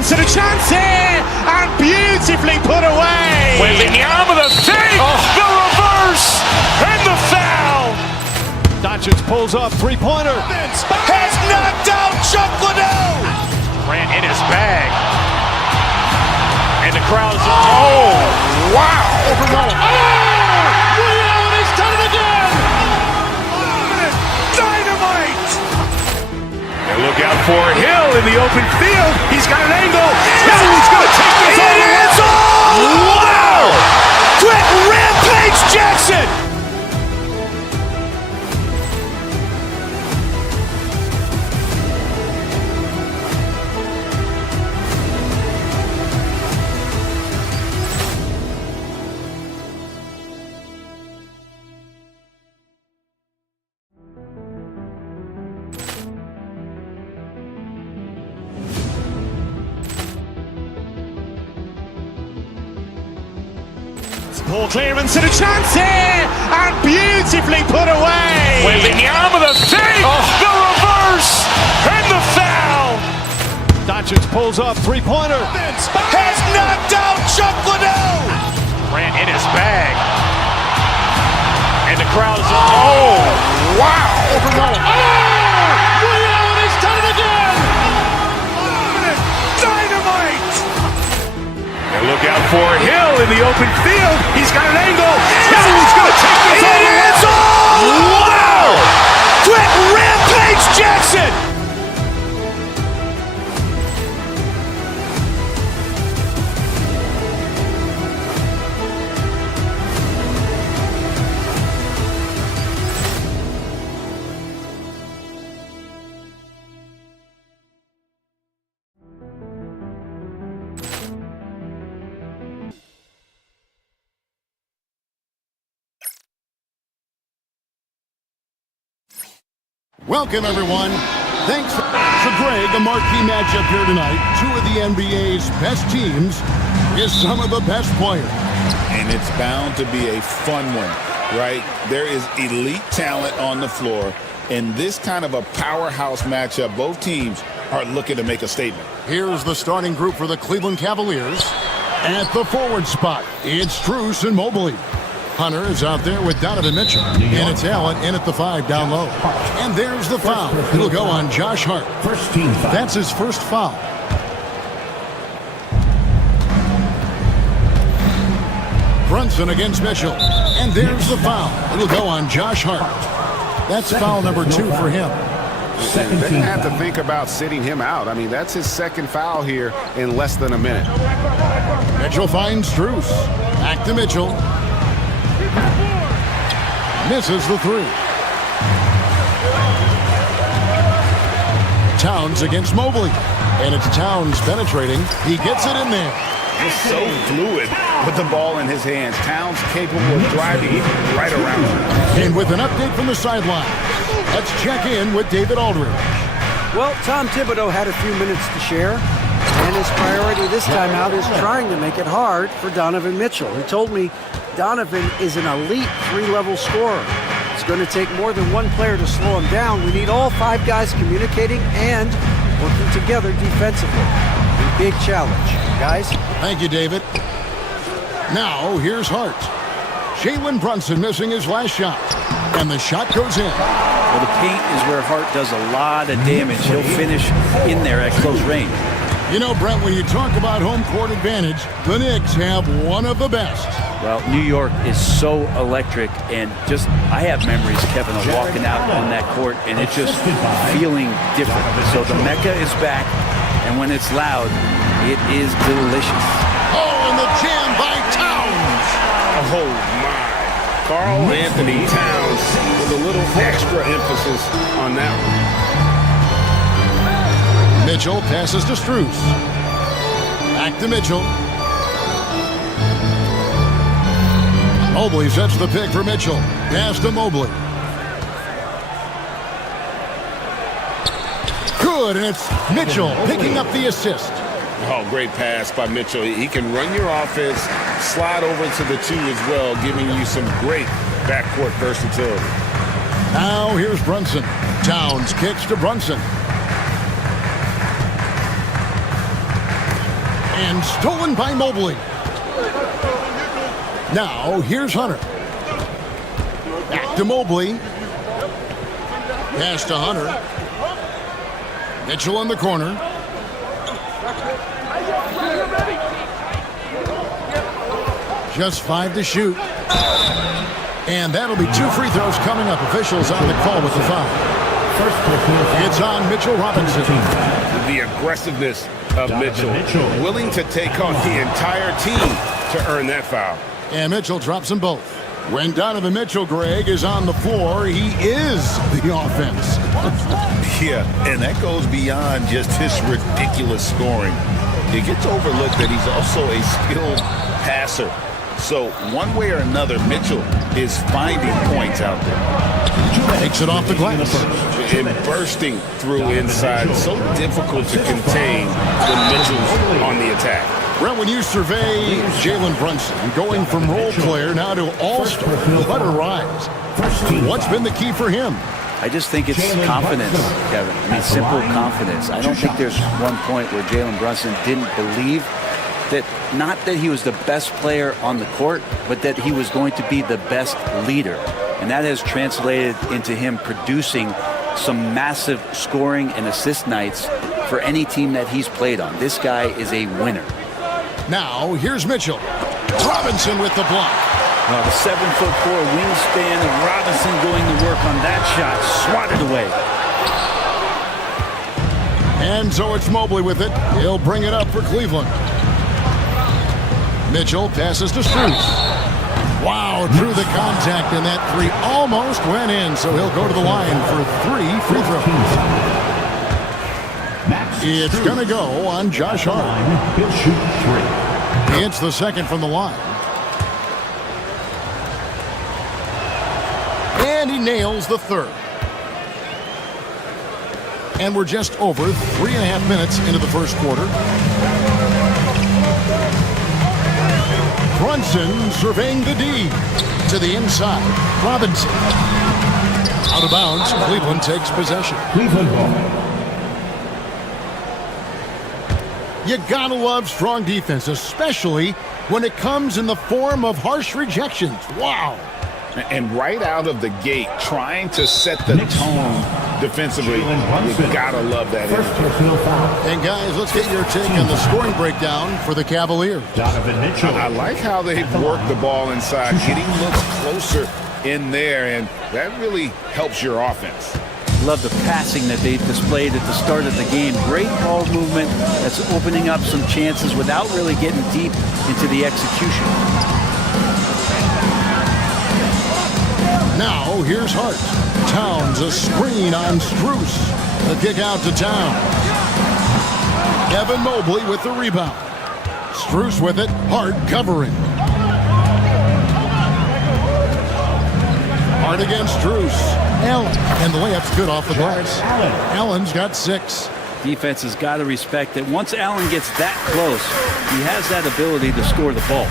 clearance and a chance here, and beautifully put away. Wembanyama the fake, the reverse, and the foul. Doncic pulls up, three-pointer. Has knocked out Chuck Liddell. Grant in his bag. And the crowd is, oh, wow. Over Nolan. Ray Allen has done it again. Dynamite. And look out for Hill in the open field. He's got an angle. He's going to take this all the way. It's all. Wow. Quick Rampage Jackson. Poor clearance and a chance here, and beautifully put away. Wembanyama the fake, the reverse, and the foul. Doncic pulls up, three-pointer. Has knocked out Chuck Liddell. Grant in his bag. And the crowd is, oh, wow. Over Nolan. Ray Allen has done it again. Dynamite. And look out for Hill in the open field. He's got an angle. He's going to take this all the way. It's all. Wow. Quick Rampage Jackson. Welcome, everyone. Thanks for Greg, a marquee matchup here tonight. Two of the NBA's best teams with some of the best players. And it's bound to be a fun one, right? There is elite talent on the floor. In this kind of a powerhouse matchup, both teams are looking to make a statement. Here's the starting group for the Cleveland Cavaliers. At the forward spot, it's Strus and Mobley. Hunter is out there with Donovan Mitchell. And it's Allen in at the 5 down low. And there's the foul. It'll go on Josh Hart. First team foul. That's his first foul. Brunson against Mitchell. And there's the foul. It'll go on Josh Hart. That's foul number 2 for him. Second They team have to foul. think about sitting him out. I mean, that's his second foul here in less than a minute. Mitchell finds Strus. Back to Mitchell. Misses the 3. Towns against Mobley. And it's Towns penetrating. He gets it in there. Just so fluid with the ball in his hands. Towns capable of driving right around him. And with an update from the sideline, let's check in with David Aldridge. Well, Tom Thibodeau had a few minutes to share, and his priority this time out is trying to make it hard for Donovan Mitchell. He told me Donovan is an elite 3-level scorer. It's going to take more than one player to slow him down. We need all 5 guys communicating and working together defensively. A big challenge, guys. Thank you, David. Now, here's Hart. Jalen Brunson missing his last shot. And the shot goes in. Well, the paint is where Hart does a lot of damage. He'll finish in there at close range. You know, Brent, when you talk about home court advantage, the Knicks have one of the best. Well, New York is so electric, and just I have memories, Kevin, of walking out on that court and it just feeling different. So the Mecca is back, and when it's loud, it is delicious. Oh, and the jam by Towns. Oh, my. Karl Anthony Towns with a little extra emphasis on that one. Mitchell passes to Strus. Back to Mitchell. Mobley sets the pick for Mitchell. Pass to Mobley. Good, and it's Mitchell picking up the assist. Oh, great pass by Mitchell. He can run your offense, slide over to the 2 as well, giving you some great backcourt versatility. Now here's Brunson. Towns kicks to Brunson. And stolen by Mobley. Now, here's Hunter. Back to Mobley. Pass to Hunter. Mitchell in the corner. Just 5 to shoot. And that'll be 2 free throws coming up. Officials on the call with the foul. It's on Mitchell Robinson. The aggressiveness of Mitchell, willing to take on the entire team to earn that foul. And Mitchell drops them both. When Donovan Mitchell, Greg, is on the floor, he is the offense. Yeah, and that goes beyond just his ridiculous scoring. It gets overlooked that he's also a skilled passer. So one way or another, Mitchell is finding points out there. Takes it off the glass. And bursting through inside. So difficult to contain when Mitchell's on the attack. Well, when you survey Jalen Brunson, going from role player now to all-star, what a rise. What's been the key for him? I just think it's confidence, Kevin. I mean, simple confidence. I don't think there's one point where Jalen Brunson didn't believe that, not that he was the best player on the court, but that he was going to be the best leader. And that has translated into him producing some massive scoring and assist nights for any team that he's played on. This guy is a winner. Now, here's Mitchell. Robinson with the block. Well, the 7'4" wingspan of Robinson going to work on that shot. Swatted away. And so it's Mobley with it. He'll bring it up for Cleveland. Mitchell passes to Strus. Wow, drew the contact, and that 3 almost went in, so he'll go to the line for 3 free throws. It's going to go on Josh Hart. He'll shoot 3. It's the second from the line. And he nails the third. And we're just over 3.5 minutes into the first quarter. Brunson surveying the D. To the inside. Robinson. Out of bounds. Cleveland takes possession. Cleveland ball. You gotta love strong defense, especially when it comes in the form of harsh rejections. Wow. And right out of the gate, trying to set the tone defensively, you gotta love that. And guys, let's get your take on the scoring breakdown for the Cavaliers. Donovan Mitchell. I like how they've worked the ball inside, getting looks closer in there, and that really helps your offense. Love the passing that they displayed at the start of the game. Great ball movement that's opening up some chances without really getting deep into the execution. Now, here's Hart. Towns, a screen on Strus. The kick out to Towns. Evan Mobley with the rebound. Strus with it. Hart covering. Hart against Strus. Allen. And the layup's good off the glass. Allen's got 6. Defense has got to respect that once Allen gets that close, he has that ability to score the ball.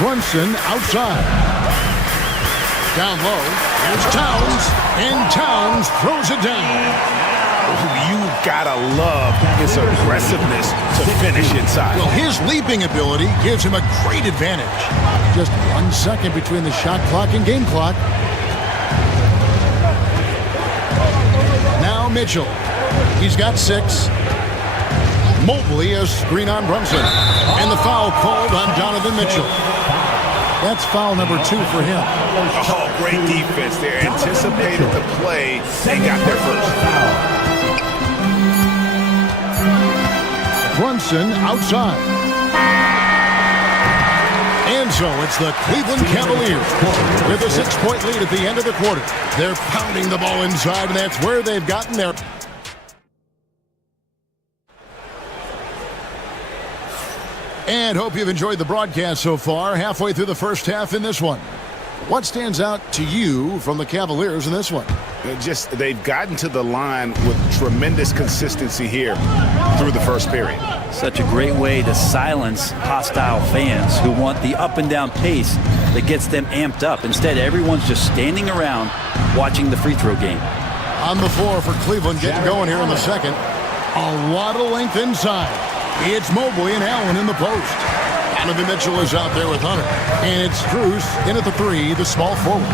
Brunson outside. Down low. Here's Towns. And Towns throws it down. You've got to love his aggressiveness to finish inside. Well, his leaping ability gives him a great advantage. Just 1 second between the shot clock and game clock. Now Mitchell. He's got 6. Mobley a screen on Brunson. And the foul called on Donovan Mitchell. That's foul number 2 for him. Oh, great defense there. Anticipated the play and got there first. Brunson outside. And so it's the Cleveland Cavaliers with a 6-point lead at the end of the quarter. They're pounding the ball inside, and that's where they've gotten their... And hope you've enjoyed the broadcast so far, halfway through the first half in this one. What stands out to you from the Cavaliers in this one? They've gotten to the line with tremendous consistency here through the first period. Such a great way to silence hostile fans who want the up and down pace that gets them amped up. Instead, everyone's just standing around watching the free throw game. On the floor for Cleveland, getting going here in the second. A lot of length inside. It's Mobley and Allen in the post. Donovan Mitchell is out there with Hunter. And it's Strus in at the 3, the small forward.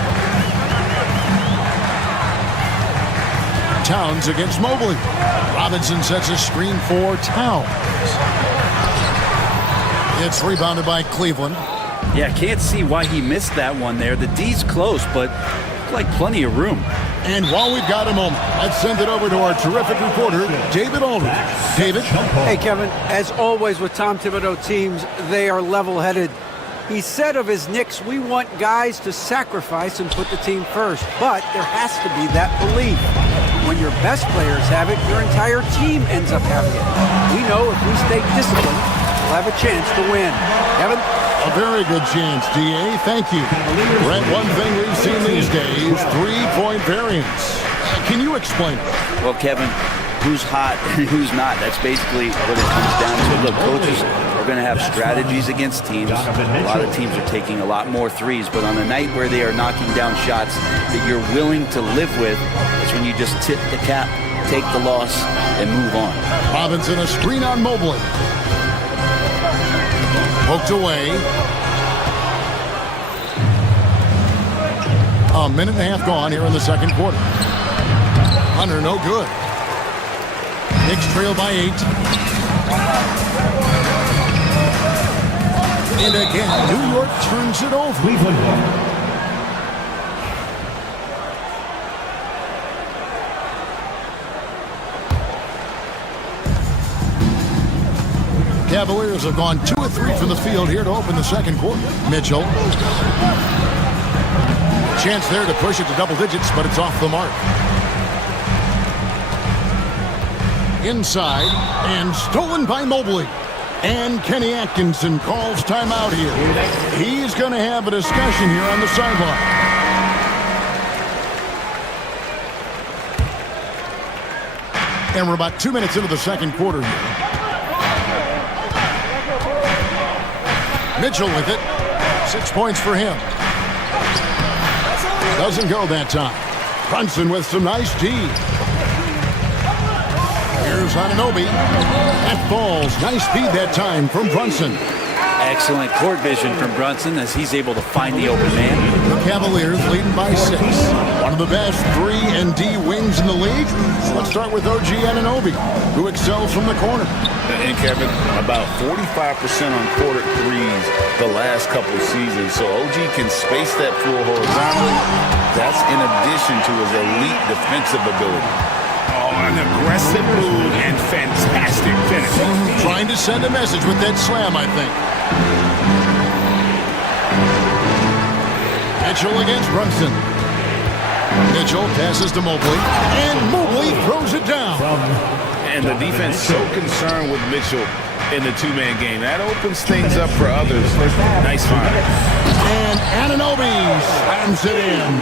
Towns against Mobley. Robinson sets a screen for Towns. It's rebounded by Cleveland. Yeah, can't see why he missed that one there. The D's close, but like plenty of room. And while we've got a moment, let's send it over to our terrific reporter, David Aldridge. David? Hey, Kevin, as always with Tom Thibodeau teams, they are level-headed. He said of his Knicks, we want guys to sacrifice and put the team first, but there has to be that belief. When your best players have it, your entire team ends up having it. We know if we stay disciplined, we'll have a chance to win. Kevin? A very good chance, D.A. Thank you. Brent, one thing we've seen these days, three-point variance. Can you explain it? Well, Kevin, who's hot and who's not? That's basically what it comes down to. Look, coaches are going to have strategies against teams. A lot of teams are taking a lot more threes, but on a night where they are knocking down shots that you're willing to live with, is when you just tip the cap, take the loss, and move on. Robinson, a screen on Mobley. Poked away. A minute and a half gone here in the second quarter. Hunter, no good. Knicks trail by 8. And again, New York turns it over. Cleveland. Cavaliers have gone 2 of 3 from the field here to open the second quarter. Mitchell. Chance there to push it to double digits, but it's off the mark. Inside, and stolen by Mobley. And Kenny Atkinson calls timeout here. He's going to have a discussion here on the sideline. And we're about 2 minutes into the second quarter here. Mitchell with it. 6 points for him. Doesn't go that time. Brunson with some nice D. Here's Anunoby. That falls. Nice speed that time from Brunson. Excellent court vision from Brunson as he's able to find the open man. The Cavaliers leading by 6. One of the best 3 and D wings in the league. So let's start with OG Anunoby, who excels from the corner. And Kevin, about 45% on quarter threes the last couple of seasons. So OG can space that floor horizontally. That's in addition to his elite defensive ability. Oh, an aggressive move and fantastic finish. Trying to send a message with that slam, I think. Mitchell against Brunson. Mitchell passes to Mobley, and Mobley throws it down. And the defense so concerned with Mitchell in the two-man game. That opens things up for others. Nice find. And Anunoby slams it in.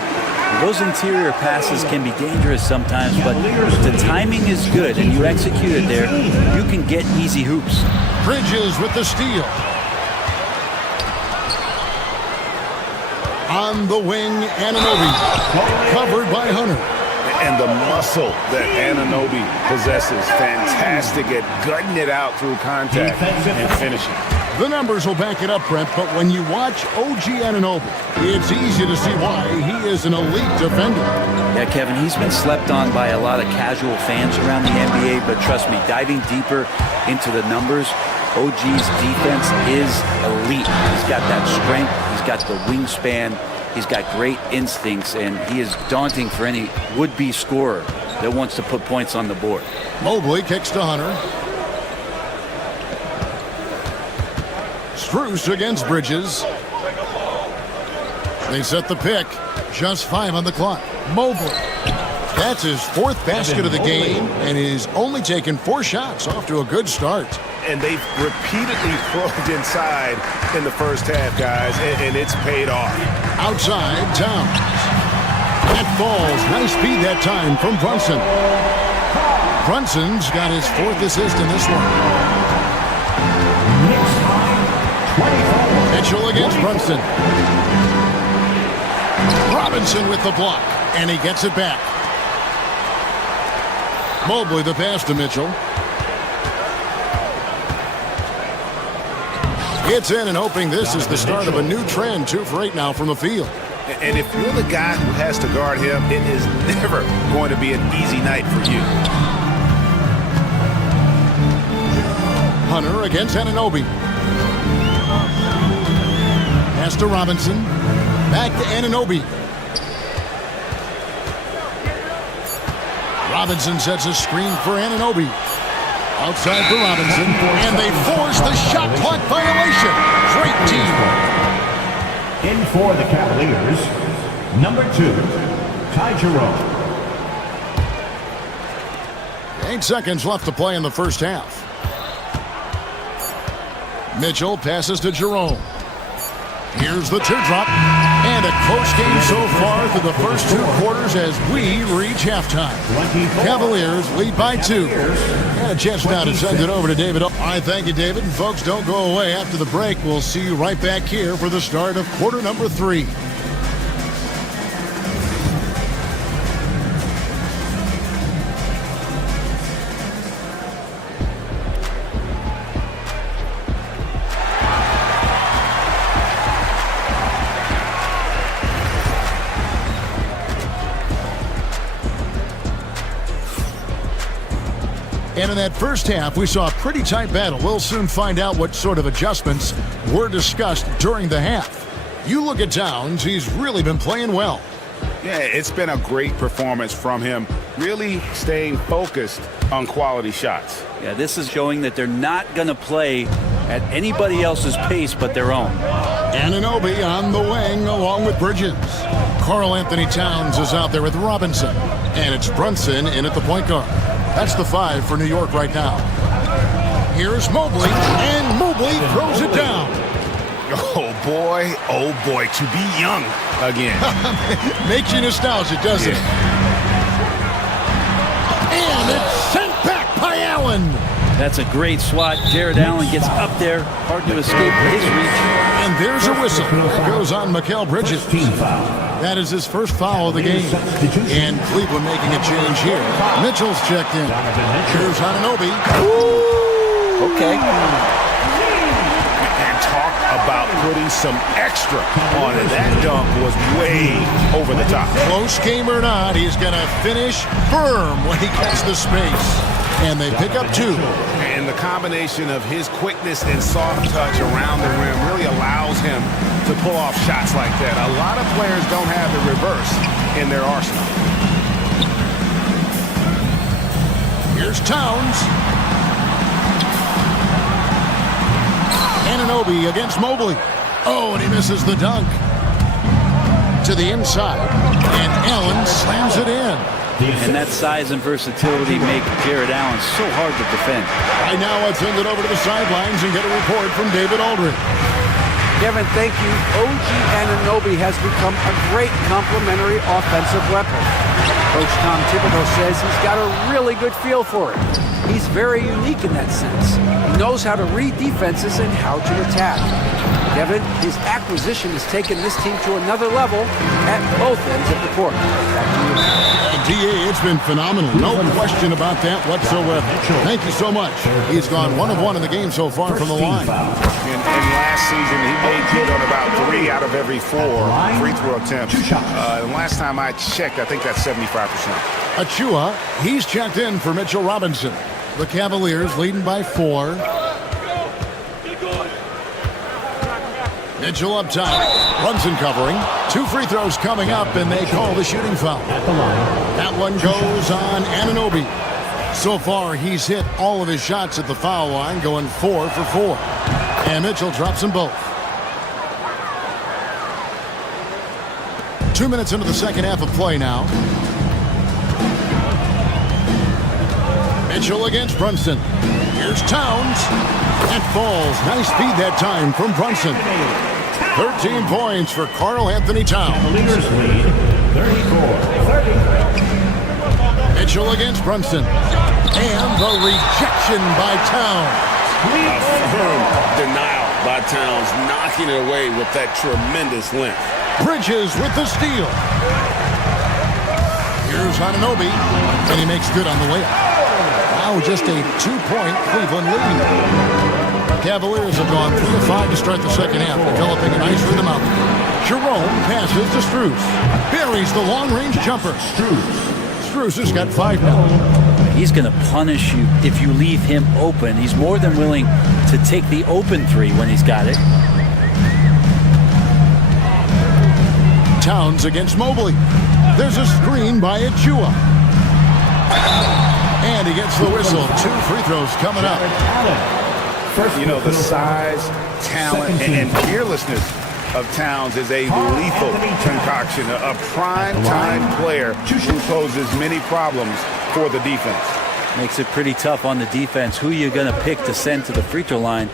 Those interior passes can be dangerous sometimes, but if the timing is good and you execute it there, you can get easy hoops. Bridges with the steal. On the wing, Anunoby. Covered by Hunter. And the muscle that Anunoby possesses. Fantastic at gutting it out through contact and finishing. The numbers will back it up, Brent, but when you watch OG Anunoby, it's easy to see why he is an elite defender. Yeah, Kevin, he's been slept on by a lot of casual fans around the NBA, but trust me, diving deeper into the numbers, OG's defense is elite. He's got that strength, he's got the wingspan, he's got great instincts, and he is daunting for any would-be scorer that wants to put points on the board. Mobley kicks to Hunter. Strus against Bridges. They set the pick. Just 5 on the clock. Mobley. That's his 4th basket of the game, and he's only taken 4 shots. Off to a good start. And they've repeatedly probed inside in the first half, guys, and it's paid off. Outside, Towns. That falls. Nice speed that time from Brunson. Brunson's got his 4th assist in this one. Mitchell against Brunson. Robinson with the block, and he gets it back. Mobley the pass to Mitchell. It's in and hoping this is the start of a new trend. 2 for 8 now from the field. And if you're the guy who has to guard him, it is never going to be an easy night for you. Hunter against Anunoby. Pass to Robinson. Back to Anunoby. Robinson sets a screen for Anunoby. Outside for Robinson. And they force the shot clock violation. Great team. In for the Cavaliers, number 2, Ty Jerome. 8 seconds left to play in the first half. Mitchell passes to Jerome. Here's the teardrop. And a close game so far through the first 2 quarters as we reach halftime. Cavaliers lead by 2. And a chance now to send it over to David. All right, thank you, David. And folks, don't go away. After the break, we'll see you right back here for the start of quarter number 3. And in that first half, we saw a pretty tight battle. We'll soon find out what sort of adjustments were discussed during the half. You look at Towns, he's really been playing well. Yeah, it's been a great performance from him, really staying focused on quality shots. Yeah, this is showing that they're not going to play at anybody else's pace but their own. Anunoby on the wing along with Bridges. Karl Anthony Towns is out there with Robinson. And it's Brunson in at the point guard. That's the 5 for New York right now. Here's Mobley, and Mobley throws it down. Oh boy, to be young again. Makes you nostalgic, doesn't it? And it's sent back by Allen. That's a great swat. Jared Allen gets up there. Hard to escape his reach. And there's a whistle. That goes on Mikal Bridges. That is his first foul of the game. And Cleveland making a change here. Mitchell's checked in. Here's Anunoby. Okay. And talk about putting some extra on it. That dunk was way over the top. Close game or not, he's going to finish firm when he gets the space. And they pick up 2. And the combination of his quickness and soft touch around the rim really allows him to pull off shots like that. A lot of players don't have the reverse in their arsenal. Here's Towns. Anunoby against Mobley. Oh, and he misses the dunk. To the inside. And Allen slams it in. And that size and versatility make Jared Allen so hard to defend. Right now, let's send it over to the sidelines and get a report from David Aldridge. Kevin, thank you. OG Anunoby has become a great complementary offensive weapon. Coach Tom Thibodeau says he's got a really good feel for it. He's very unique in that sense. He knows how to read defenses and how to attack. Kevin, his acquisition has taken this team to another level at both ends of the court. Back to you. DA, it's been phenomenal. No question about that whatsoever. Thank you so much. He's gone 1 of 1 in the game so far from the line. And last season, he made good on about 3 out of every 4 free throw attempts. And last time I checked, I think that's 75%. Achua, he's checked in for Mitchell Robinson. The Cavaliers leading by 4. Mitchell up top. Brunson covering. 2 free throws coming up, and they call the shooting foul. That one goes on Anunoby. So far, he's hit all of his shots at the foul line, going 4 for 4. And Mitchell drops them both. 2 minutes into the second half of play now. Mitchell against Brunson. Here's Towns. And falls. Nice feed that time from Brunson. 13 points for Karl Anthony Towns. Cavaliers lead 34-30. Mitchell against Brunson. And the rejection by Towns. A firm denial by Towns, knocking it away with that tremendous length. Bridges with the steal. Here's Anunoby. And he makes good on the layup. Now just a 2-point Cleveland lead. Cavaliers have gone 3 of 5 to start the second half, developing a nice rhythm out there. Jerome passes to Strus. Buries the long-range jumper. Strus has got 5 now. He's going to punish you if you leave him open. He's more than willing to take the open three when he's got it. Towns against Mobley. There's a screen by Achua. And he gets the whistle. 2 free throws coming up. You know, the size, talent, and fearlessness of Towns is a lethal concoction, a prime-time player who poses many problems for the defense. Makes it pretty tough on the defense. Who you going to pick to send to the free throw line?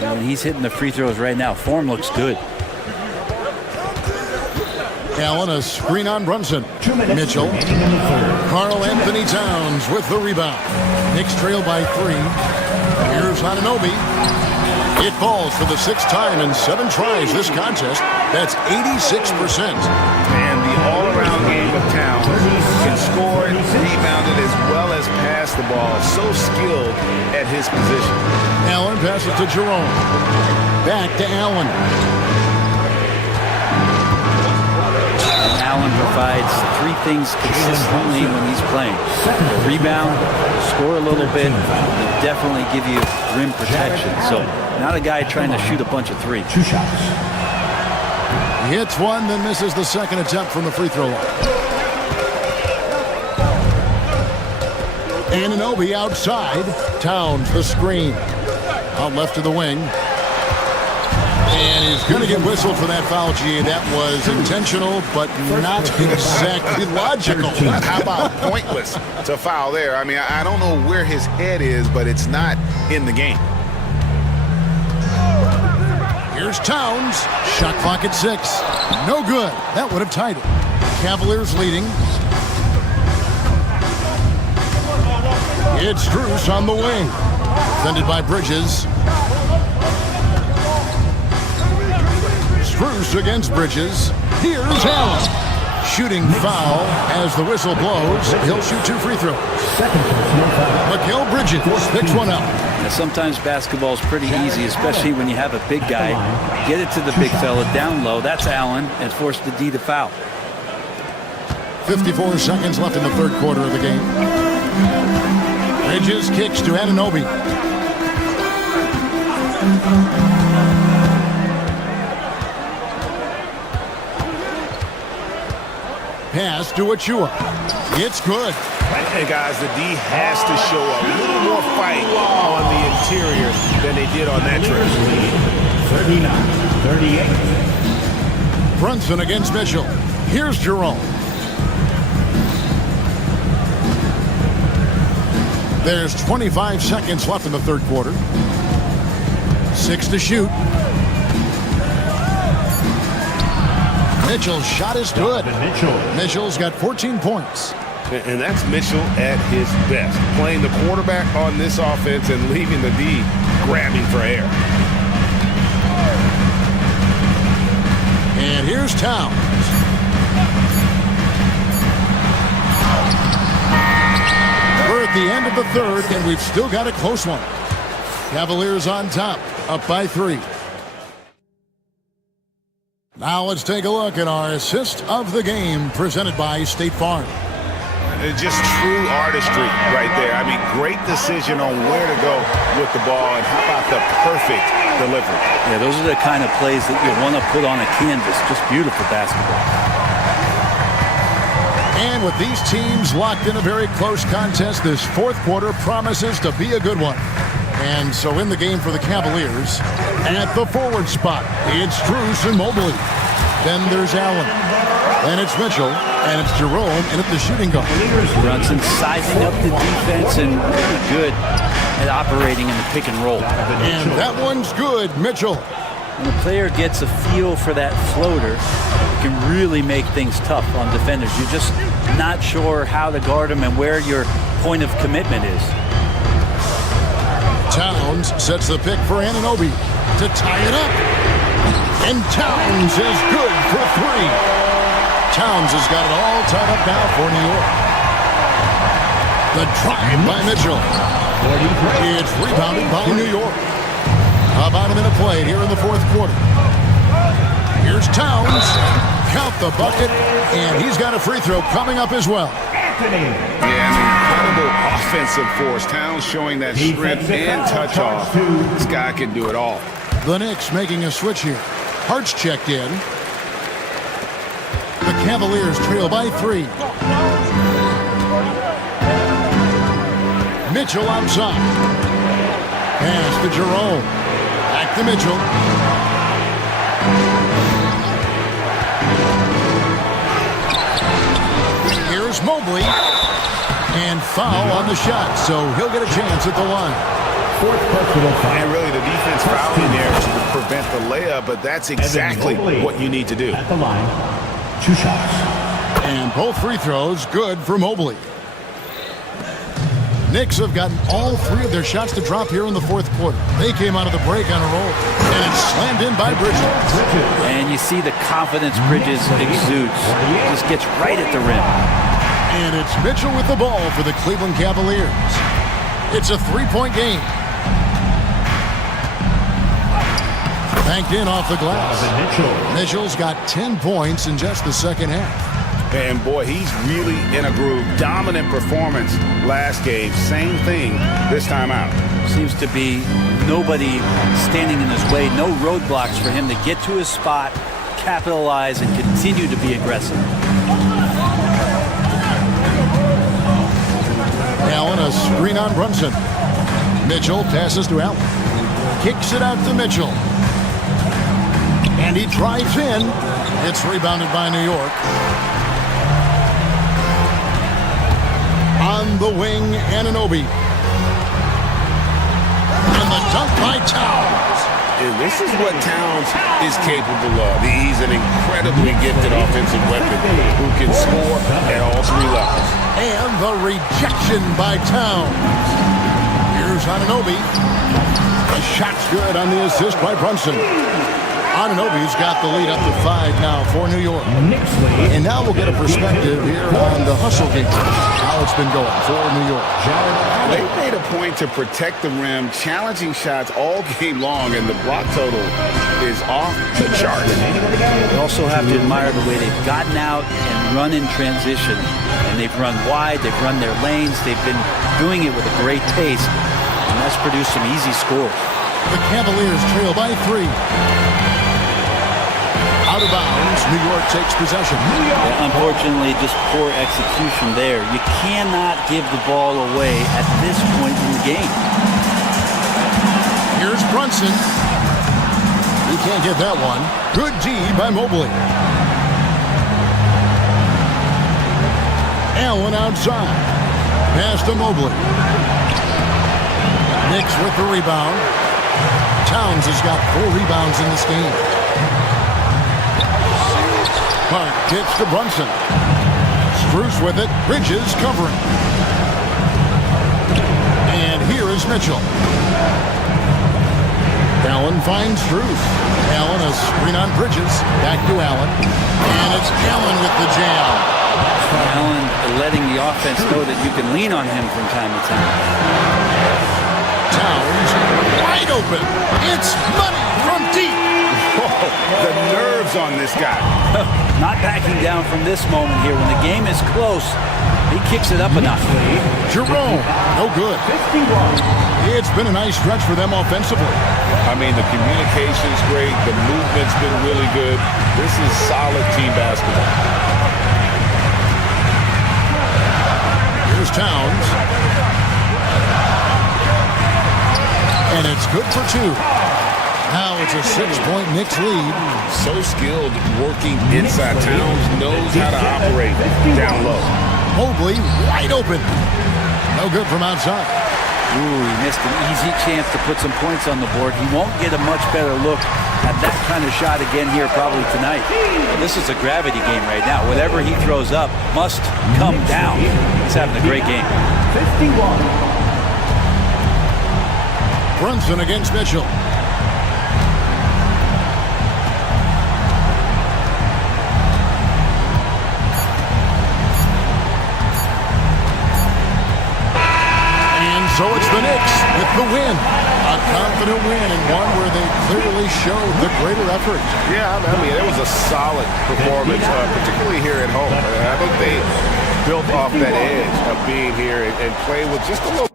And he's hitting the free throws right now. Form looks good. Allen, a screen on Brunson. Mitchell. Karl Anthony Towns with the rebound. Knicks trail by 3. Here's Anunoby. It falls for the 6th time in 7 tries this contest. That's 86%. And the all-around game of Towns can score it, rebound it, as well as pass the ball. So skilled at his position. Allen passes to Jerome. Back to Allen. Allen provides 3 things consistently when he's playing. Rebound, score a little bit, and definitely give you rim protection. So not a guy trying to shoot a bunch of 3. 2 shots. He hits 1, then misses the second attempt from the free throw line. Anunoby outside. Towns the screen. Out left to the wing. And he's going to get whistled for that foul, G. That was intentional, but not exactly logical. How about pointless to foul there? I mean, I don't know where his head is, but it's not in the game. Here's Towns. Shot clock at 6. No good. That would have tied it. Cavaliers leading. It's Strus on the wing. Defended by Bridges. Strus against Bridges. Here's Allen. Shooting foul as the whistle blows. He'll shoot 2 free throws. Mikal Bridges picks one up. Now, sometimes basketball's pretty easy, especially when you have a big guy. Get it to the big fella down low. That's Allen, and force the D to foul. 54 seconds left in the 3rd quarter of the game. Bridges kicks to Anunoby. Pass to Achua. It's good. And guys, the D has to show a little more fight on the interior than they did on that trip. 39-38. Brunson against Mitchell. Here's Jerome. There's 25 seconds left in the 3rd quarter. 6 to shoot. Mitchell's shot is good. Mitchell's got 14 points. And that's Mitchell at his best. Playing the quarterback on this offense and leaving the D grabbing for air. And here's Towns. We're at the end of the 3rd, and we've still got a close one. Cavaliers on top, up by 3. Now let's take a look at our assist of the game presented by State Farm. Just true artistry right there. I mean, great decision on where to go with the ball, and how about the perfect delivery. Yeah, those are the kind of plays that you want to put on a canvas. Just beautiful basketball. And with these teams locked in a very close contest, this 4th quarter promises to be a good one. And so in the game for the Cavaliers, at the forward spot, it's Strus and Mobley. Then there's Allen. Then it's Mitchell. And it's Jerome in at the shooting guard. Brunson sizing up the defense and really good at operating in the pick and roll. And that one's good, Mitchell. When a player gets a feel for that floater, it can really make things tough on defenders. You're just not sure how to guard them and where your point of commitment is. Towns sets the pick for Anunoby to tie it up. And Towns is good for 3. Towns has got it all tied up now for New York. The drive by Mitchell. It's rebounded by New York. About a minute played here in the fourth quarter. Here's Towns. Count the bucket, and he's got a free throw coming up as well. Yeah, an incredible offensive force. Towns showing that strength and touch off. This guy can do it all. The Knicks making a switch here. Hart's checked in. The Cavaliers trail by 3. Mitchell outside. Pass to Jerome. Back to Mitchell. Here's Mobley. And foul on the shot, so he'll get a chance at the line. Fourth personal foul. And really, the defense fouling there to prevent the layup, but that's exactly what you need to do. At the line, 2 shots. And both free throws good for Mobley. Knicks have gotten all 3 of their shots to drop here in the fourth quarter. They came out of the break on a roll, and it's slammed in by Bridges. And you see the confidence Bridges exudes. Just gets right at the rim. And it's Mitchell with the ball for the Cleveland Cavaliers. It's a 3-point game. Banked in off the glass. Mitchell's got 10 points in just the second half. And boy, he's really in a groove. Dominant performance last game. Same thing this time out. Seems to be nobody standing in his way. No roadblocks for him to get to his spot, capitalize, and continue to be aggressive. Allen, a screen on Brunson. Mitchell passes to Allen. Kicks it out to Mitchell. And he drives in. It's rebounded by New York. On the wing, Anunoby. And the dunk by Towns. And this is what Towns is capable of. He's an incredibly gifted offensive weapon who can score at all 3 levels. And the rejection by Towns. Here's Anunoby. The shot's good on the assist by Brunson. Anunoby's got the lead up to 5 now for New York. And now we'll get a perspective here on the hustle game. How it's been going for New York. They made a point to protect the rim, challenging shots all game long, and the block total is off the chart. You also have to admire the way they've gotten out and run in transition. And they've run wide, they've run their lanes, they've been doing it with a great pace. And that's produced some easy scores. The Cavaliers trail by 3. Out of bounds, New York takes possession. Yeah, unfortunately, just poor execution there. You cannot give the ball away at this point in the game. Here's Brunson. He can't get that one. Good D by Mobley. Allen outside. Pass to Mobley. Knicks with the rebound. Towns has got 4 rebounds in this game. Hart kicks to Brunson. Strus with it. Bridges covering. And here is Mitchell. Allen finds Strus. Allen a screen on Bridges. Back to Allen. And it's Allen with the jam. Allen letting the offense know that you can lean on him from time to time. Towns wide open. It's money from deep. Oh, the nerves on this guy. Not backing down from this moment here. When the game is close, he kicks it up a notch. Jerome, no good. It's been a nice stretch for them offensively. I mean, the communication's great. The movement's been really good. This is solid team basketball. Here's Towns. And it's good for 2. Now it's a 6-point Knicks lead. So skilled working inside. Towns knows how to operate down low. Mobley wide open. No good from outside. Ooh, he missed an easy chance to put some points on the board. He won't get a much better look at that kind of shot again here probably tonight. This is a gravity game right now. Whatever he throws up must come down. He's having a great game. 51. Brunson against Mitchell. So it's the Knicks with the win. A confident win and one where they clearly showed the greater effort. Yeah, I mean, it was a solid performance, particularly here at home. I think they built off that edge of being here and playing with just a little.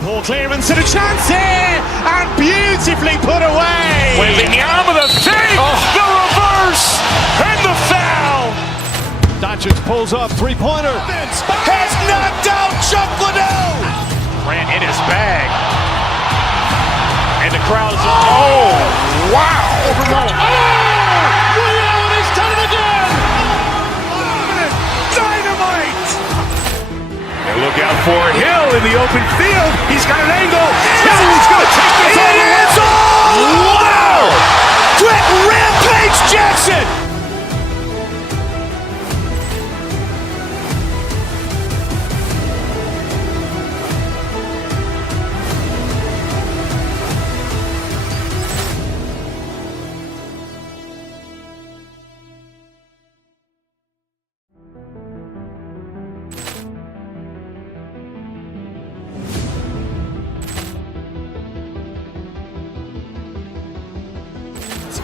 Poor clearance and a chance here, and beautifully put away. Wembanyama with a save, the reverse, and the foul. Doncic pulls up, three-pointer. Has knocked out Chuck Liddell. Grant in his bag. And the crowd is, oh, wow. He's done it again. Dynamite. And look out for Hill in the open field. He's got an angle. He's going to take this all the way. Wow. Quick Rampage Jackson.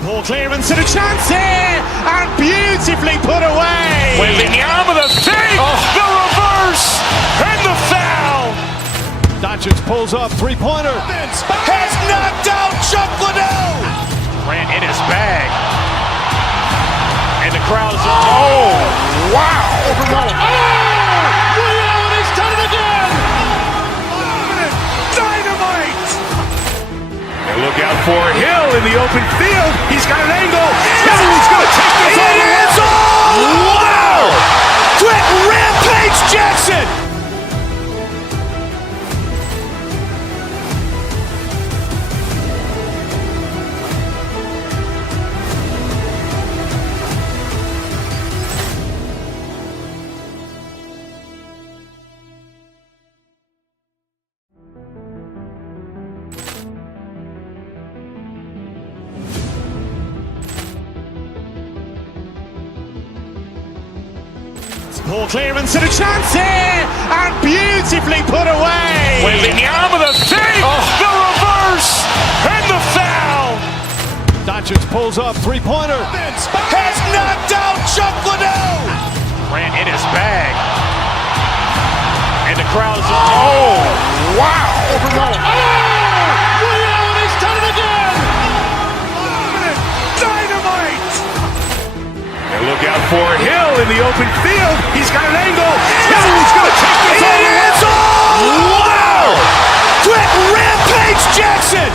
Poor clearance and a chance here, and beautifully put away. Wembanyama with a save, the reverse, and the foul. Doncic pulls up, three-pointer. Has knocked out Chuck Liddell. Grant in his bag. And the crowd is, oh, wow. He's done it again. Dynamite. And look out for Hill in the open field. He's got an angle. He's going to take this all the way. Wow. Quick Rampage Jackson. Poor clearance and a chance here, and beautifully put away. Wembanyama with a save, the reverse, and the foul. Doncic pulls up, three-pointer. Has knocked out Chuck Liddell. Grant in his bag. And the crowd is, oh, wow. He's done it again. Dynamite. And look out for Hill in the open field. He's got an angle. He's going to take this all the way. Wow. Quick Rampage Jackson.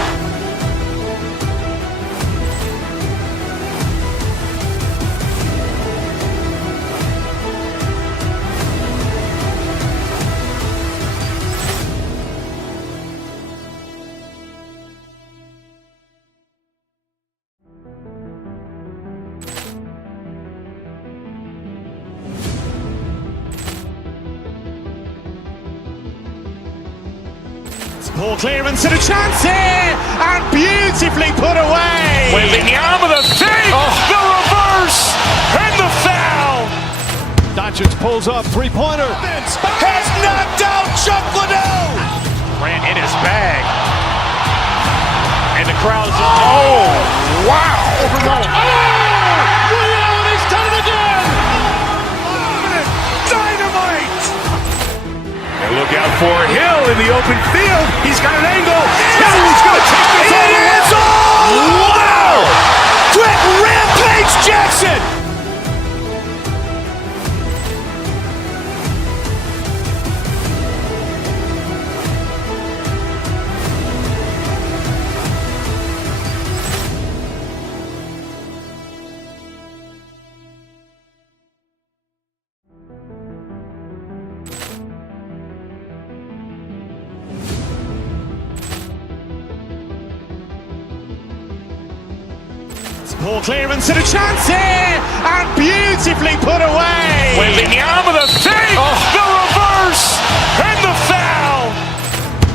Poor clearance and a chance here, and beautifully put away. Wembanyama with a save, the reverse, and the foul. Doncic pulls up, three-pointer. Has knocked out Chuck Liddell. Grant in his bag. And the crowd is, oh, wow. He's done it again. Dynamite. And look out for Hill in the open field. He's got an angle. He's going to take this all the way. Wow. Quick Rampage Jackson. Poor clearance and a chance here, and beautifully put away. Wembanyama the fake, the reverse, and the foul.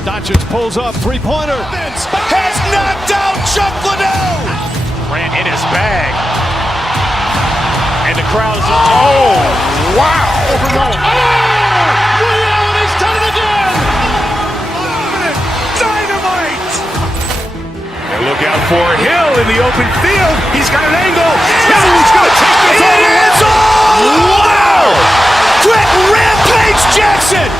Doncic pulls up, three-pointer. Has knocked out Chuck Liddell. Grant in his bag. And the crowd is, oh, wow. He's done it again. Dynamite. And look out for Hill in the open field. He's got an angle. Hill's going to take this all the way. Wow! Quick Rampage Jackson.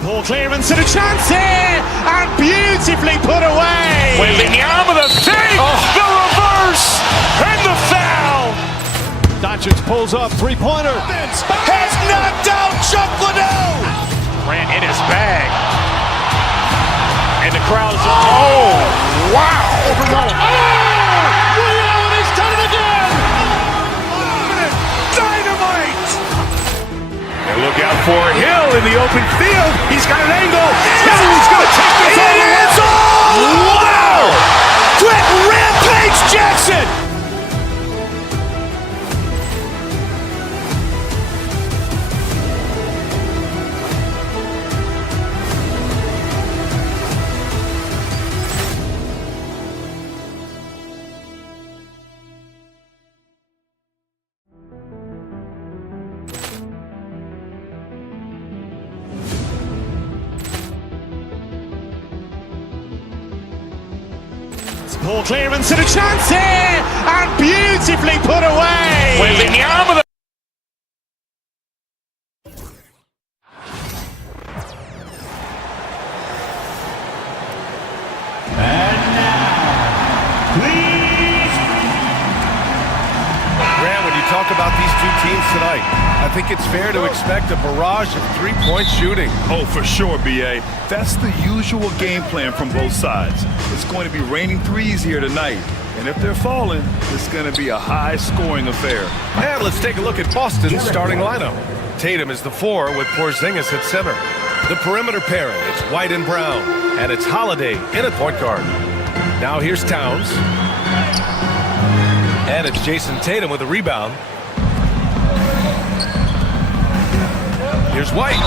Poor clearance and a chance here, and beautifully put away. Wembanyama the fake, the reverse, and the foul. Doncic pulls up, three-pointer. Has knocked out Chuck Liddell. Grant in his bag. And the crowd is, oh, wow. He's done it again. Dynamite. And look out for Hill in the open field. He's got an angle. Hill's going to take this all the way. Wow! Quick Rampage Jackson. Poor clearance and a chance here, and beautifully put away. Wembanyama the And now, please. Grant, when you talk about these two teams tonight, I think it's fair to expect a barrage of three-point shooting. Oh, for sure, B.A. That's the usual game plan from both sides. It's going to be raining threes here tonight. And if they're falling, it's going to be a high-scoring affair. And let's take a look at Boston's starting lineup. Tatum is the 4 with Porzingis at center. The perimeter pairing, it's White and Brown. And it's Holiday in at point guard. Now here's Towns. And it's Jason Tatum with a rebound. Here's White.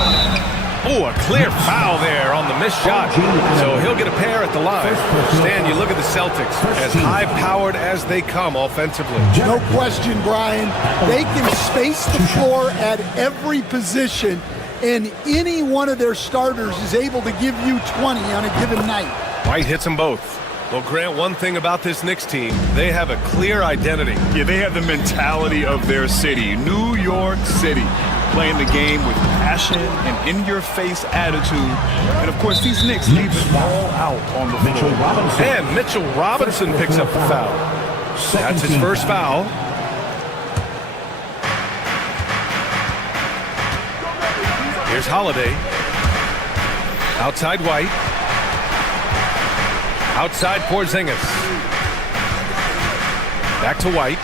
Oh, a clear foul there on the missed shot. So he'll get a pair at the line. Stan, you look at the Celtics, as high-powered as they come offensively. No question, Brian. They can space the floor at every position, and any one of their starters is able to give you 20 on a given night. White hits them both. Well, Grant, one thing about this Knicks team, they have a clear identity. Yeah, they have the mentality of their city, New York City. Playing the game with passion and in-your-face attitude. And, of course, these Knicks leave it all out on the floor. And Mitchell Robinson picks up the foul. That's his first foul. Here's Holiday. Outside White. Outside Porzingis. Back to White.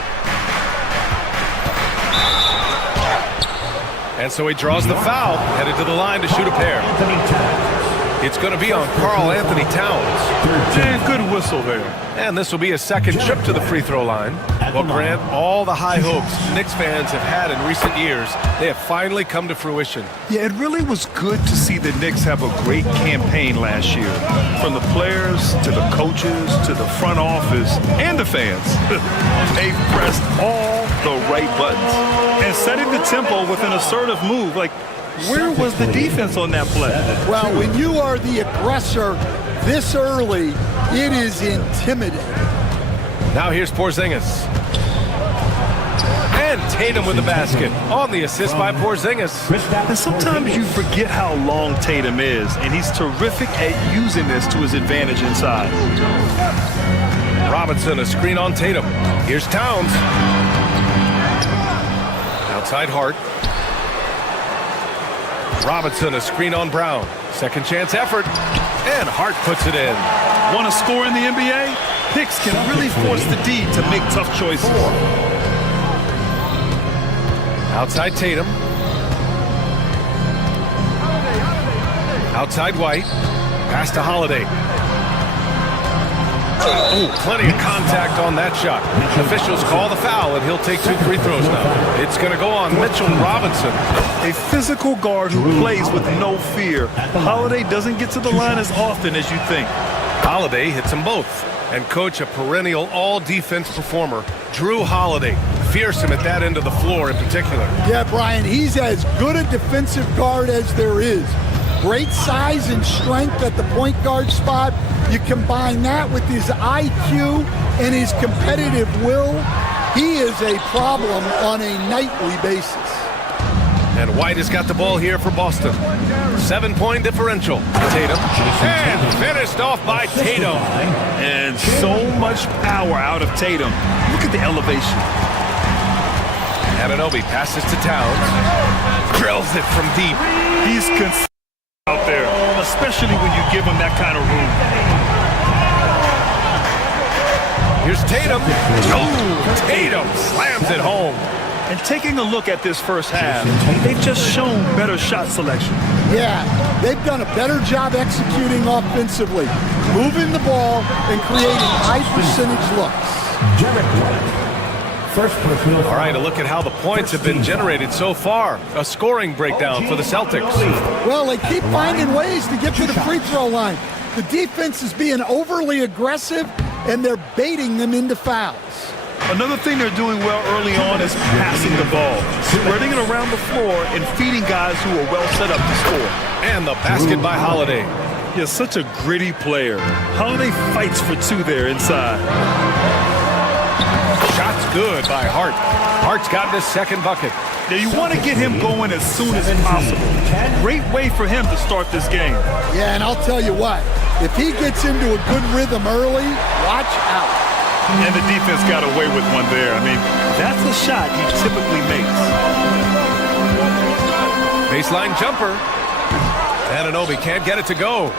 And so he draws the foul, headed to the line to shoot a pair. It's going to be on Karl Anthony Towns. And good whistle there. And this will be a second trip to the free throw line. Well, Grant, all the high hopes Knicks fans have had in recent years, they have finally come to fruition. Yeah, it really was good to see the Knicks have a great campaign last year. From the players, to the coaches, to the front office, and the fans. They pressed all the right buttons. And setting the tempo with an assertive move. Like, where was the defense on that play? Well, when you are the aggressor this early, it is intimidating. Now here's Porzingis. And Tatum with the basket on the assist by Porzingis. And sometimes you forget how long Tatum is, and he's terrific at using this to his advantage inside. Robinson, a screen on Tatum. Here's Towns. Outside Hart. Robinson, a screen on Brown. Second chance effort. And Hart puts it in. Want to score in the NBA? Hicks can really force the D to make tough choices. Outside Tatum. Outside White. Pass to Holiday. Oh, plenty of contact on that shot. Officials call the foul, and he'll take 2 free throws now. It's going to go on Mitchell Robinson. A physical guard who plays with no fear. Holiday doesn't get to the line as often as you think. Holiday hits them both. And coach, a perennial all-defense performer, Drew Holiday. Fearsome at that end of the floor in particular. Yeah, Brian, he's as good a defensive guard as there is. Great size and strength at the point guard spot. You combine that with his IQ and his competitive will, he is a problem on a nightly basis. And White has got the ball here for Boston. 7-point differential. Tatum. And finished off by Tatum. And so much power out of Tatum. Look at the elevation. Anunoby passes to Towns. Drills it from deep. He's consistent out there, especially when you give him that kind of room. Here's Tatum. Oh, Tatum slams it home. And taking a look at this first half, they've just shown better shot selection. Yeah, they've done a better job executing offensively, moving the ball and creating high percentage looks. All right, a look at how the points have been generated so far. A scoring breakdown for the Celtics. Well, they keep finding ways to get to the free throw line. The defense is being overly aggressive, and they're baiting them into fouls. Another thing they're doing well early on is passing the ball, spreading it around the floor and feeding guys who are well set up to score. And the basket by Holiday. He's such a gritty player. Holiday fights for 2 there inside. Shot's good by Hart. Hart's gotten his second bucket. Now you want to get him going as soon as possible. Great way for him to start this game. Yeah, and I'll tell you what, if he gets into a good rhythm early, watch out. And the defense got away with one there. I mean, that's a shot he typically makes. Baseline jumper. Anunoby can't get it to go.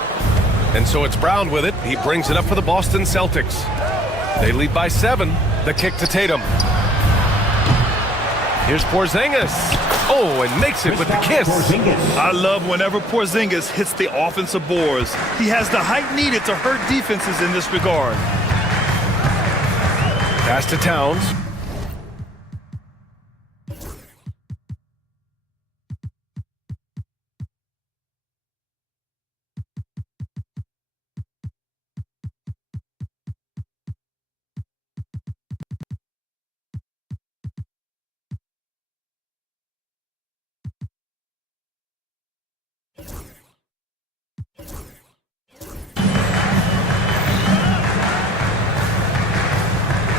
And so it's Brown with it. He brings it up for the Boston Celtics. They lead by 7. The kick to Tatum. Here's Porzingis. Oh, and makes it with the kiss. I love whenever Porzingis hits the offensive boards. He has the height needed to hurt defenses in this regard. Pass to Towns.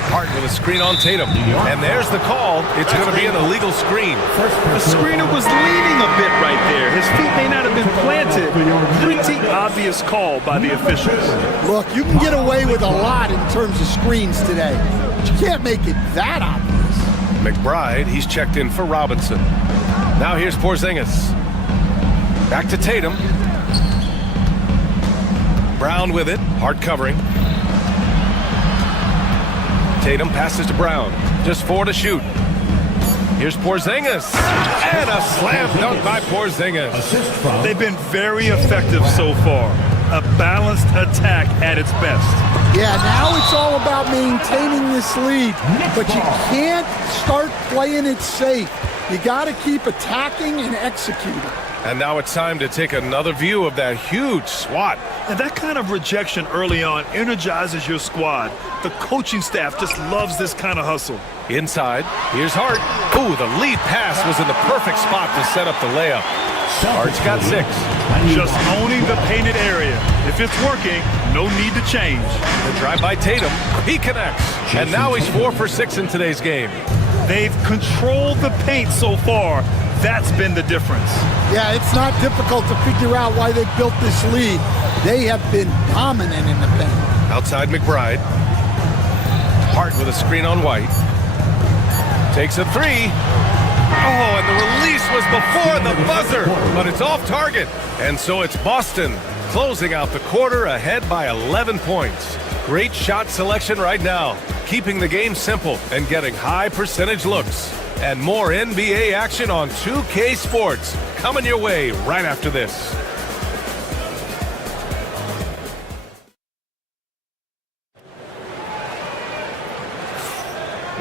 Hart with a screen on Tatum. And there's the call. It's going to be an illegal screen. The screener was leaning a bit right there. His feet may not have been planted. Pretty obvious call by the officials. Look, you can get away with a lot in terms of screens today, but you can't make it that obvious. McBride, he's checked in for Robinson. Now here's Porzingis. Back to Tatum. Brown with it. Hart covering. Tatum passes to Brown. Just 4 to shoot. Here's Porzingis. And a slam dunk by Porzingis. They've been very effective so far. A balanced attack at its best. Yeah, now it's all about maintaining this lead, but you can't start playing it safe. You got to keep attacking and executing. And now it's time to take another view of that huge swat. And that kind of rejection early on energizes your squad. The coaching staff just loves this kind of hustle. Inside, here's Hart. Ooh, the lead pass was in the perfect spot to set up the layup. Hart's got 6. Just owning the painted area. If it's working, no need to change. The drive by Tatum. He connects. And now he's 4 for 6 in today's game. They've controlled the paint so far. That's been the difference. Yeah, it's not difficult to figure out why they built this lead. They have been dominant in the paint. Outside McBride. Hart with a screen on White. Takes a 3. Oh, and the release was before the buzzer, but it's off target. And so it's Boston closing out the quarter ahead by 11 points. Great shot selection right now, keeping the game simple and getting high percentage looks. And more NBA action on 2K Sports coming your way right after this.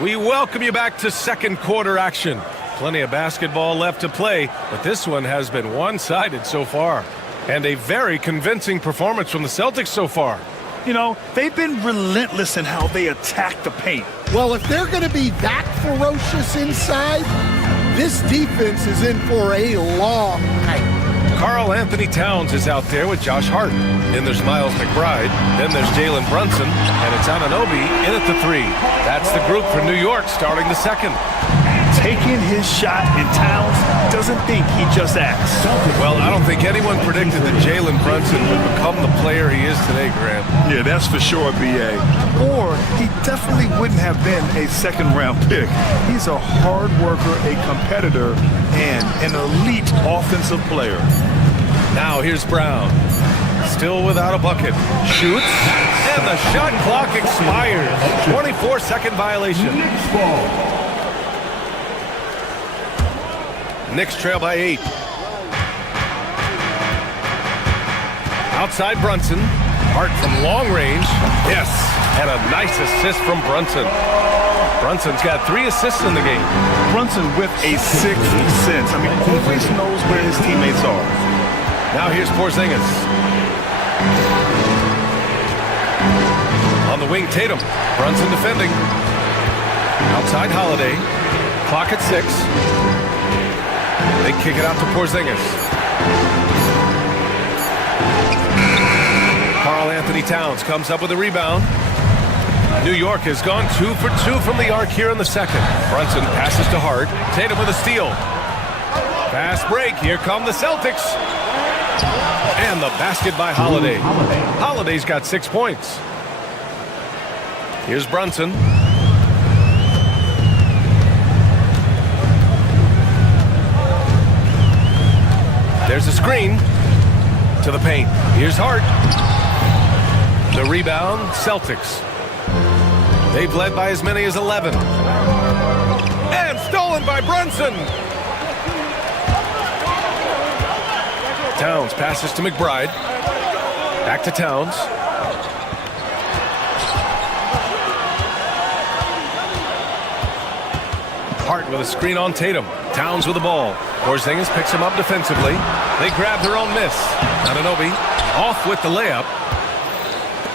We welcome you back to second quarter action. Plenty of basketball left to play, but this one has been one-sided so far. And a very convincing performance from the Celtics so far. You know, they've been relentless in how they attack the paint. Well, if they're going to be that ferocious inside, this defense is in for a long night. Karl Anthony Towns is out there with Josh Hart. Then there's Miles McBride. Then there's Jalen Brunson. And it's Anunoby in at the 3. That's the group for New York starting the second. Taking his shot, and Towns doesn't think he just asked. Well, I don't think anyone predicted that Jalen Brunson would become the player he is today, Grant. Yeah, that's for sure, B.A. Or he definitely wouldn't have been a second-round pick. He's a hard worker, a competitor, and an elite offensive player. Now here's Brown. Still without a bucket. Shoots, and the shot clock expires. 24-second violation. Knicks trail by 8. Outside Brunson. Hart from long range. Yes, and a nice assist from Brunson. Brunson's got 3 assists in the game. Brunson with a sixth sense. I mean, always knows where his teammates are. Now here's Porzingis. On the wing, Tatum. Brunson defending. Outside Holiday. Clock at 6. They kick it out to Porzingis. Karl Anthony Towns comes up with a rebound. New York has gone 2 for 2 from the arc here in the second. Brunson passes to Hart. Tatum with a steal. Fast break. Here come the Celtics. And the basket by Holiday. Holiday's got 6 points. Here's Brunson. There's a screen to the paint. Here's Hart. The rebound, Celtics. They've led by as many as 11. And stolen by Brunson. Towns passes to McBride. Back to Towns. Hart with a screen on Tatum. Towns with the ball. Porzingis picks him up defensively. They grab their own miss. Anunoby off with the layup.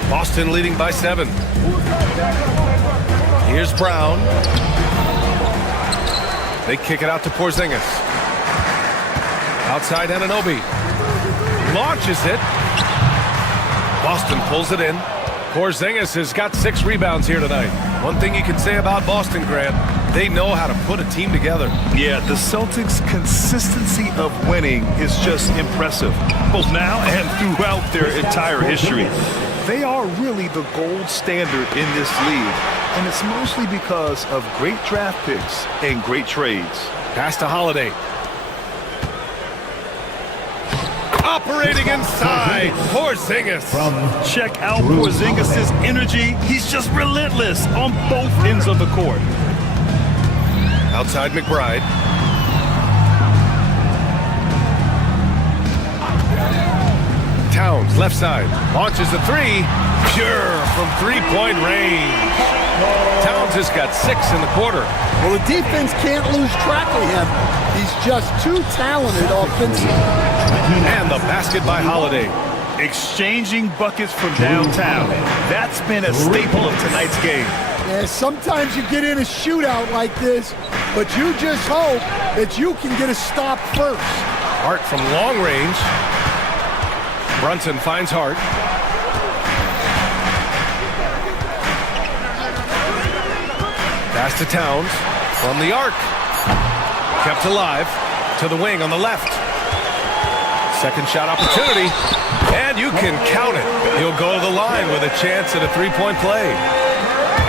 Boston leading by 7. Here's Brown. They kick it out to Porzingis. Outside Anunoby. Launches it. Boston pulls it in. Porzingis has got 6 rebounds here tonight. One thing you can say about Boston, Grant, they know how to put a team together. Yeah, the Celtics' consistency of winning is just impressive, both now and throughout their entire history. They are really the gold standard in this league, and it's mostly because of great draft picks and great trades. Pass to Holiday. Operating inside, Porzingis. Check out Porzingis' energy. He's just relentless on both ends of the court. Outside McBride. Towns, left side. Launches a 3. Pure from three-point range. Towns has got 6 in the quarter. Well, the defense can't lose track of him. He's just too talented offensively. And the basket by Holiday. Exchanging buckets from downtown. That's been a staple of tonight's game. Yeah, sometimes you get in a shootout like this, but you just hope that you can get a stop first. Hart from long range. Brunson finds Hart. Pass to Towns from the arc. Kept alive to the wing on the left. Second shot opportunity, and you can count it. He'll go to the line with a chance at a 3-point play.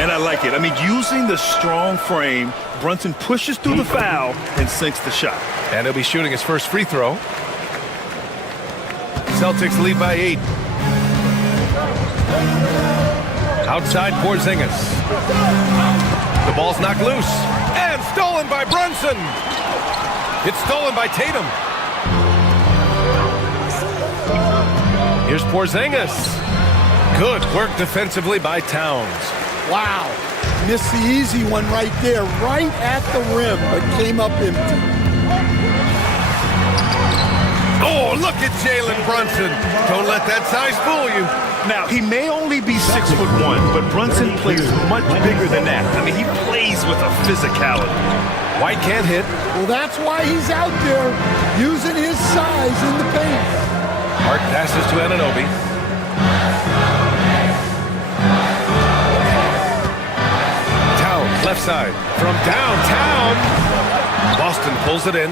And I like it. I mean, using the strong frame, Brunson pushes through the foul and sinks the shot. And he'll be shooting his first free throw. Celtics lead by 8. Outside Porzingis. The ball's knocked loose. And stolen by Brunson. It's stolen by Tatum. Here's Porzingis. Good work defensively by Towns. Wow. Missed the easy one right there, right at the rim, but came up empty. Oh, look at Jalen Brunson. Don't let that size fool you. Now, he may only be 6'1", but Brunson plays much bigger than that. I mean, he plays with a physicality. White can't hit. Well, that's why he's out there using his size in the paint. Hart passes to Anunoby. Towns, left side. From downtown. Boston pulls it in.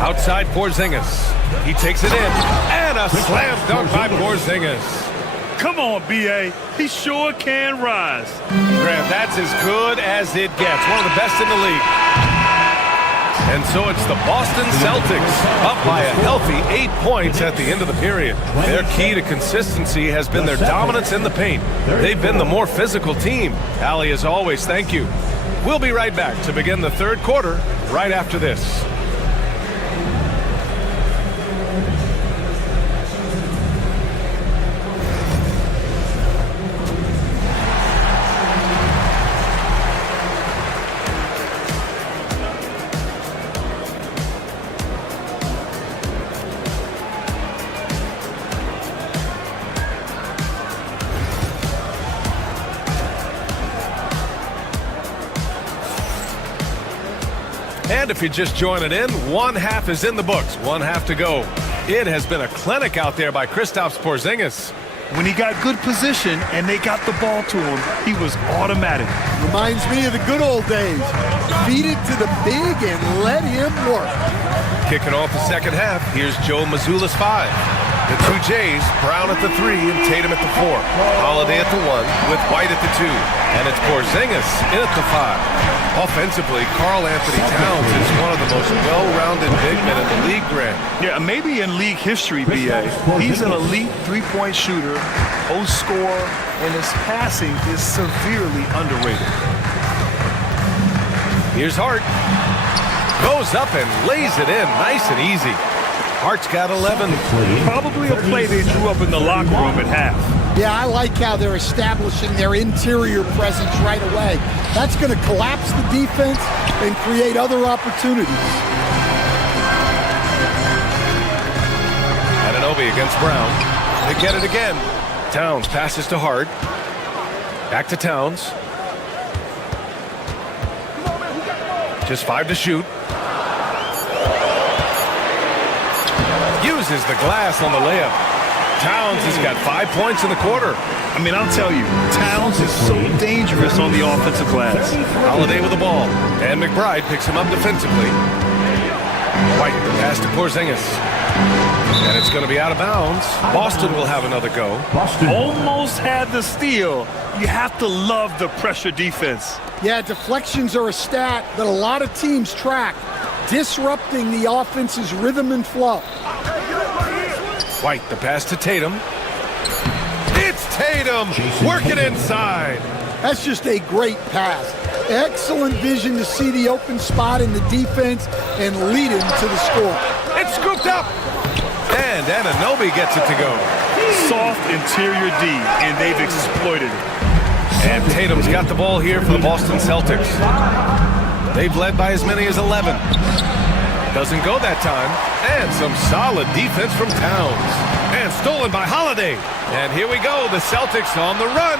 Outside Porzingis. He takes it in. And a slam dunk by Porzingis. Come on, B.A. He sure can rise. Graham, that's as good as it gets. One of the best in the league. And so it's the Boston Celtics up by a healthy 8 points at the end of the period. Their key to consistency has been their dominance in the paint. They've been the more physical team. Allie, as always, thank you. We'll be right back to begin the third quarter right after this. And if you're just joining in, one half is in the books, one half to go. It has been a clinic out there by Kristaps Porzingis. When he got good position and they got the ball to him, he was automatic. Reminds me of the good old days. Feed it to the big and let him work. Kicking off the second half, here's Joe Mazzulla's 5. The two Jays, Brown at the 3 and Tatum at the 4. Holiday at the 1 with White at the 2. And it's Porzingis in at the 5. Offensively, Karl Anthony Towns is one of the most well-rounded big men in the league, Grant. Yeah, maybe in league history, B.A. He's an elite three-point shooter, scorer, and his passing is severely underrated. Here's Hart. Goes up and lays it in nice and easy. Hart's got 11. Probably a play they drew up in the locker room at half. Yeah, I like how they're establishing their interior presence right away. That's going to collapse the defense and create other opportunities. Anunoby against Brown. They get it again. Towns passes to Hart. Back to Towns. Just 5 to shoot. Uses the glass on the layup. Towns has got 5 points in the quarter. I mean, I'll tell you, Towns is so dangerous on the offensive glass. Holiday with the ball. And McBride picks him up defensively. White, the pass to Porzingis. And it's going to be out of bounds. Boston will have another go. Almost had the steal. You have to love the pressure defense. Yeah, deflections are a stat that a lot of teams track, disrupting the offense's rhythm and flow. White, the pass to Tatum. It's Tatum working inside. That's just a great pass. Excellent vision to see the open spot in the defense and lead him to the score. It's scooped up. And Anunoby gets it to go. Soft interior D, and they've exploited it. And Tatum's got the ball here for the Boston Celtics. They've led by as many as 11. Doesn't go that time. And some solid defense from Towns. And stolen by Holiday. And here we go, the Celtics on the run.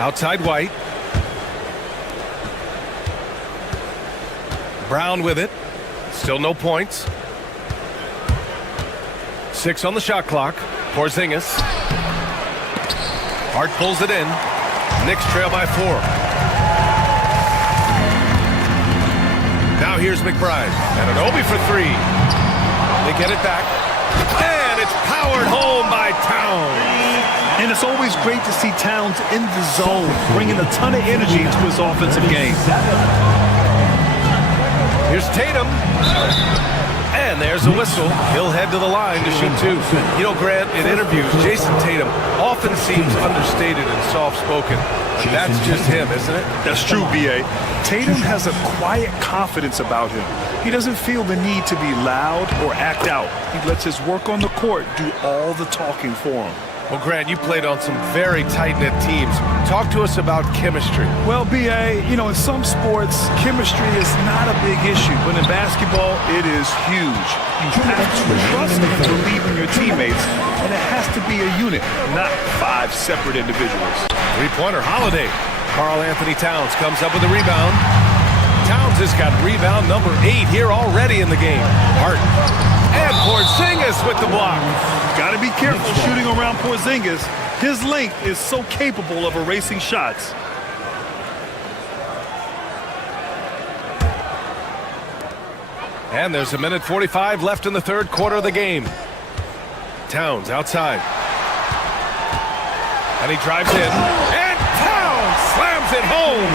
Outside White. Brown with it. Still no points. 6 on the shot clock. Porzingis. Hart pulls it in. Knicks trail by 4. Now here's McBride. Anunoby for 3. They get it back. And it's powered home by Towns. And it's always great to see Towns in the zone, bringing a ton of energy to his offensive game. Here's Tatum. And there's a whistle. He'll head to the line to shoot two. You know, Grant, in interviews, Jason Tatum often seems understated and soft-spoken. But that's just him, isn't it? That's true, B.A. Tatum has a quiet confidence about him. He doesn't feel the need to be loud or act out. He lets his work on the court do all the talking for him. Well, Grant, you played on some very tight-knit teams. Talk to us about chemistry. Well, B.A., you know, in some sports, chemistry is not a big issue, but in basketball, it is huge. You have to trust and believe in your teammates, and it has to be a unit, not 5 separate individuals. Three-pointer, Holiday. Karl Anthony Towns comes up with a rebound. Towns has got rebound number 8 here already in the game. Hart. And Porzingis with the block. Got to be careful shooting around Porzingis. His length is so capable of erasing shots. And there's a minute 45 left in the third quarter of the game. Towns outside. And he drives in. And Towns slams it home.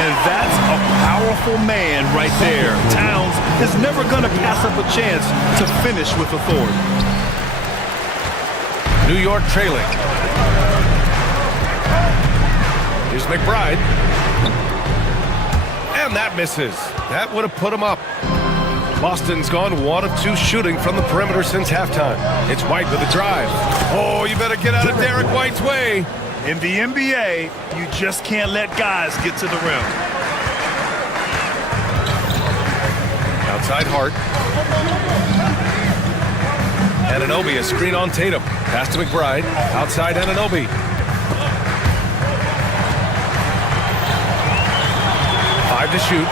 And that's a powerful man right there. Towns is never going to pass up a chance to finish with authority. New York trailing. Here's McBride. And that misses. That would have put him up. Boston's gone 1 of 2 shooting from the perimeter since halftime. It's White with a drive. Oh, you better get out of Derek White's way. In the NBA, you just can't let guys get to the rim. Outside Hart. Anunoby, a screen on Tatum. Pass to McBride. Outside Anunoby. Five to shoot.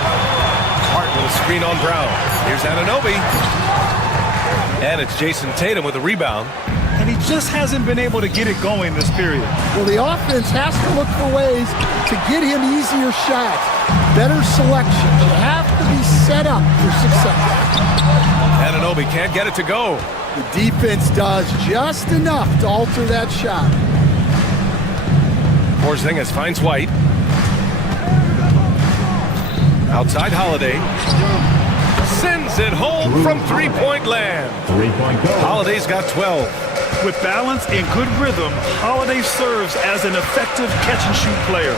Hart with a screen on Brown. Here's Anunoby. And it's Jason Tatum with a rebound. And he just hasn't been able to get it going this period. Well, the offense has to look for ways to get him easier shots, better selection. You have to be set up for success. Anunoby can't get it to go. The defense does just enough to alter that shot. Porzingis finds White. Outside Holiday. Sends it home from three-point land. Holiday's got 12. With balance and good rhythm, Holiday serves as an effective catch-and-shoot player.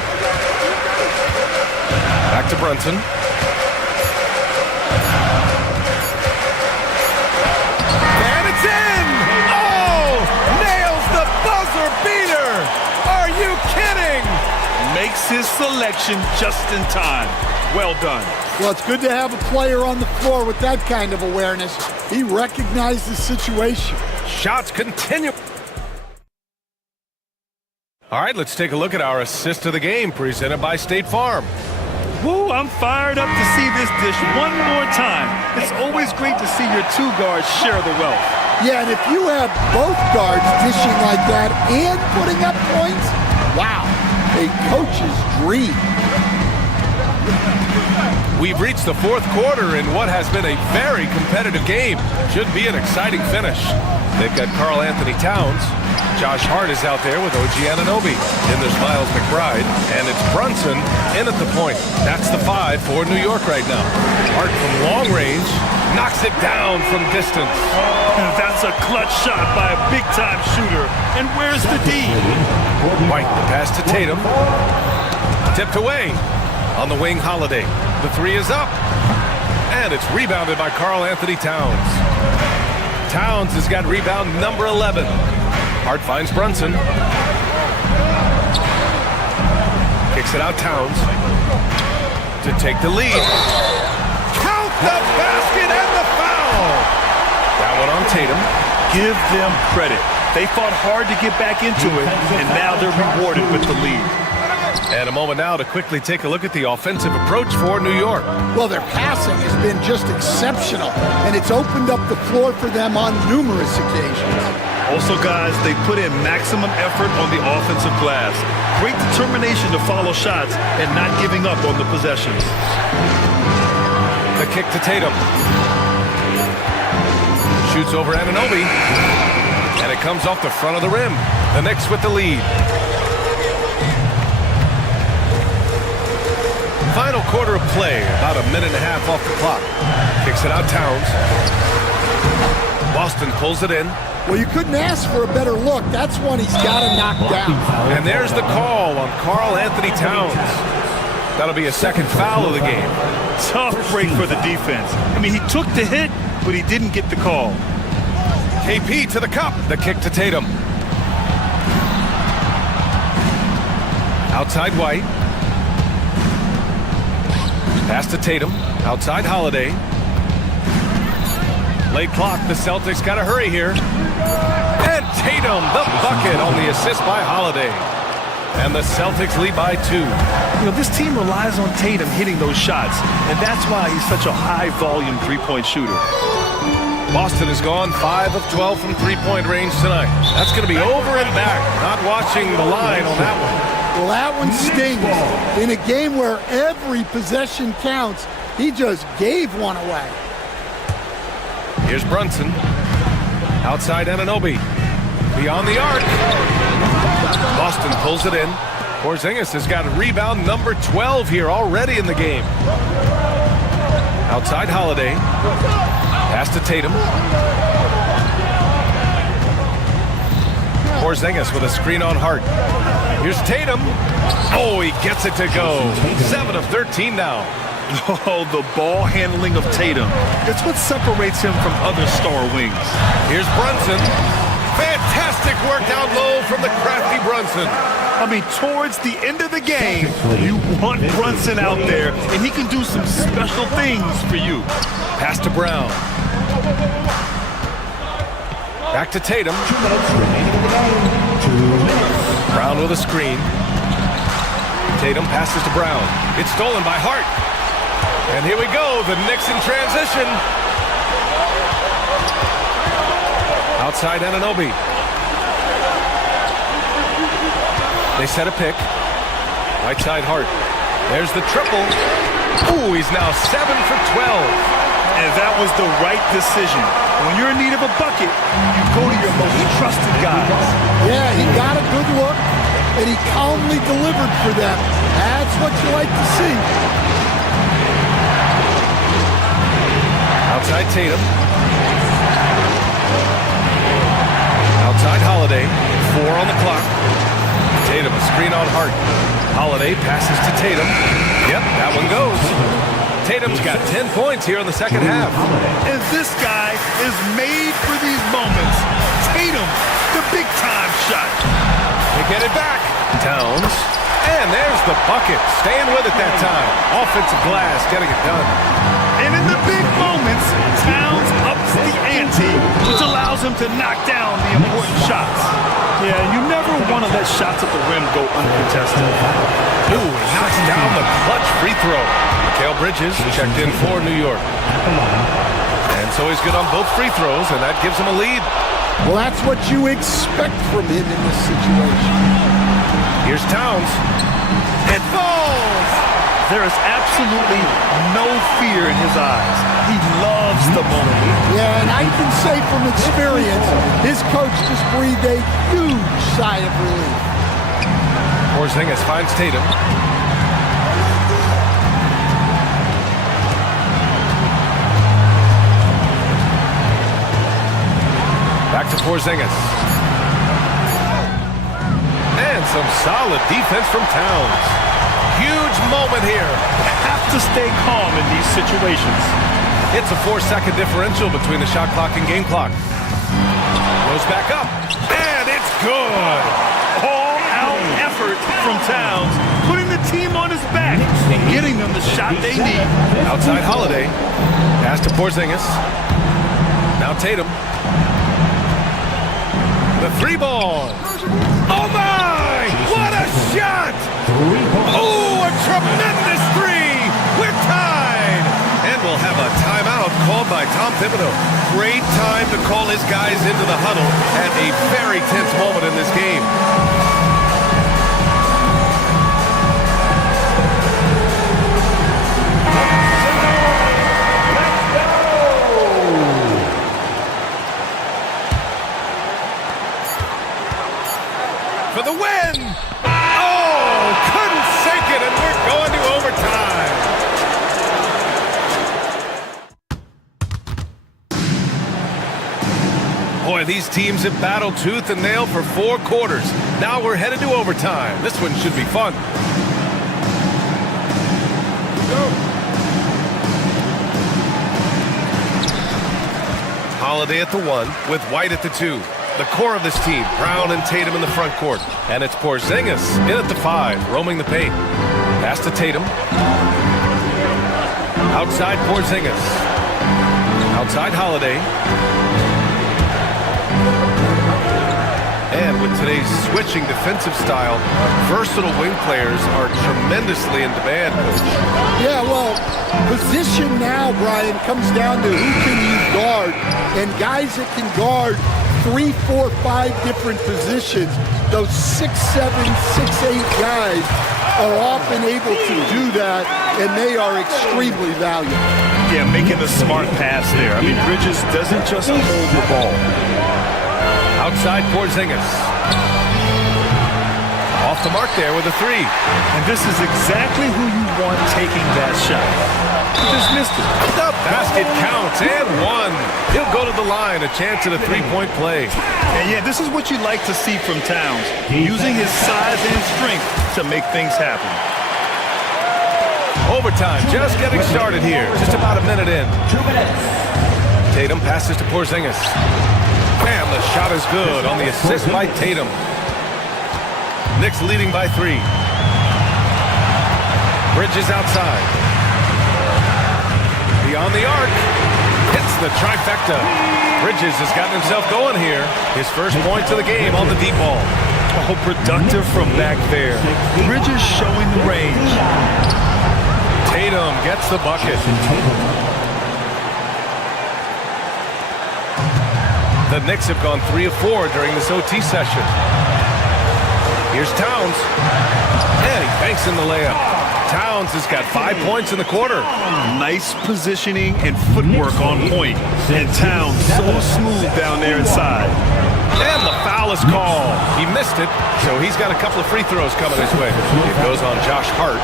Back to Brunson. And it's in! Oh! Nails the buzzer beater! Are you kidding? Makes his selection just in time. Well done. Well, it's good to have a player on the floor with that kind of awareness. He recognized the situation. Shots continue. All right, let's take a look at our assist of the game presented by State Farm. Woo, I'm fired up to see this dish one more time. It's always great to see your 2 guards share the wealth. Yeah, and if you have both guards dishing like that and putting up points, wow, a coach's dream. We've reached the fourth quarter in what has been a very competitive game. Should be an exciting finish. They've got Karl Anthony Towns. Josh Hart is out there with OG Anunoby. Then there's Miles McBride. And it's Brunson in at the point. That's the 5 for New York right now. Hart from long range knocks it down from distance. That's a clutch shot by a big-time shooter. And where's the D? White, the pass to Tatum. Tipped away. On the wing, Holiday. The 3 is up. And it's rebounded by Karl Anthony Towns. Towns has got rebound number 11. Hart finds Brunson. Kicks it out, Towns. To take the lead. Count the basket and the foul. That one on Tatum. Give them credit. They fought hard to get back into it, and now they're rewarded with the lead. And a moment now to quickly take a look at the offensive approach for New York. Well, their passing has been just exceptional, and it's opened up the floor for them on numerous occasions. Also, guys, they put in maximum effort on the offensive glass. Great determination to follow shots and not giving up on the possessions. The kick to Tatum. Shoots over Anunoby. And it comes off the front of the rim. The Knicks with the lead. Final quarter of play, about a minute and a half off the clock. Kicks it out Towns. Boston pulls it in. Well, you couldn't ask for a better look. That's one he's got to knock down. And there's the call on Karl Anthony Towns. That'll be a second foul of the game. Tough break for the defense. I mean, he took the hit, but he didn't get the call. KP to the cup. The kick to Tatum. Outside White. Pass to Tatum. Outside Holiday. Late clock. The Celtics got to hurry here. And Tatum, the bucket on the assist by Holiday. And the Celtics lead by 2. You know, this team relies on Tatum hitting those shots, and that's why he's such a high-volume three-point shooter. Boston has gone 5 of 12 from three-point range tonight. That's going to be over and back. Not watching the line on that one. Well, that one stings. In a game where every possession counts, he just gave one away. Here's Brunson. Outside Anunoby. Beyond the arc. Boston pulls it in. Porzingis has got rebound number 12 here already in the game. Outside Holiday. Pass to Tatum. Porzingis with a screen on Hart. Here's Tatum. Oh, he gets it to go. 7 of 13 now. Oh, the ball handling of Tatum. It's what separates him from other star wings. Here's Brunson. Fantastic work down low from the crafty Brunson. I mean, towards the end of the game, you want Brunson out there, and he can do some special things for you. Pass to Brown. Back to Tatum. Brown with a screen. Tatum passes to Brown. It's stolen by Hart. And here we go, the Knicks in transition. Outside Anunoby. They set a pick. Right side Hart. There's the triple. Ooh, he's now 7 for 12. And that was the right decision. When you're in need of a bucket, you go to your most trusted guys. Yeah, he got a good look, and he calmly delivered for them. That's what you like to see. Outside Tatum. Outside Holiday. 4 on the clock. Tatum, a screen on Hart. Holiday passes to Tatum. Yep, that one goes. Tatum's got 10 points here in the second half. And this guy is made for these moments. Tatum, the big-time shot. They get it back. Towns. And there's the bucket. Staying with it that time. Offensive glass, getting it done. And in the big moments, Towns ups the ante, which allows him to knock down the important shots. Yeah, you never want to let shots at the rim go uncontested. Ooh, he knocks down the clutch free throw. Mikal Bridges checked in for New York. And so he's good on both free throws, and that gives him a lead. Well, that's what you expect from him in this situation. Here's Towns. It falls! There is absolutely no fear in his eyes. He loves the moment. Yeah, and I can say from experience, his coach just breathed a huge sigh of relief. Porzingis finds Tatum. Back to Porzingis. And some solid defense from Towns. Huge moment here. Have to stay calm in these situations. It's a 4-second differential between the shot clock and game clock. Goes back up. And it's good. All-out effort from Towns, putting the team on his back and getting them the shot they need. Outside Holiday. Pass to Porzingis. Now Tatum. The 3-ball. Oh my! What a shot! Oh, a tremendous 3! We're tied! And we'll have a timeout called by Tom Thibodeau. Great time to call his guys into the huddle at a very tense moment in this game. Boy, these teams have battled tooth and nail for 4 quarters. Now we're headed to overtime. This one should be fun. Holiday at the 1 with White at the 2. The core of this team, Brown and Tatum in the front court. And it's Porzingis in at the 5, roaming the paint. Pass to Tatum. Outside Porzingis. Outside Holiday. And with today's switching defensive style, versatile wing players are tremendously in demand, Coach. Yeah, well, position now, Brian, comes down to who can you guard. And guys that can guard 3, 4, 5 different positions, those 6'7", 6'8" guys are often able to do that, and they are extremely valuable. Yeah, making the smart pass there. I mean, Bridges doesn't just hold the ball. Outside Porzingis. Off the mark there with a 3. And this is exactly who you want taking that shot. He just missed it. The basket counts and 1. He'll go to the line, a chance at a 3-point play. And yeah, this is what you like to see from Towns, using his size and strength to make things happen. Overtime just getting started here. Just about a minute in. 2 minutes. Tatum passes to Porzingis. Bam, the shot is good on the assist by Tatum. Knicks leading by 3. Bridges outside. Beyond the arc. Hits the trifecta. Bridges has gotten himself going here. His first points of the game on the deep ball. Oh, productive from back there. Bridges showing the range. Tatum gets the bucket. The Knicks have gone 3 of 4 during this OT session. Here's Towns. And he banks in the layup. Towns has got 5 points in the quarter. Nice positioning and footwork on point. And Towns so smooth down there inside. And the foul is called. He missed it, so he's got a couple of free throws coming his way. It goes on Josh Hart.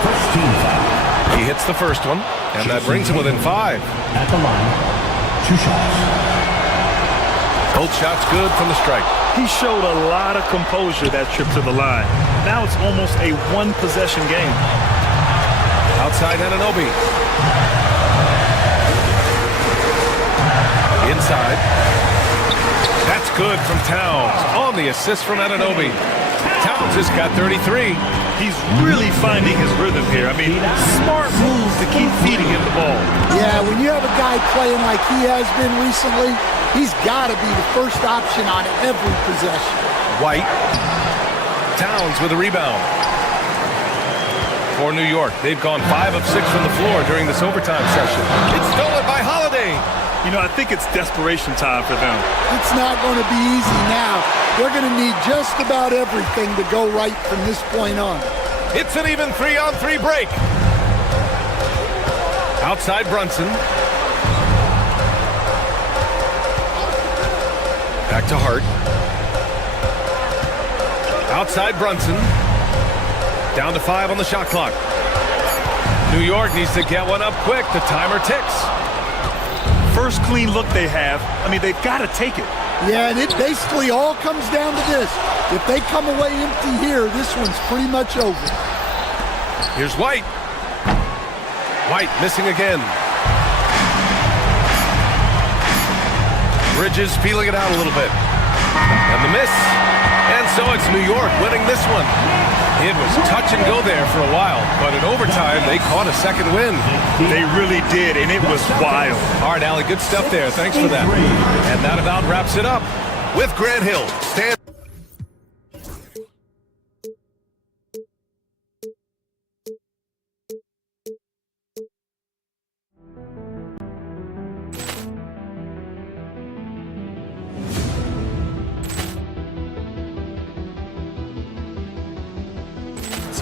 He hits the first one, and that brings him within 5. At the line, 2 shots. Both shots good from the strike. He showed a lot of composure that trip to the line. Now it's almost a 1-possession game. Outside Anunoby. Inside. That's good from Towns on the assist from Anunoby. Towns has got 33. He's really finding his rhythm here. I mean, smart moves to keep feeding him the ball. Yeah, when you have a guy playing like he has been recently, he's got to be the first option on every possession. White. Towns with a rebound. For New York, they've gone 5 of 6 from the floor during this overtime session. It's stolen by Holiday. You know, I think it's desperation time for them. It's not going to be easy now. They're going to need just about everything to go right from this point on. It's an even 3-on-3 break. Outside Brunson. Back to Hart. Outside Brunson. Down to 5 on the shot clock. New York needs to get one up quick. The timer ticks. First clean look they have. I mean, they've got to take it. Yeah, and it basically all comes down to this. If they come away empty here, this one's pretty much over. Here's White. White missing again. Bridges feeling it out a little bit. And the miss. And so it's New York winning this one. It was touch and go there for a while, but in overtime, they caught a second win. They really did, and it was wild. All right, Allie, good stuff there. Thanks for that. And that about wraps it up with Grant Hill. Stand.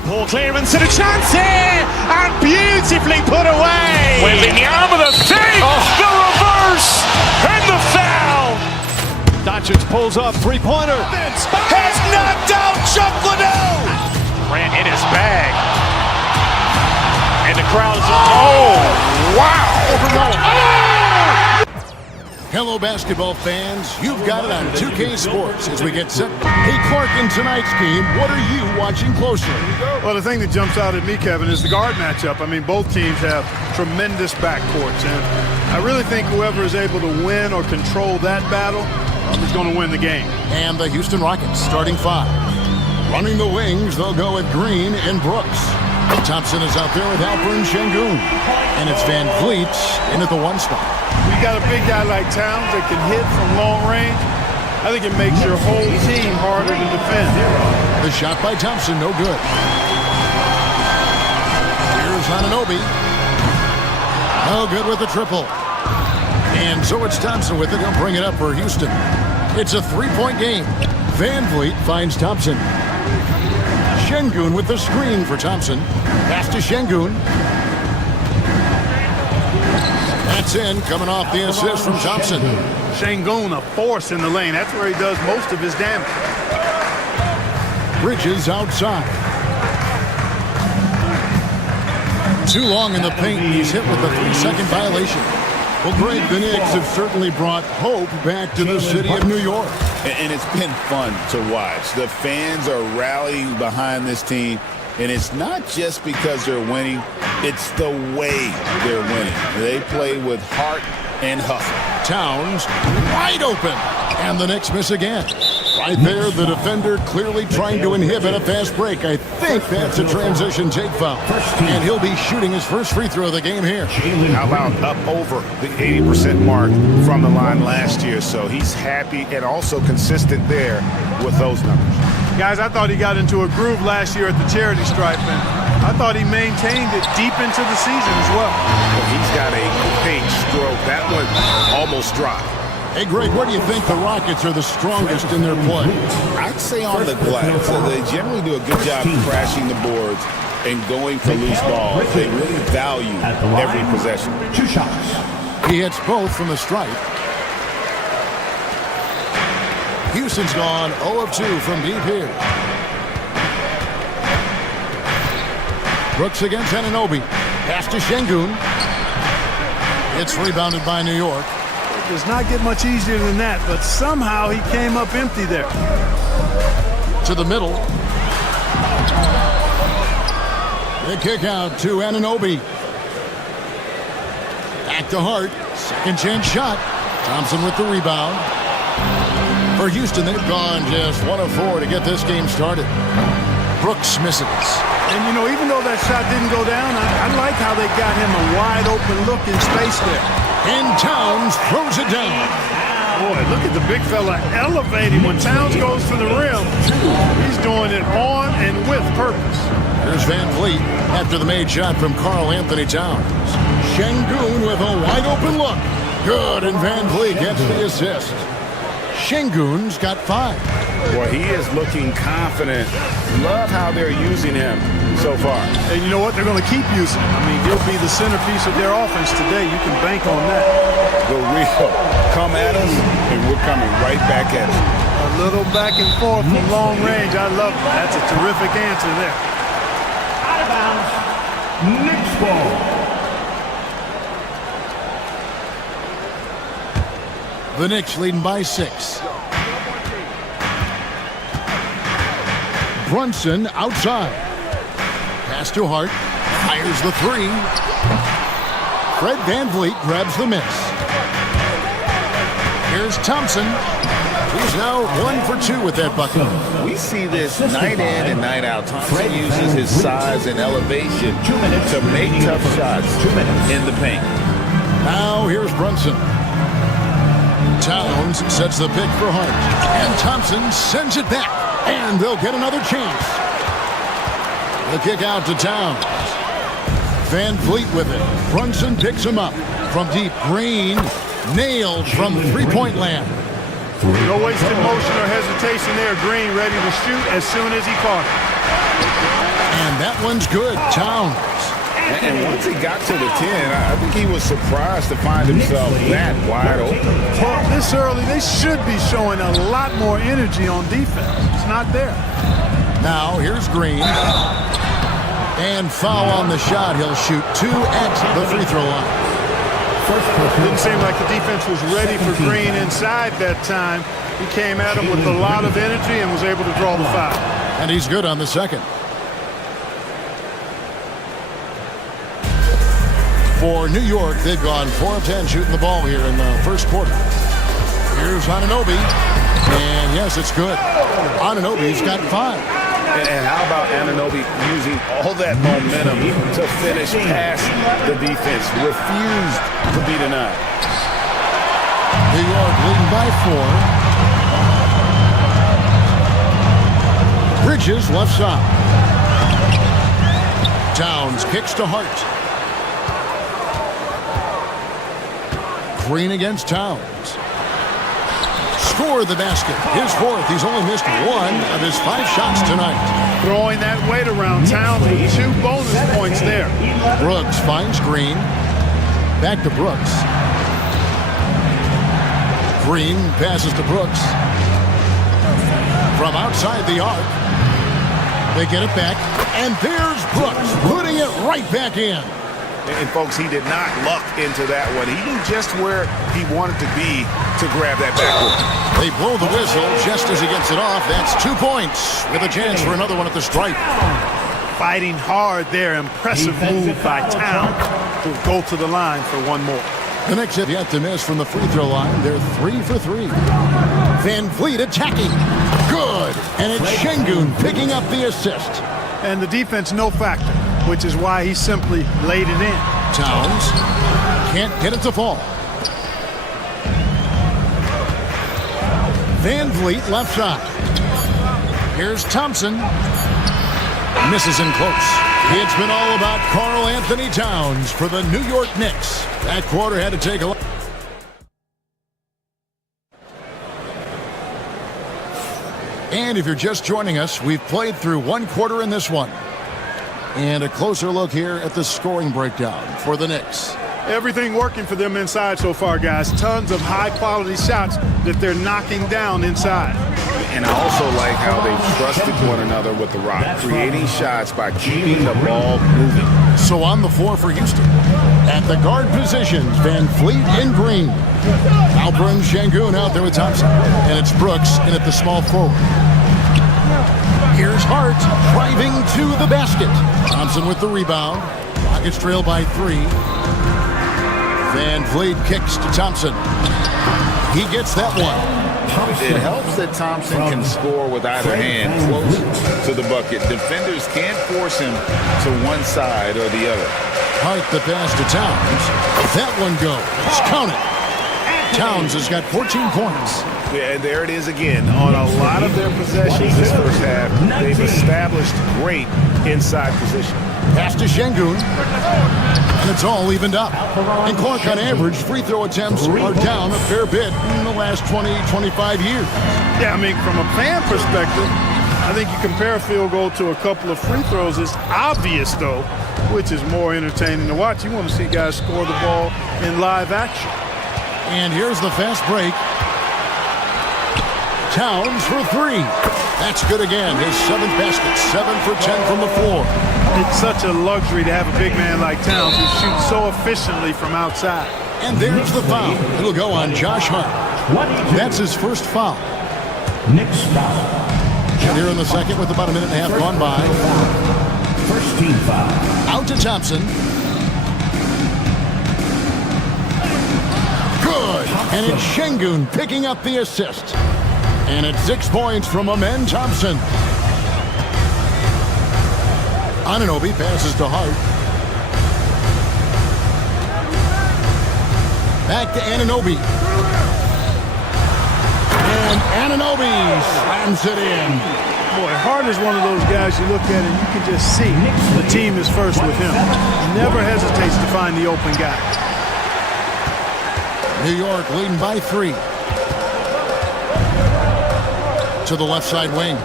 Poor clearance and a chance here, and beautifully put away. Wembanyama the save, the reverse, and the foul. Doncic pulls up, 3-pointer. Has knocked out Chuck Liddell. Grant in his bag. And the crowd is, oh, wow. Hello, basketball fans. You've got it on 2K Sports as we get set. Hey, Clark, in tonight's game, what are you watching closely? Well, the thing that jumps out at me, Kevin, is the guard matchup. I mean, both teams have tremendous backcourts, and I really think whoever is able to win or control that battle is going to win the game. And the Houston Rockets starting 5. Running the wings, they'll go with Green and Brooks. Thompson is out there with Alperen Şengün. And it's Van Vliet in at the 1 spot. You got a big guy like Towns that can hit from long range. I think it makes your whole team harder to defend. The shot by Thompson, no good. Here's Anunoby. No good with the triple. And so it's Thompson with it. He'll bring it up for Houston. It's a 3-point game. Van Vliet finds Thompson. Şengün with the screen for Thompson. Pass to Şengün. That's in, coming off the assist from Thompson. Şengün, a force in the lane. That's where he does most of his damage. Bridges outside. Too long in the paint. He's hit with a 3-second violation. Well, Greg, the Knicks have certainly brought hope back to the city of New York. And it's been fun to watch. The fans are rallying behind this team. And it's not just because they're winning. It's the way they're winning. They play with heart and hustle. Towns wide open. And the Knicks miss again. Right there, the defender clearly trying to inhibit a fast break. I think that's a transition take foul. And he'll be shooting his first free throw of the game here. How about up over the 80% mark from the line last year? So he's happy and also consistent there with those numbers. Guys, I thought he got into a groove last year at the charity stripe, and I thought he maintained it deep into the season as well. But he's got a great stroke. That one almost dropped. Hey, Greg, where do you think the Rockets are the strongest in their play? I'd say on the glass. They generally do a good job crashing the boards and going for loose balls. They really value every possession. 2 shots. He hits both from the stripe. Houston's gone 0 of 2 from deep here. Brooks against Anunoby. Pass to Şengün. It's rebounded by New York. It does not get much easier than that, but somehow he came up empty there. To the middle. The kick out to Anunoby. Back to Hart. Second chance shot. Thompson with the rebound. For Houston, they've gone just 1 of 4 to get this game started. Brooks misses. And, you know, even though that shot didn't go down, I like how they got him a wide open look in space there. And Towns throws it down. Boy, look at the big fella elevating. When Towns goes to the rim, he's doing it on and with purpose. Here's Van Vliet after the made shot from Karl Anthony Towns. Şengün with a wide open look. Good, and Van Vliet gets the assist. Şengün's got 5. Boy, he is looking confident. Love how they're using him so far. And you know what? They're going to keep using him. I mean, he'll be the centerpiece of their offense today. You can bank on that. The real come at us, and we're coming right back at you. A little back and forth from long range. I love it. That's a terrific answer there. Out of bounds. Knicks ball. The Knicks leading by 6. Brunson outside. Pass to Hart. Fires the 3. Fred VanVleet grabs the miss. Here's Thompson. He's now 1 for 2 with that bucket. We see this night in and night out. Thompson uses his size and elevation to make tough shots in the paint. Now here's Brunson. Towns sets the pick for Hart. And Thompson sends it back. And they'll get another chance. The kick out to Towns. Van Vliet with it. Brunson picks him up. From deep, Green nailed from 3-point land. No wasted motion or hesitation there. Green ready to shoot as soon as he caught it. And that one's good. Towns. And once he got to the 10, I think he was surprised to find himself that wide open. Well, this early, they should be showing a lot more energy on defense. It's not there. Now, here's Green. And foul on the shot. He'll shoot 2 at the free throw line. Didn't seem like the defense was ready for Green inside that time. He came at him with a lot of energy and was able to draw the foul. And he's good on the second. For New York, they've gone 4 of 10 shooting the ball here in the first quarter. Here's Anunoby. And yes, it's good. Anunoby's got 5. And how about Anunoby using all that momentum to finish past the defense? Refused to be denied. New York leading by 4. Bridges left side. Towns kicks to Hart. Green against Towns. Score the basket. His 4th. He's only missed 1 of his 5 shots tonight. Throwing that weight around. Towns with 2 bonus points there. Brooks finds Green. Back to Brooks. Green passes to Brooks. From outside the arc. They get it back. And there's Brooks putting it right back in. And folks, he did not luck into that one. He knew just where he wanted to be to grab that backboard. They blow the whistle just as he gets it off. That's 2 points with a chance for another one at the stripe. Fighting hard there. Impressive move by Town to go to the line for one more. The Knicks have yet to miss from the free throw line. They're 3 for 3. Van Vliet attacking. Good. And it's Şengün picking up the assist. And the defense no factor, which is why he simply laid it in. Towns can't get it to fall. Van Vliet left side. Here's Thompson. Misses in close. It's been all about Karl Anthony Towns for the New York Knicks. That quarter had to take a look. And if you're just joining us, we've played through 1 quarter in this one. And a closer look here at the scoring breakdown for the Knicks. Everything working for them inside so far, guys. Tons of high-quality shots that they're knocking down inside. And I also like how they trusted one another with the rock, creating shots by keeping the ball moving. So on the floor for Houston. At the guard positions, Van Vliet and Green. Alper and Şengün out there with Thompson. And it's Brooks in at the small forward. Here's Hart driving to the basket. Thompson with the rebound. Rockets trail by 3. Van Vliet kicks to Thompson. He gets that one. It helps that Thompson can score with either hand close to the bucket. Defenders can't force him to one side or the other. Hart the pass to Towns. That one goes. Count it. Towns has got 14 points. Yeah, and there it is again. On a lot of their possessions this first half, they've established great inside position. Pass to Şengün. And it's all evened up. And Clark, on average, free throw attempts are down a fair bit in the last 20, 25 years. Yeah, I mean, from a fan perspective, I think you compare a field goal to a couple of free throws. It's obvious, though, which is more entertaining to watch. You want to see guys score the ball in live action. And here's the fast break. Towns for 3. That's good again. His 7th basket. 7 for 10 from the floor. It's such a luxury to have a big man like Towns who shoots so efficiently from outside. And there's the foul. It'll go on Josh Hart. That's his first foul. Knicks foul. And here in the second with about a minute and a half gone by. First team foul. Out to Thompson. Good. And it's Şengün picking up the assist. And it's 6 points from Amen Thompson. Anunoby passes to Hart. Back to Anunoby. And Anunoby slams it in. Boy, Hart is one of those guys you look at and you can just see the team is first with him. He never hesitates to find the open guy. New York leading by 3. To the left side wing.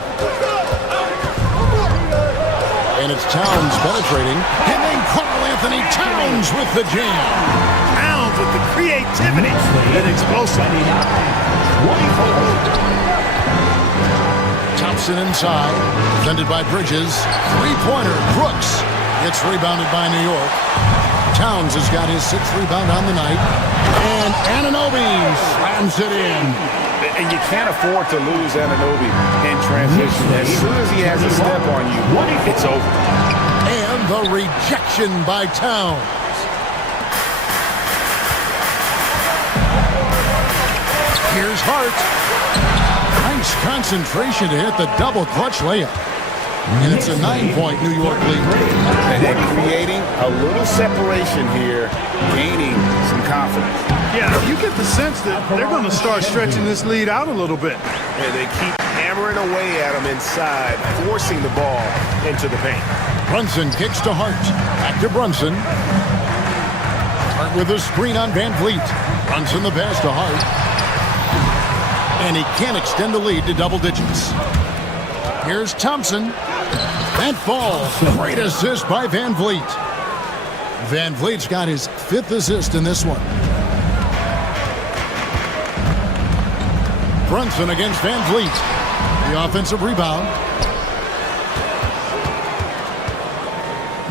And it's Towns penetrating. And then Karl Anthony Towns with the jam. Towns with the creativity and explosiveness. Thompson inside. Defended by Bridges. 3-pointer. Brooks. Gets rebounded by New York. Towns has got his 6th rebound on the night. And Anunoby slams it in. And you can't afford to lose Anunoby in transition. As soon as he has a step on you, it's over. And the rejection by Towns. Here's Hart. Nice concentration to hit the double clutch layup. And it's a 9-point New York lead. And they're creating a little separation here, gaining some confidence. Yeah, you get the sense that they're going to start stretching this lead out a little bit. And they keep hammering away at him inside, forcing the ball into the paint. Brunson kicks to Hart. Back to Brunson. Hart with a screen on Van Vliet. Brunson the pass to Hart. And he can't extend the lead to double digits. Here's Thompson. That falls. Great assist by Van Vliet. Van Vliet's got his 5th assist in this one. Brunson against Van Vliet. The offensive rebound.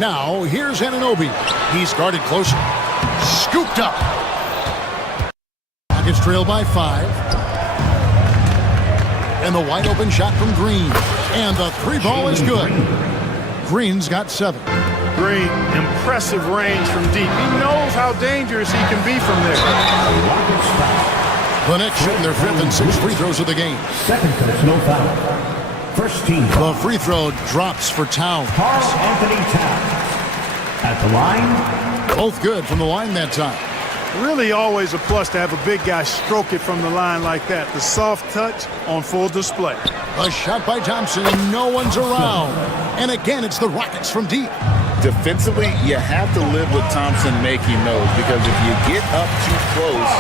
Now, here's Anunoby. He's guarded closer. Scooped up. Rockets trail by 5. And the wide open shot from Green. And the 3-ball is good. Green's got 7. Green, impressive range from deep. He knows how dangerous he can be from there. The Knicks shooting their 5th and 6th free throws of the game. Second touch, no foul. First team. The free throw drops for Towns. Karl Anthony Towns. At the line. Both good from the line that time. Really always a plus to have a big guy stroke it from the line like that. The soft touch on full display. A shot by Thompson and no one's around. And again, it's the Rockets from deep. Defensively, you have to live with Thompson making those, because if you get up too close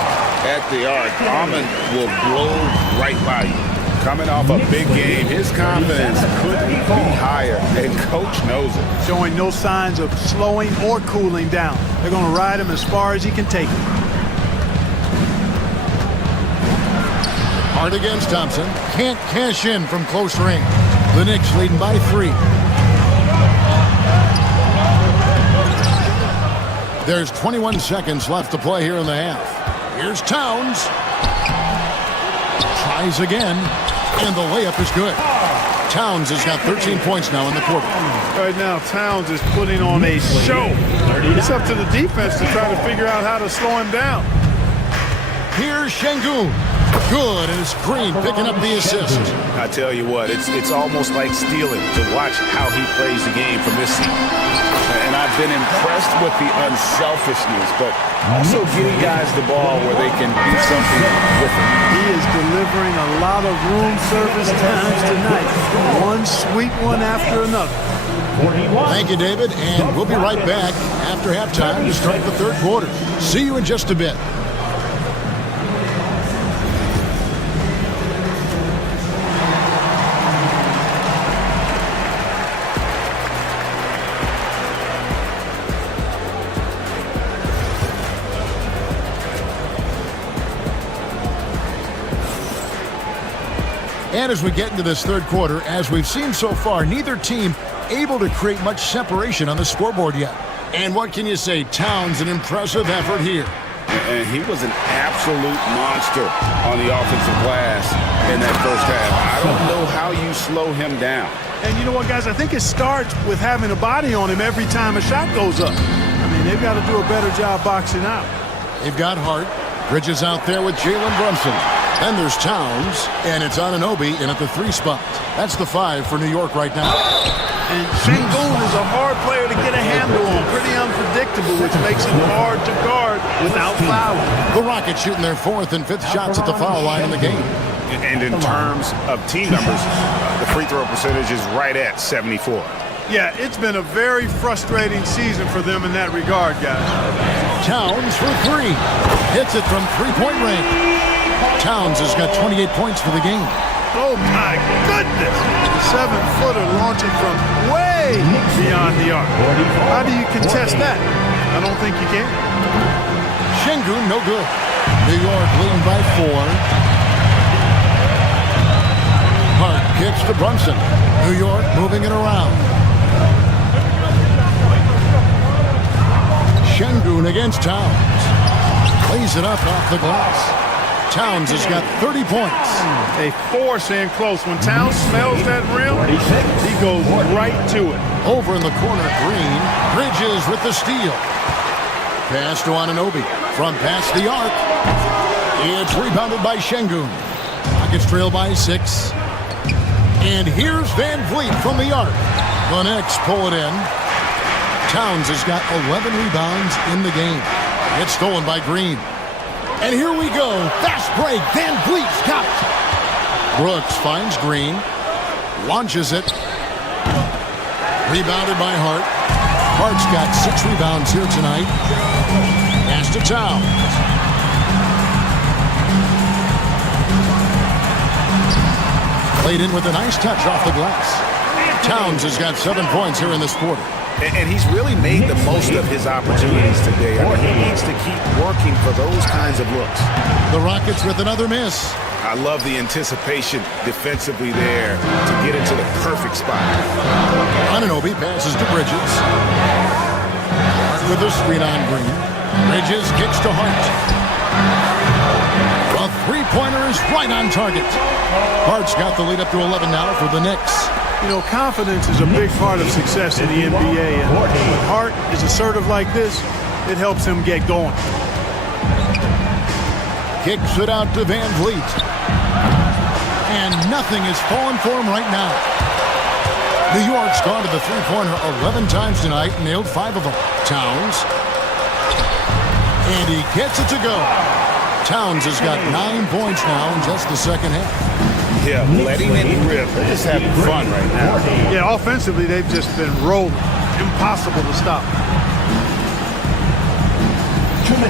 at the arc, Ahmed will blow right by you. Coming off a big game, his confidence couldn't be higher, and coach knows it. Showing no signs of slowing or cooling down. They're going to ride him as far as he can take it. Hard against Thompson. Can't cash in from close range. The Knicks leading by 3. There's 21 seconds left to play here in the half. Here's Towns. Tries again, and the layup is good. Towns has got 13 points now in the quarter. Right now, Towns is putting on a show. It's up to the defense to try to figure out how to slow him down. Here's Şengün. Good, and it's Green picking up the assist. I tell you what, it's almost like stealing to watch how he plays the game from this seat. And I've been impressed with the unselfishness, but also getting guys the ball where they can do something with it. He is delivering a lot of room service times tonight. One sweet one after another. Thank you, David, and we'll be right back after halftime to start the 3rd quarter. See you in just a bit. And as we get into this 3rd quarter, as we've seen so far, neither team able to create much separation on the scoreboard yet. And what can you say? Towns, an impressive effort here. And he was an absolute monster on the offensive glass in that first half. I don't know how you slow him down. And you know what, guys? I think it starts with having a body on him every time a shot goes up. I mean, they've got to do a better job boxing out. They've got Hart. Bridges out there with Jalen Brunson. Then there's Towns, and it's Anunoby in at the 3 spot. That's the 5 for New York right now. And Şengün is a hard player to get a handle on. Pretty unpredictable, which makes him hard to guard without fouling. The Rockets shooting their 4th and 5th shots at the foul line in the game. And in terms of team numbers, the free throw percentage is right at 74. Yeah, it's been a very frustrating season for them in that regard, guys. Towns for 3. Hits it from 3-point range. Towns has got 28 points for the game. Oh, my goodness. 7-footer launching from way beyond the arc. How do you contest that? I don't think you can. Şengün, no good. New York leading by 4. Hart kicks to Brunson. New York moving it around. Şengün against Towns. Plays it up off the glass. Towns has got 30 points. They force in close. When Towns smells that rim, he goes right to it. Over in the corner, Green. Bridges with the steal. Pass to Anunoby. From past the arc. It's rebounded by Şengün. Rockets trail by 6. And here's Van Vliet from the arc. The Knicks pull it in. Towns has got 11 rebounds in the game. It's stolen by Green. And here we go. Fast break. Van Vliet's got it. Brooks finds Green. Launches it. Rebounded by Hart. Hart's got 6 rebounds here tonight. Pass to Towns. Played in with a nice touch off the glass. Towns has got 7 points here in this quarter. And he's really made the most of his opportunities today. I mean, he needs to keep working for those kinds of looks. The Rockets with another miss. I love the anticipation defensively there to get into the perfect spot. Anunoby passes to Bridges. Hart with a screen on Green. Bridges kicks to Hart. A three-pointer is right on target. Hart's got the lead up to 11 now for the Knicks. You know, confidence is a big part of success in the NBA. And when Hart is assertive like this, it helps him get going. Kicks it out to Van Vliet. And nothing is falling for him right now. New York's gone to the three-pointer 11 times tonight, nailed 5 of them. Towns. And he gets it to go. Towns has got 9 points now in just the second half. Yeah, letting it rip. They're just having fun right now. Yeah, offensively, they've just been rolling. Impossible to stop.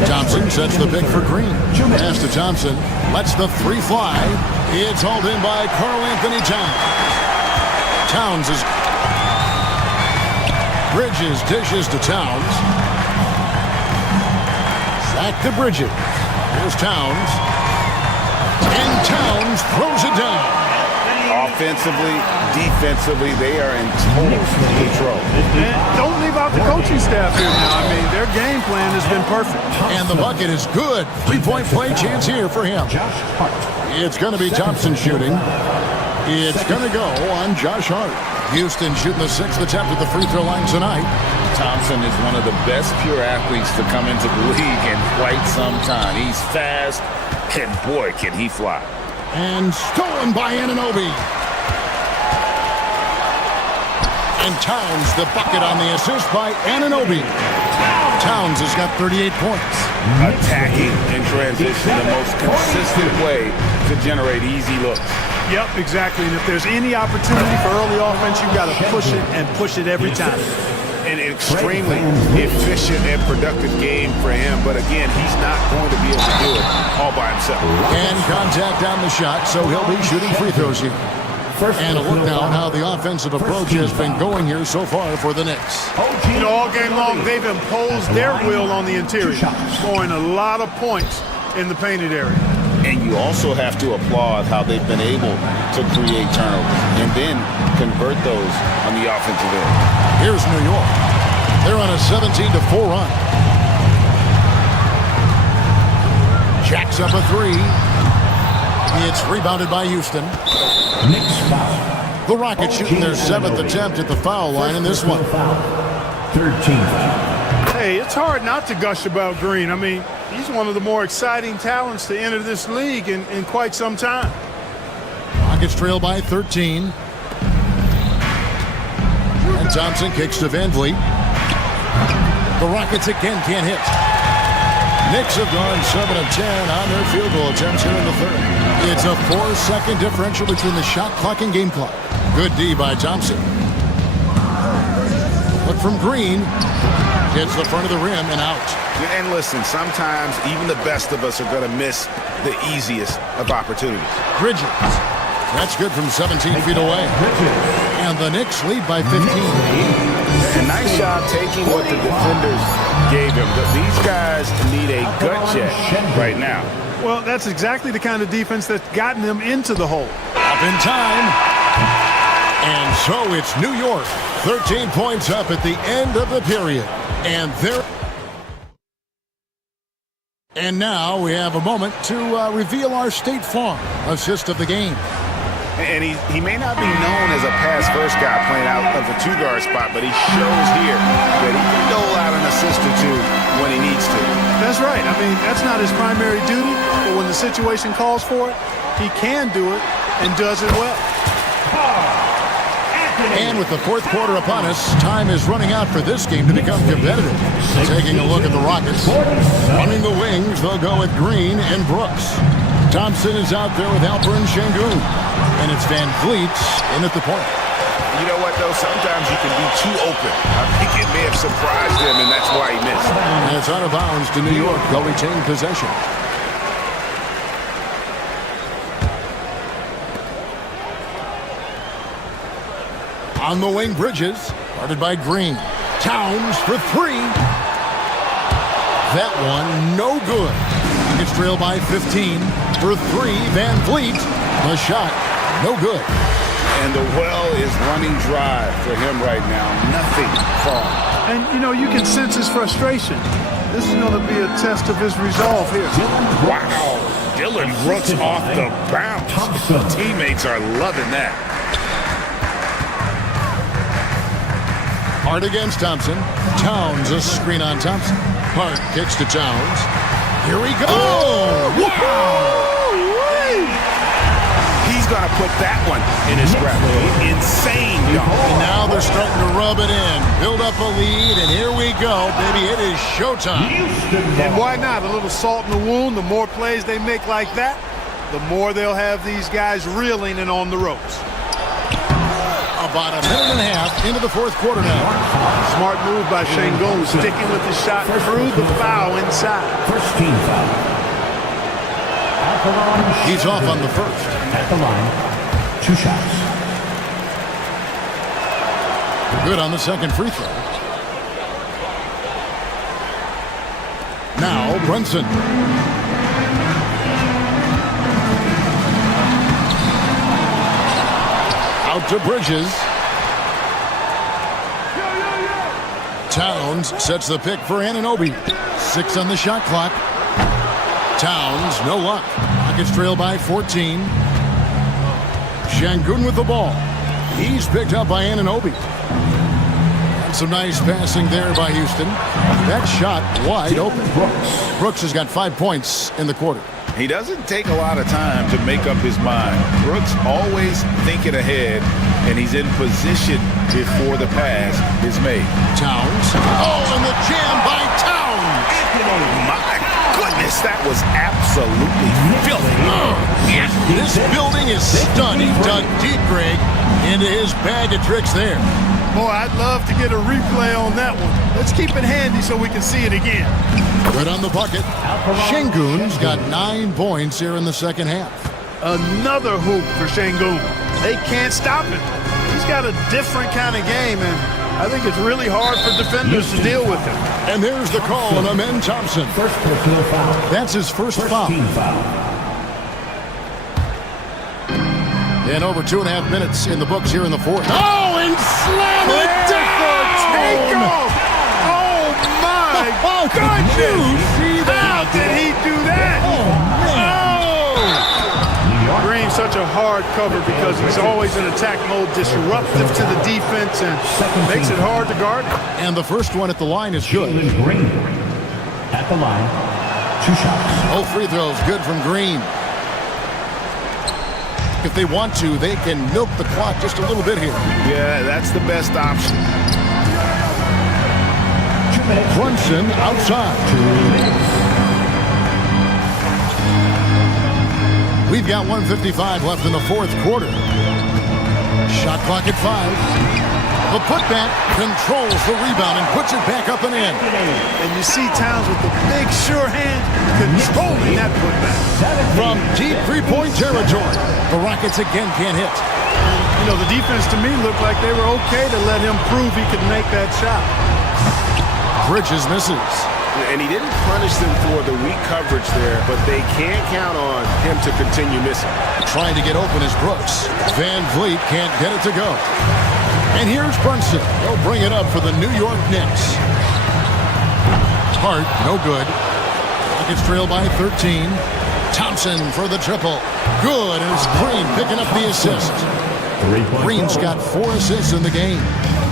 Thompson sets the pick for Green. Pass to Thompson. Lets the three fly. It's hauled in by Karl Anthony Towns. Towns is... Bridges dishes to Towns. Back to Bridges. Here's Towns. And Towns throws it down. Offensively, defensively, they are in total control. And don't leave out the coaching staff here now. I mean, their game plan has been perfect. And the bucket is good. 3-point play chance here for him. It's going to be Thompson shooting. It's going to go on Josh Hart. Houston shooting the 6th attempt at the free throw line tonight. Thompson is one of the best pure athletes to come into the league in quite some time. He's fast, and boy, can he fly. And stolen by Anunoby. And Towns the bucket on the assist by Anunoby. Towns has got 38 points. Attacking in transition, the most consistent way to generate easy looks. Yep, exactly. And if there's any opportunity for early offense, you've got to push it and push it every time. An extremely efficient and productive game for him. But again, he's not going to be able to do it all by himself. And contact on the shot, so he'll be shooting free throws here. And a look now at how the offensive approach has been going here so far for the Knicks. You know, all game long, they've imposed their will on the interior, scoring a lot of points in the painted area. And you also have to applaud how they've been able to create turnovers and then convert those on the offensive end. Here's New York. They're on a 17-4 run. Jacks up a three. It's rebounded by Houston. The Rockets shooting their 7th attempt at the foul line in this one. 13. Hey, it's hard not to gush about Green. I mean, he's one of the more exciting talents to enter this league in quite some time. Rockets trail by 13. And Thompson kicks to Van Vliet. The Rockets again can't hit. Knicks have gone 7 of 10 on their field goal attempts here in the third. It's a 4-second differential between the shot clock and game clock. Good D by Thompson. Look from Green. Hits the front of the rim and out. And listen, sometimes even the best of us are going to miss the easiest of opportunities. Bridges. That's good from 17 feet away. And the Knicks lead by 15. A nice job taking what the defenders gave him. But these guys need a gut check right now. Well, that's exactly the kind of defense that's gotten them into the hole. Up in time. And so it's New York. 13 points up at the end of the period. And they're... And now we have a moment to reveal our State Farm assist of the game. And he may not be known as a pass-first guy playing out of the two-guard spot, but he shows here that he can dole out an assist or two when he needs to. That's right. I mean, that's not his primary duty, but when the situation calls for it, he can do it and does it well. And with the fourth quarter upon us, time is running out for this game to become competitive. Taking a look at the Rockets. Running the wings, they'll go with Green and Brooks. Thompson is out there with Alper and Şengün. And it's Van Vliet in at the point. You know what, though? Sometimes you can be too open. I think it may have surprised him, and that's why he missed. And it's out of bounds to New York. They'll retain possession. On the wing, Bridges, guarded by Green. Towns for three. That one, no good. It's trailed by 15 for three. Van Vliet, the shot, no good. And the well is running dry for him right now. Nothing falling. And, you know, you can sense his frustration. This is going to be a test of his resolve here. Wow. Dylan Brooks off the bounce. Teammates are loving that. Hart against Thompson. Towns, a screen on Thompson. Hart kicks to Towns. Here we go. Wow. He's going to put that one in his grab. Insane dunk. And now they're starting to rub it in. Build up a lead, and here we go, baby. It is showtime. And why not? A little salt in the wound. The more plays they make like that, the more they'll have these guys reeling and on the ropes. About a minute and a half into the fourth quarter now. Smart move by Şengün, sticking with the shot through the foul inside. First team foul. At the line. He's off on the first. At the line. 2 shots. Good on the second free throw. Now Brunson. Out to Bridges. Towns sets the pick for Anunoby. 6 on the shot clock. Towns, no luck. Rockets trail by 14. Şengün with the ball. He's picked up by Anunoby. And some nice passing there by Houston. That shot wide open. Brooks has got 5 points in the quarter. He doesn't take a lot of time to make up his mind. Brooks always thinking ahead, and he's in position before the pass is made. Towns. Oh, and the jam by Towns. Oh, my goodness, that was absolutely filthy. Yes. This building is stunned. He dug deep, Greg, into his bag of tricks there. Boy, I'd love to get a replay on that one. Let's keep it handy so we can see it again. Good on the bucket. Şengün's got 9 points here in the second half. Another hoop for Şengün. They can't stop him. He's got a different kind of game, and I think it's really hard for defenders to deal with him. And there's the call on Amen Thompson. First personal foul. That's his first foul. Team foul. And over 2.5 minutes in the books here in the fourth. Oh, and slam it down! Takeoff! Oh, my goodness! How did he do that? Oh, man. Green's such a hard cover because he's always in attack mode, disruptive to the defense, and makes it hard to guard. And the first one at the line is good. Green. At the line. 2 shots. All free throws good from Green. If they want to, they can milk the clock just a little bit here. Yeah, that's the best option. Brunson outside. We've got 1:55 left in the fourth quarter. Shot clock at 5. The putback controls the rebound and puts it back up and in. And you see Towns with the big, sure hand controlling that putback. From deep three-point territory, the Rockets again can't hit. You know, the defense to me looked like they were okay to let him prove he could make that shot. Bridges misses. And he didn't punish them for the weak coverage there, but they can't count on him to continue missing. Trying to get open is Brooks. Van Vliet can't get it to go. And here's Brunson. He'll bring it up for the New York Knicks. Hart, no good. Rockets trail by 13. Thompson for the triple. Good, and it's Green picking up the assist. Green's got 4 assists in the game.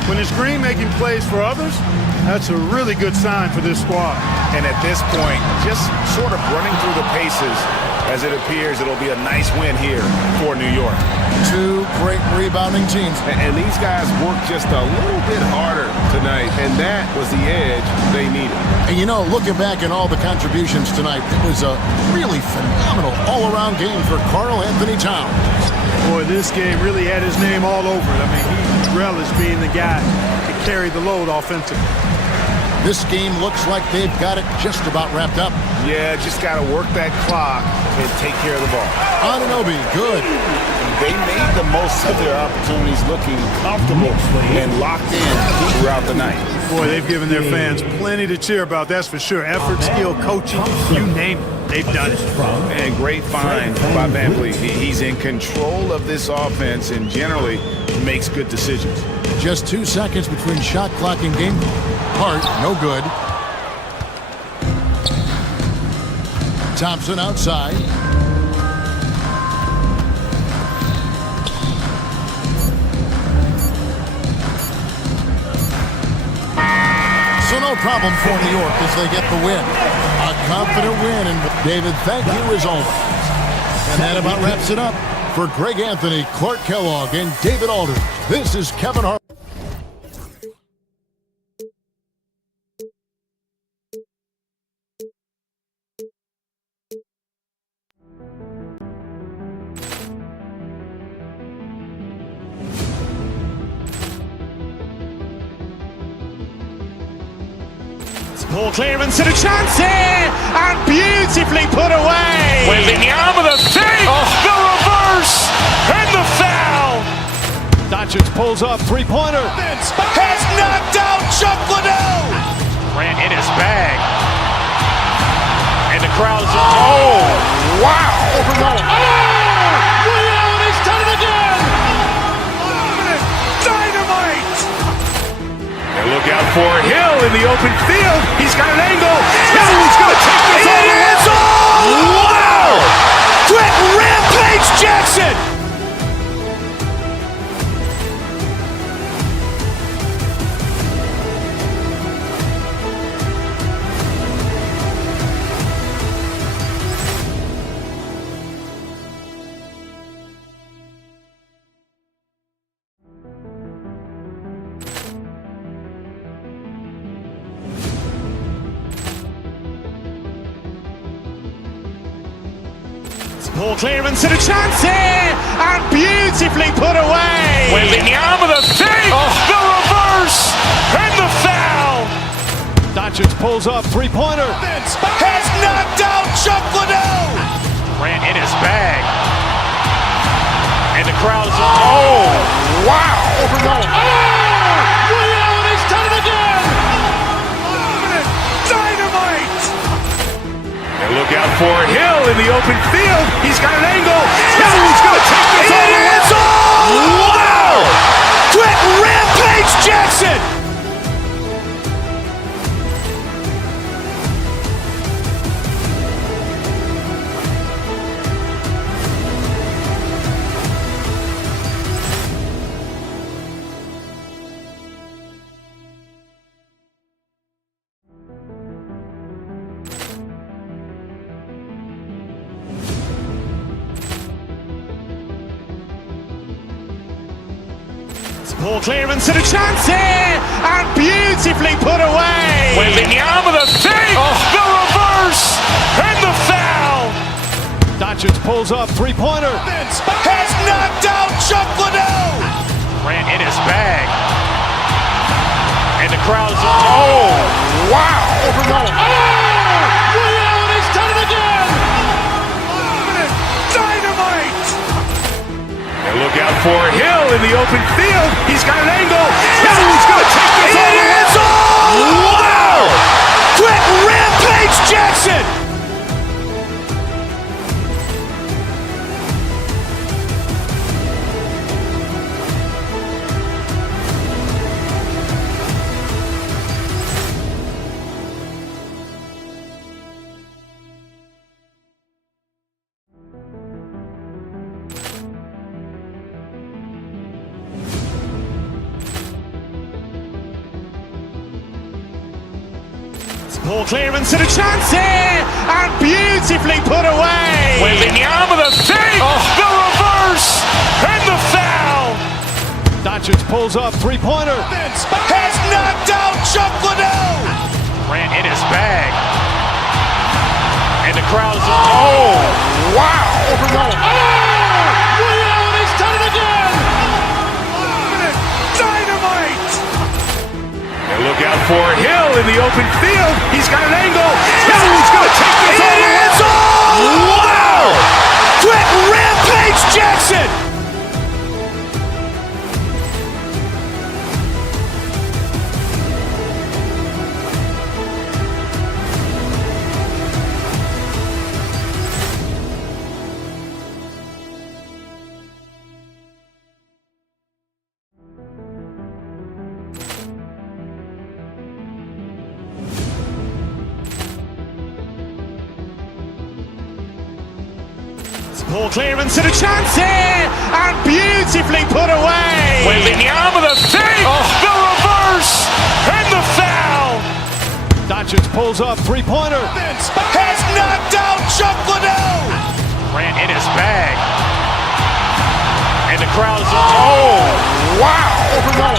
When it's Green making plays for others, that's a really good sign for this squad. And at this point, just sort of running through the paces, as it appears it'll be a nice win here for New York. 2 great rebounding teams. And these guys worked just a little bit harder tonight, and that was the edge they needed. And you know, looking back at all the contributions tonight, it was a really phenomenal all-around game for Karl Anthony Towns. Boy, this game really had his name all over it. I mean, he relished being the guy to carry the load offensively. This game looks like they've got it just about wrapped up. Yeah, just got to work that clock and take care of the ball. Anunoby, good. They made the most of their opportunities, looking comfortable and locked in throughout the night. Boy, they've given their fans plenty to cheer about, that's for sure. Effort, skill, coaching, you name it, they've done it. And great find by Van Vliet. He's in control of this offense and generally makes good decisions. Just 2 seconds between shot clock and game. Hart, no good. Thompson outside. So no problem for New York as they get the win. A confident win, and David, thank you as always. And that about wraps it up. For Greg Anthony, Clark Kellogg, and David Aldridge, this is Kevin Hart. Poor clearance and a chance here, and beautifully put away. Wembanyama the save, the reverse, and the foul. Doncic pulls up, three-pointer. Has knocked out Chuck Liddell. Grant in his bag. And the crowd's, oh, wow. Liddell has done it again. Dynamite. And look out for Hill in the open field. He's got an angle. He's going to take this all the way. Wow! Quick Rampage Jackson. Poor clearance and a chance here, and beautifully put away. Wembanyama the save, the reverse, and the foul. Doncic pulls up, three-pointer. Has knocked out Chuck Liddell. Grant in his bag. And the crowd's, oh, wow. Liddell has done it again. Dynamite. And look out for Hill in the open field. He's got an angle. He's going to take this all the way. Wow! Quick Rampage Jackson. Poor clearance and a chance here, and beautifully put away. Wembanyama the save, the reverse, and the foul. Doncic pulls up, three-pointer. Has knocked out Chuck Liddell. Grant in his bag. And the crowd's, oh, wow. Liddell has done it again. Dynamite. And look out for Hill in the open field. He's got an angle. He's going to take this all the way. Wow! Quick Rampage Jackson. Poor clearance and a chance here, and beautifully put away. Wembanyama the save, the reverse, and the foul. Doncic pulls up, three-pointer. Has knocked out Chuck Liddell. Ran in his bag. And the crowd is, oh, wow. Liddell, he's done it again. Dynamite. And look out for Hill in the open field. He's got an angle. Hill's going to take this all the way. Wow! Quick Rampage Jackson. Poor clearance and a chance here, and beautifully put away. Wembanyama the save, the reverse, and the foul. Doncic pulls up, three-pointer. Has knocked out Chuck Liddell. Ran in his bag. And the crowd is, oh, wow. Liddell,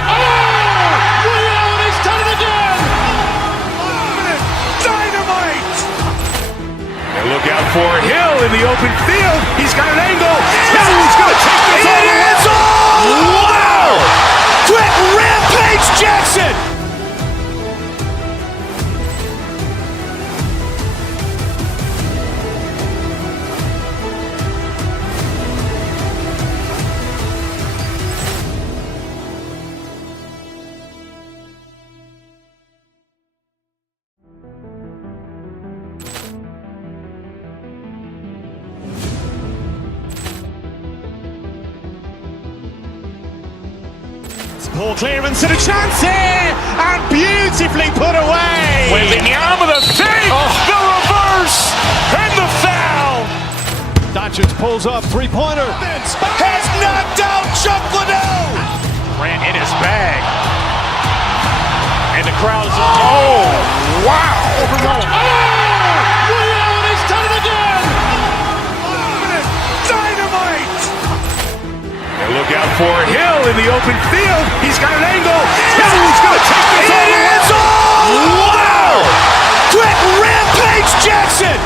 he's done it again. Dynamite. And look out for Hill in the open field. He's got an angle. Hill's going to take this all the way. Wow! Quick Rampage Jackson. Poor clearance and a chance here, and beautifully put away. Wembanyama the save, the reverse, and the foul. Doncic pulls up, three-pointer. Has knocked out Chuck Liddell. Ran in his bag. And the crowd is, oh, wow. Liddell, he's done it again. Dynamite. And look out for Hill in the open field. He's got an angle. Hill's going to take this all the way. Wow! Quick Rampage Jackson.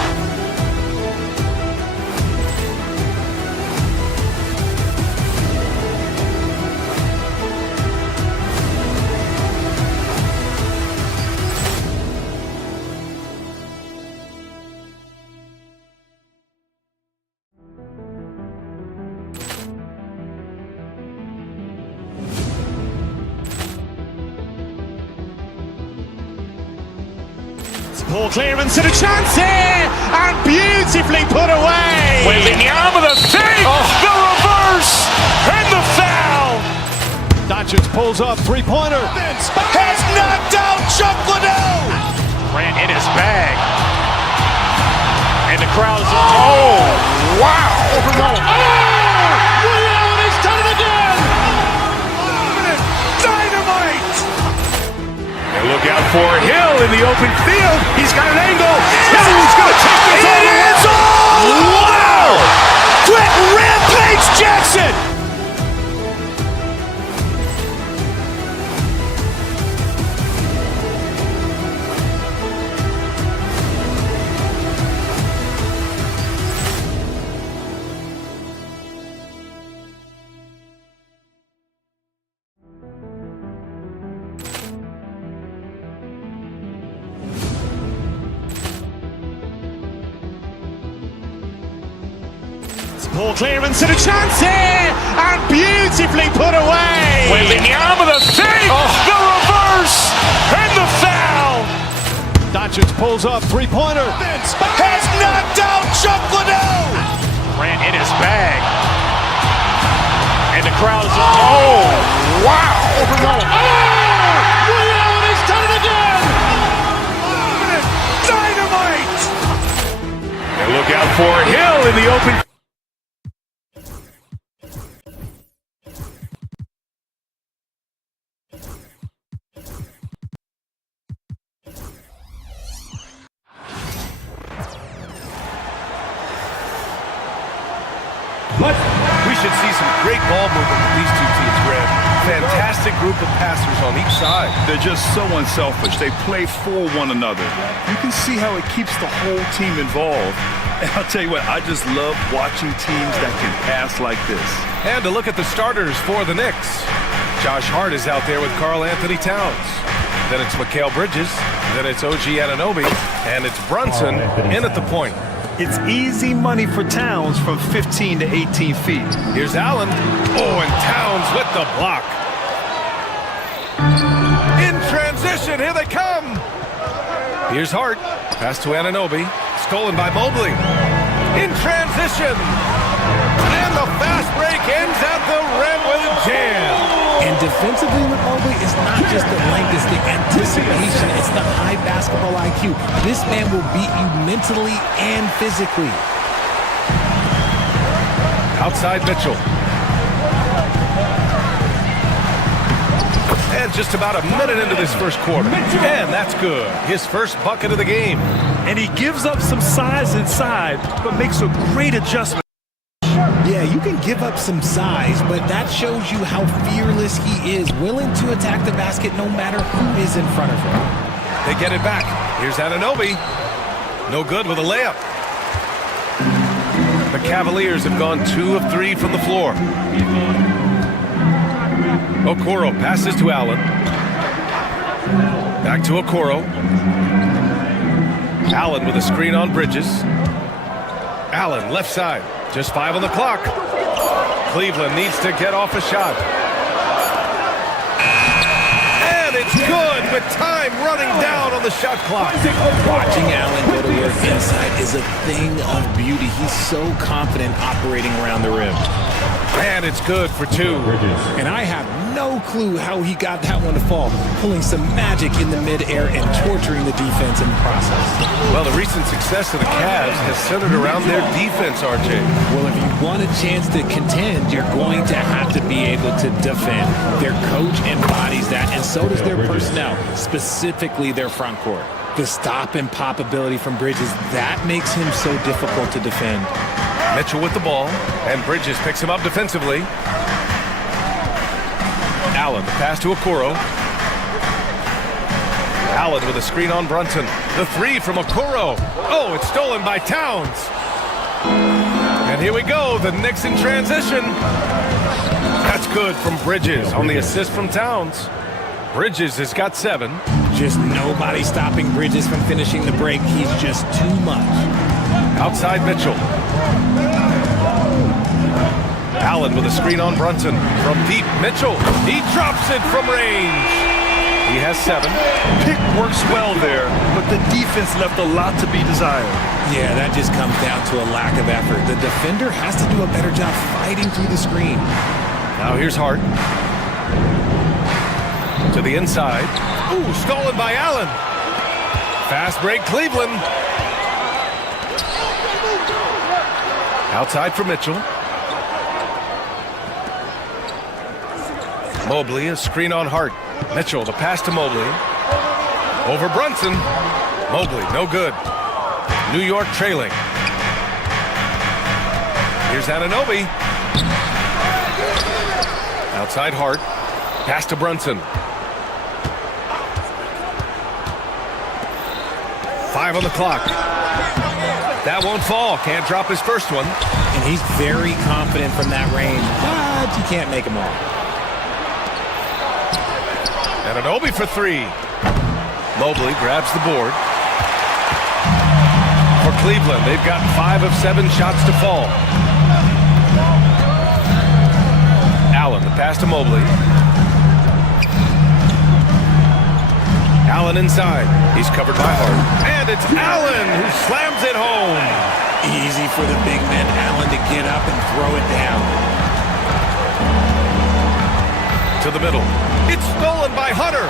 Poor clearance and a chance here, and beautifully put away. Wembanyama the save, the reverse, and the foul. Doncic pulls up, three-pointer. Has knocked out Chuck Liddell. Ran in his bag. And the crowd is, oh, wow. Liddell, he's done it again. Dynamite. And look out for Hill in the open field. He's got an angle. Hill's going to take this all the way. Wow! Quick Rampage Jackson. Poor clearance and a chance here, and beautifully put away. Wembanyama the save, the reverse, and the foul. Doncic pulls up, three-pointer. Has knocked out Chuck Liddell. Ran in his bag. And the crowd is, oh, wow. Liddell, he's done it again. Dynamite. And look out for Hill in the open. We should see some great ball movement with these two teams, Grant. Fantastic group of passers on each side. They're just so unselfish. They play for one another. You can see how it keeps the whole team involved. And I'll tell you what, I just love watching teams that can pass like this. And to look at the starters for the Knicks. Josh Hart is out there with Karl Anthony Towns. Then it's Mikal Bridges. Then it's OG Anunoby. And it's Brunson in at the point. It's easy money for Towns from 15 to 18 feet. Here's Allen. Oh, and Towns with the block. In transition, here they come. Here's Hart. Pass to Anunoby. Stolen by Mobley. In transition. And the fast break ends at the rim with a jam. And defensively with Mobley, it's not just the length, it's the anticipation, it's the high basketball IQ. This man will beat you mentally and physically. Outside Mitchell. And just about a minute into this first quarter. And that's good. His first bucket of the game. And he gives up some size inside, but makes a great adjustment. Yeah, you can give up some size, but that shows you how fearless he is, willing to attack the basket no matter who is in front of him. They get it back. Here's Anunoby. No good with a layup. The Cavaliers have gone 2 of 3 from the floor. Okoro passes to Allen. Back to Okoro. Allen with a screen on Bridges. Allen left side. Just 5 on the clock. Cleveland needs to get off a shot. And it's good with time running down on the shot clock. Watching Allen go to work inside is a thing of beauty. He's so confident operating around the rim. And it's good for 2. And I have no clue how he got that one to fall, pulling some magic in the midair and torturing the defense in the process. Well, the recent success of the Cavs has centered around their defense, RJ. Well, if you want a chance to contend, you're going to have to be able to defend. Their coach embodies that, and so does their personnel, specifically their front court. The stop and pop ability from Bridges, that makes him so difficult to defend. Mitchell with the ball, and Bridges picks him up defensively. Allen, the pass to Okoro. Allen with a screen on Brunson. The 3 from Okoro. Oh, it's stolen by Towns. And here we go, the Knicks in transition. That's good from Bridges on the assist from Towns. Bridges has got 7. Just nobody stopping Bridges from finishing the break. He's just too much. Outside Mitchell. Allen with a screen on Brunson. From deep, Mitchell. He drops it from range. He has 7. Pick works well there, but the defense left a lot to be desired. Yeah, that just comes down to a lack of effort. The defender has to do a better job fighting through the screen. Now here's Hart. To the inside. Ooh, stolen by Allen. Fast break, Cleveland. Outside for Mitchell. Mobley, a screen on Hart. Mitchell, the pass to Mobley. Over Brunson. Mobley, no good. New York trailing. Here's Anunoby. Outside Hart. Pass to Brunson. 5 on the clock. That won't fall. Can't drop his first one. And he's very confident from that range, but you can't make him all. Anunoby for 3. Mobley grabs the board. For Cleveland, they've got 5 of 7 shots to fall. Allen, the pass to Mobley. Allen inside. He's covered by Hart. And it's Allen who slams it home. Easy for the big man Allen to get up and throw it down. To the middle. It's stolen by Hunter.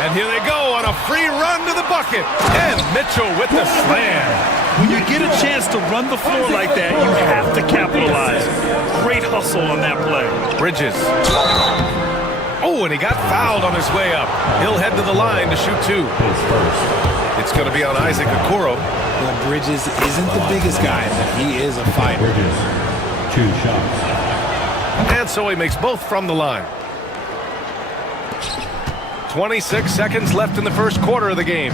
And here they go on a free run to the bucket. And Mitchell with the slam. When you get a chance to run the floor like that, you have to capitalize. Great hustle on that play. Bridges. Oh, and he got fouled on his way up. He'll head to the line to shoot 2. It's going to be on Isaac Okoro. Well, Bridges isn't the biggest guy, but he is a fighter. 2 shots. And so he makes both from the line. 26 seconds left in the first quarter of the game.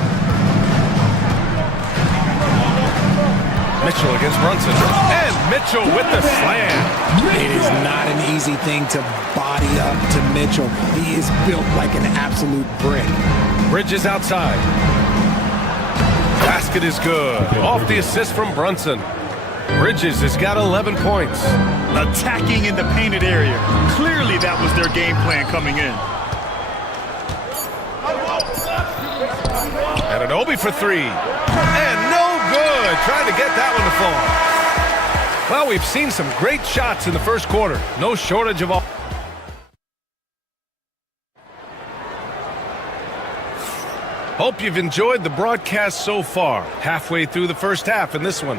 Mitchell against Brunson. And Mitchell with the slam. It is not an easy thing to body up to Mitchell. He is built like an absolute brick. Bridges outside. Basket is good. Off the assist from Brunson. Bridges has got 11 points. Attacking in the painted area. Clearly that was their game plan coming in. And an Obi for 3. And no good. Trying to get that one to fall. Well, we've seen some great shots in the first quarter. No shortage of all. Hope you've enjoyed the broadcast so far. Halfway through the first half in this one.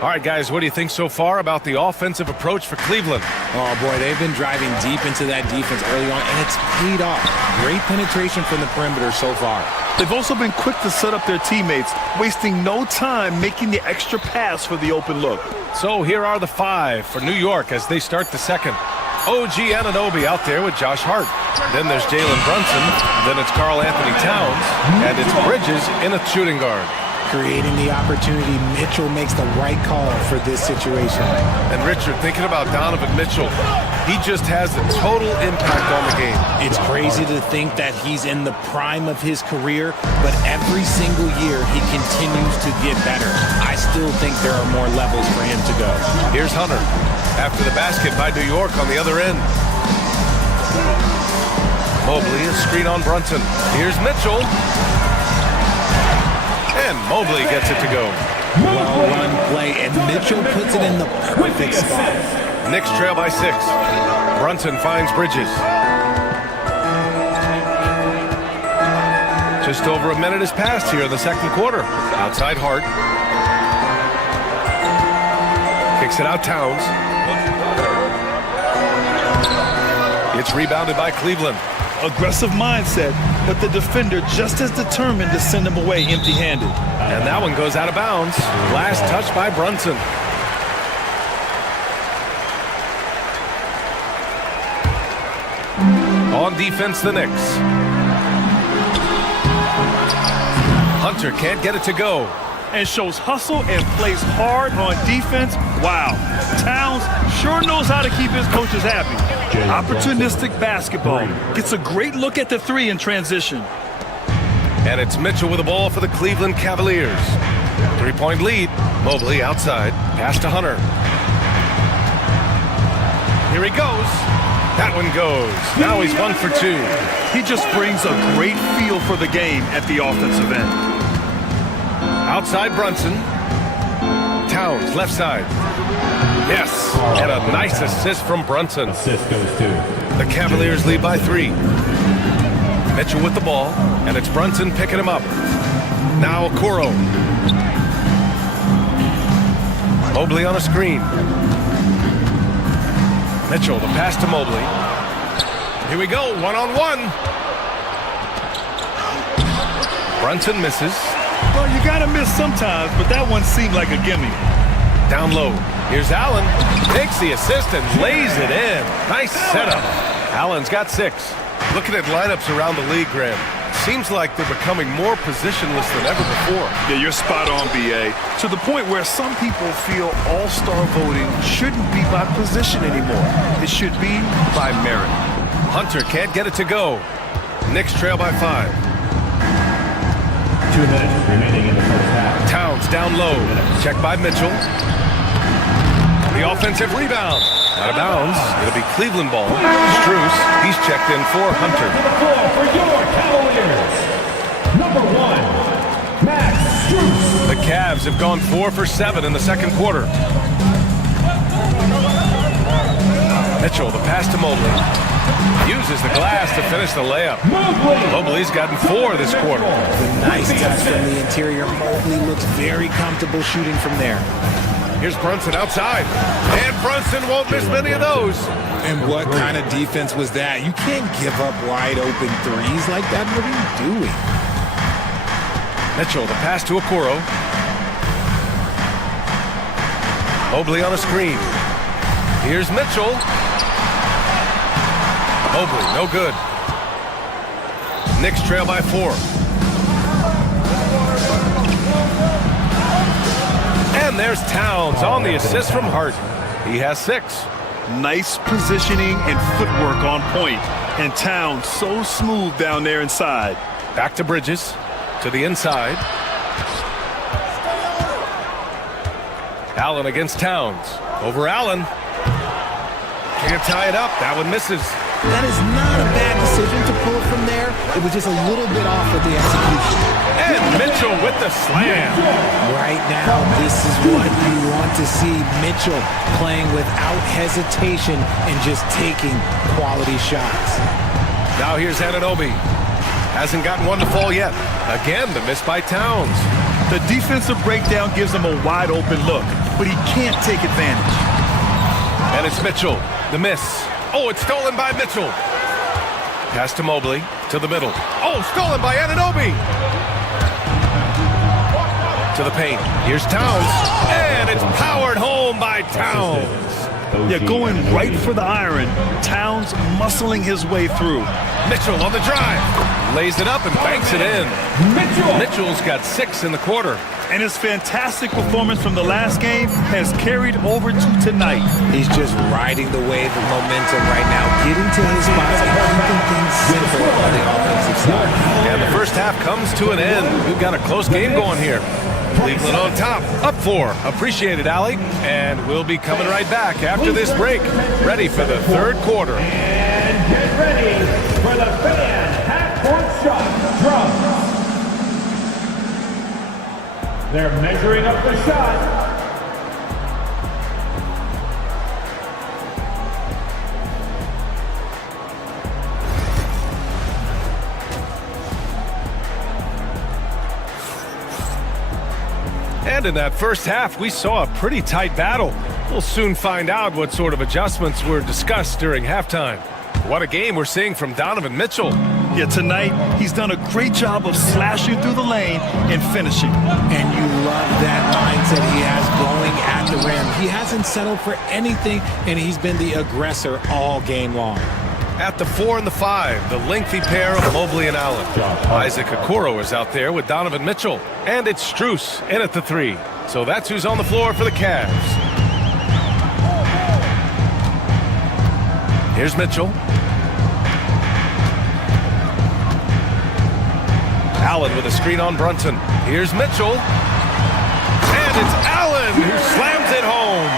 All right, guys, what do you think so far about the offensive approach for Cleveland? Oh, boy, they've been driving deep into that defense early on, and it's paid off. Great penetration from the perimeter so far. They've also been quick to set up their teammates, wasting no time making the extra pass for the open look. So here are the 5 for New York as they start the second. OG Anunoby out there with Josh Hart. Then there's Jalen Brunson. Then it's Karl Anthony Towns. And it's Bridges in a shooting guard. Creating the opportunity, Mitchell makes the right call for this situation. And Richard, thinking about Donovan Mitchell, he just has a total impact on the game. It's crazy to think that he's in the prime of his career, but every single year he continues to get better. I still think there are more levels for him to go. Here's Hunter after the basket by New York on the other end. Mobley, a screen on Brunson. Here's Mitchell. And Mobley gets it to go. Well-run play, and Mitchell puts it in the perfect spot. Knicks trail by 6. Brunson finds Bridges. Just over a minute has passed here in the second quarter. Outside Hart. Kicks it out Towns. It's rebounded by Cleveland. Aggressive mindset, but the defender just as determined to send him away empty-handed. And that one goes out of bounds. Last touch by Brunson. On defense, the Knicks. Hunter can't get it to go. And shows hustle and plays hard on defense. Wow. Towns sure knows how to keep his coaches happy. Opportunistic basketball. Gets a great look at the 3 in transition. And it's Mitchell with the ball for the Cleveland Cavaliers. 3-point lead. Mobley outside. Pass to Hunter. Here he goes. That one goes. Now he's 1 for 2. He just brings a great feel for the game at the offensive end. Outside Brunson. Towns, left side. Yes, and a nice assist from Brunson. Assist goes to the Cavaliers lead by 3. Mitchell with the ball, and it's Brunson picking him up. Now Okoro. Mobley on a screen. Mitchell, the pass to Mobley. Here we go, one-on-one. Brunson misses. Well, you gotta miss sometimes, but that one seemed like a gimme. Down low. Here's Allen. Takes the assist and lays it in. Nice setup. Allen's got 6. Looking at lineups around the league, Graham, seems like they're becoming more positionless than ever before. Yeah, you're spot on, BA. To the point where some people feel all-star voting shouldn't be by position anymore. It should be by merit. Hunter can't get it to go. Knicks trail by 5. 2 minutes remaining in the first half. Towns down low. Checked by Mitchell. The offensive rebound. Out of bounds. It'll be Cleveland ball. Strus, he's checked in for Hunter. Number 4 for your Cavaliers. Number 1, Max Strus. The Cavs have gone 4 for 7 in the second quarter. Mitchell, the pass to Mobley. Uses the glass to finish the layup. Mobley's gotten 4 this quarter. Nice touch from the interior. Mobley looks very comfortable shooting from there. Here's Brunson outside. And Brunson won't miss many of those. And what kind of defense was that? You can't give up wide open threes like that. What are you doing? Mitchell, the pass to Okoro. Mobley on a screen. Here's Mitchell. Mobley, no good. Knicks trail by 4. And there's Towns on the assist from Hart. He has 6. Nice positioning and footwork on point. And Towns so smooth down there inside. Back to Bridges. To the inside. Allen against Towns. Over Allen. Can't tie it up. That one misses. That is not a bad decision to pull it from there. It was just a little bit off with the execution. And Mitchell with the slam. Right now, this is what you want to see. Mitchell playing without hesitation and just taking quality shots. Now here's Anunoby. Hasn't gotten one to fall yet. Again, the miss by Towns. The defensive breakdown gives him a wide open look, but he can't take advantage. And it's Mitchell. The miss. Oh, it's stolen by Mitchell. Pass to Mobley. To the middle. Oh, stolen by Anunoby. To the paint. Here's Towns. And it's powered home by Towns. Yeah, going right for the iron. Towns muscling his way through. Mitchell on the drive. Lays it up and banks it in. Mitchell's got 6 in the quarter. And his fantastic performance from the last game has carried over to tonight. He's just riding the wave of momentum right now, getting to his spots and keeping things simple on the offensive side. And the first half comes to an end. We've got a close game going here. Cleveland on top, up 4. Appreciate it, Allie. And we'll be coming right back after this break. Ready for the third quarter. And get ready for the fan half-court shot drums. They're measuring up the shot. And in that first half, we saw a pretty tight battle. We'll soon find out what sort of adjustments were discussed during halftime. What a game we're seeing from Donovan Mitchell. Yeah, tonight, he's done a great job of slashing through the lane and finishing. And you love that mindset he has going at the rim. He hasn't settled for anything, and he's been the aggressor all game long. At the 4 and the 5, the lengthy pair of Mobley and Allen. Isaac Okoro is out there with Donovan Mitchell. And it's Strus in at the 3. So that's who's on the floor for the Cavs. Here's Mitchell. Allen with a screen on Brunson. Here's Mitchell. And it's Allen who slams it home.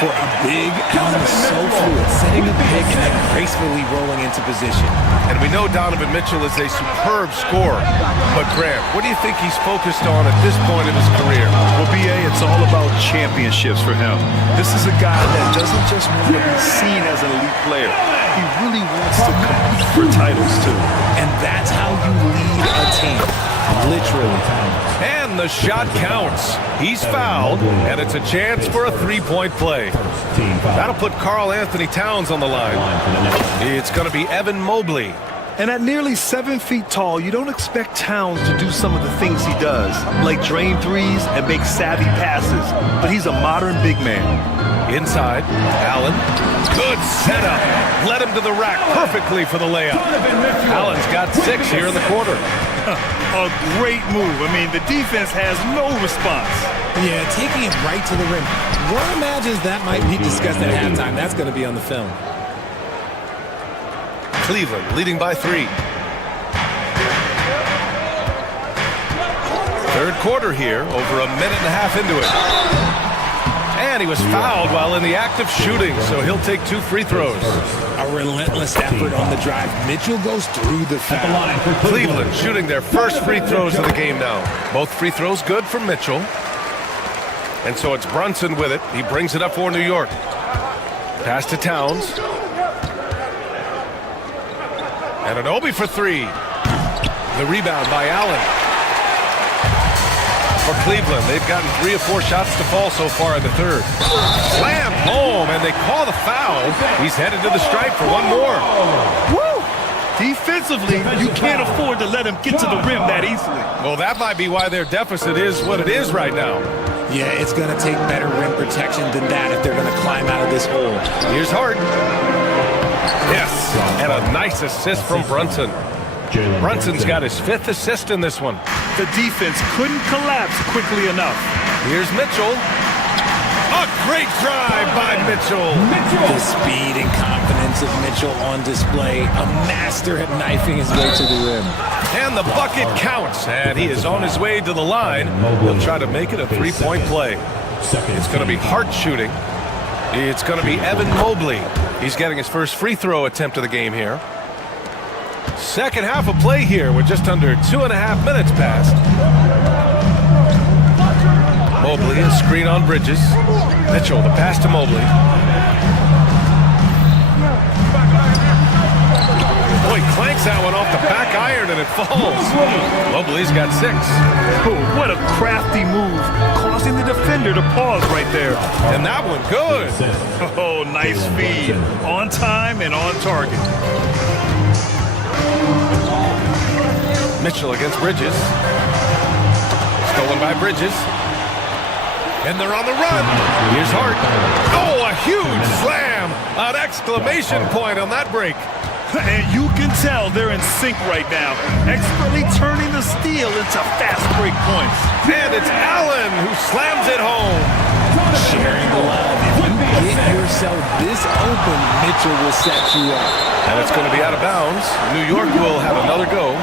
For a big, Allen is so fluid, setting the pick and then gracefully rolling into position. And we know Donovan Mitchell is a superb scorer. But Graham, what do you think he's focused on at this point in his career? Well, B.A., it's all about championships for him. This is a guy that doesn't just want to be seen as an elite player. He really wants to compete for titles, too. And that's how you lead a team. Literally. And the shot counts. He's fouled, and it's a chance for a three-point play. That'll put Karl Anthony Towns on the line. It's going to be Evan Mobley. And at nearly 7 feet tall, you don't expect Towns to do some of the things he does, like drain threes and make savvy passes. But he's a modern big man. Inside, Allen. Good setup. Led him to the rack perfectly for the layup. Allen's got 6 here in the quarter. A great move. I mean, the defense has no response. Yeah, taking it right to the rim. One imagines that might be discussed at halftime. That's going to be on the film. Cleveland leading by 3. Third quarter here, over a minute and a half into it. And he was fouled while in the act of shooting, so he'll take 2 free throws. A relentless effort on the drive. Mitchell goes through the foul. Cleveland shooting their first free throws of the game now. Both free throws good for Mitchell. And so it's Brunson with it. He brings it up for New York. Pass to Towns. And an Obi for 3. The rebound by Allen. For Cleveland, they've gotten 3 or 4 shots to fall so far in the third. Slam home, and they call the foul. He's headed to the stripe for one more. Woo! Defensively, you can't afford to let him get to the rim that easily. Well, that might be why their deficit is what it is right now. Yeah, it's going to take better rim protection than that if they're going to climb out of this hole. Here's Hart. Yes, and a nice assist from Brunson. Brunson's got his 5th assist in this one. The defense couldn't collapse quickly enough. Here's Mitchell. A great drive by Mitchell. The speed and confidence of Mitchell on display. A master at knifing his way to the rim. And the bucket counts, and he is on his way to the line. He'll try to make it a 3-point play. It's going to be Hart shooting. It's going to be Evan Mobley. He's getting his first free throw attempt of the game here. Second half of play here with just under 2.5 minutes passed. Mobley, a screen on Bridges. Mitchell, the pass to Mobley. Boy, clanks that one off the back iron and it falls. Mobley's got 6. Oh, what a crafty move, causing the defender to pause right there. And that one good. Oh, nice feed. On time and on target. Mitchell against Bridges. Stolen by Bridges. And they're on the run. Here's Hart. Oh, a huge slam. An exclamation point on that break. And you can tell they're in sync right now, expertly turning the steal into fast break points. And it's Allen who slams it home. Sharing the love. If you get yourself this open, Mitchell will set you up. And it's going to be out of bounds. New York will have another go.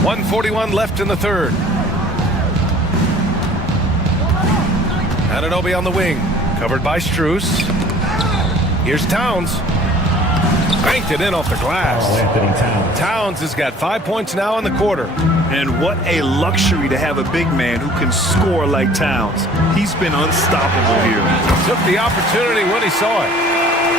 .141 left in the third. Anunoby on the wing. Covered by Strus. Here's Towns. Banked it in off the glass. Towns has got 5 points now in the quarter. And what a luxury to have a big man who can score like Towns. He's been unstoppable here. Took the opportunity when he saw it.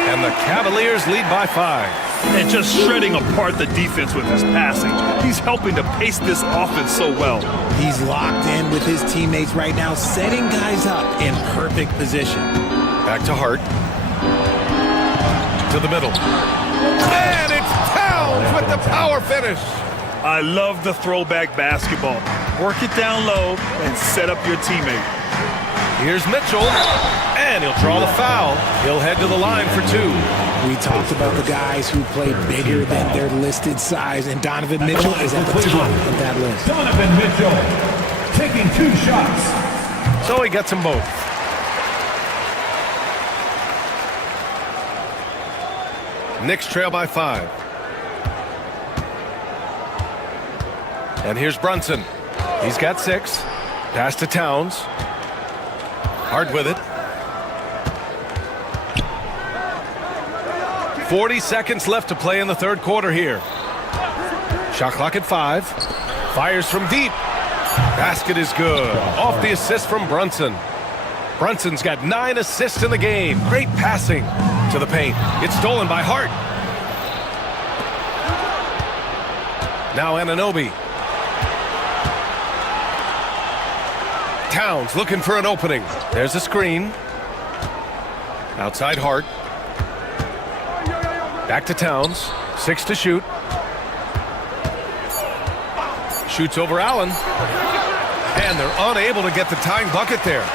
And the Cavaliers lead by 5. And just shredding apart the defense with his passing. He's helping to pace this offense so well. He's locked in with his teammates right now, setting guys up in perfect position. Back to Hart. To the middle. And it's Towns with the power finish. I love the throwback basketball. Work it down low and set up your teammate. Here's Mitchell. And he'll draw the foul. He'll head to the line for 2. We talked about the guys who play bigger than their listed size, and Donovan Mitchell is at the top of that list. Donovan Mitchell taking 2 shots. So he gets them both. Knicks trail by 5. And here's Brunson. He's got 6. Pass to Towns. Hard with it. 40 seconds left to play in the third quarter here. Shot clock at 5. Fires from deep. Basket is good. Off the assist from Brunson. Brunson's got 9 assists in the game. Great passing to the paint. It's stolen by Hart. Now Anunoby. Towns looking for an opening. There's a screen. Outside Hart. Back to Towns. 6 to shoot. Shoots over Allen. And they're unable to get the tying bucket there.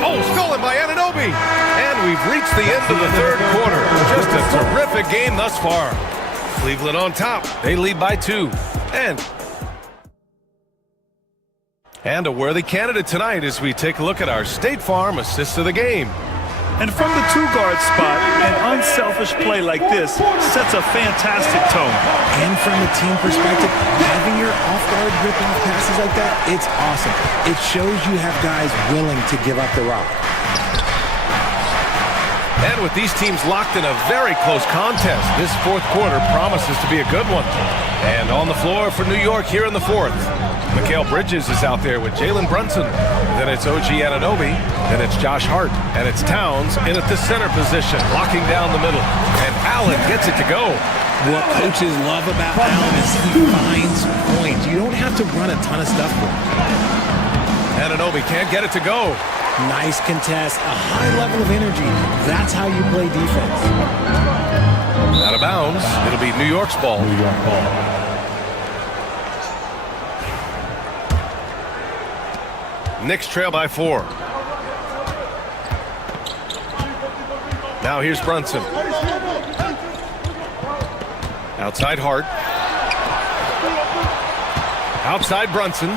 Oh, stolen by Anunoby. And we've reached the end of the third quarter. Just a terrific game thus far. Cleveland on top. They lead by 2. And a worthy candidate tonight as we take a look at our State Farm assist of the game. And from the 2-guard spot, an unselfish play like this sets a fantastic tone. And from a team perspective, having your off-guard rip-off passes like that, it's awesome. It shows you have guys willing to give up the rock. And with these teams locked in a very close contest, this fourth quarter promises to be a good one. And on the floor for New York here in the fourth, Mikal Bridges is out there with Jalen Brunson. Then it's OG Anunoby. Then it's Josh Hart. And it's Towns in at the center position, locking down the middle. And Allen gets it to go. What coaches love about Allen is he finds points. You don't have to run a ton of stuff for him. Anunoby can't get it to go. Nice contest, a high level of energy. That's how you play defense. Out of bounds. It'll be New York's ball. New York ball. Knicks trail by 4. Now here's Brunson. Outside Hart. Outside Brunson.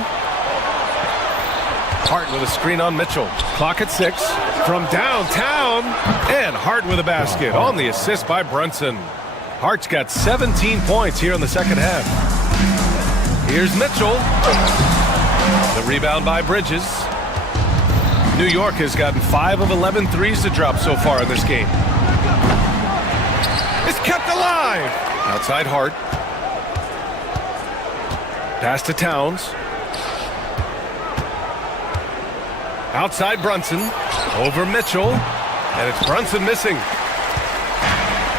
Hart with a screen on Mitchell. Clock at 6. From downtown. And Hart with a basket on the assist by Brunson. Hart's got 17 points here in the second half. Here's Mitchell. The rebound by Bridges. New York has gotten 5 of 11 threes to drop so far in this game. It's kept alive. Outside Hart. Pass to Towns. Outside Brunson. Over Mitchell. And it's Brunson missing.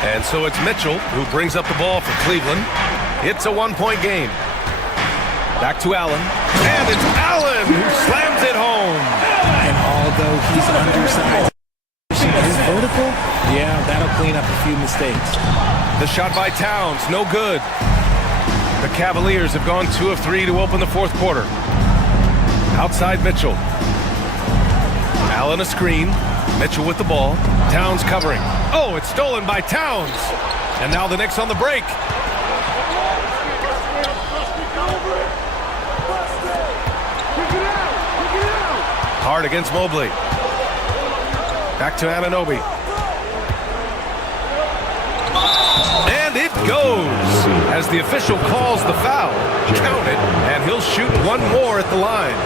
And so it's Mitchell who brings up the ball for Cleveland. It's a 1-point game. Back to Allen. And it's Allen who slams it home. And although he's undersized, his vertical, yeah, that'll clean up a few mistakes. The shot by Towns, no good. The Cavaliers have gone 2 of 3 to open the fourth quarter. Outside Mitchell. Allen a screen. Mitchell with the ball. Towns covering. Oh, it's stolen by Towns. And now the Knicks on the break. Hard against Mobley. Back to Anunoby. And it goes as the official calls the foul. Count it, and he'll shoot one more at the line.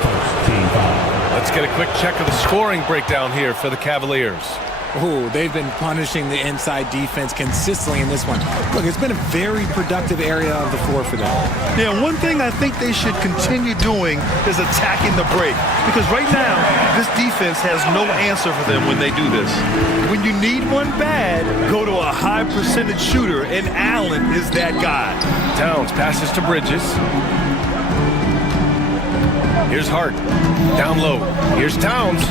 Let's get a quick check of the scoring breakdown here for the Cavaliers. Oh, they've been punishing the inside defense consistently in this one. Look, it's been a very productive area of the floor for them. Yeah, one thing I think they should continue doing is attacking the break. Because right now, this defense has no answer for them when they do this. When you need one bad, go to a high percentage shooter, and Allen is that guy. Towns passes to Bridges. Here's Hart. Down low. Here's Towns.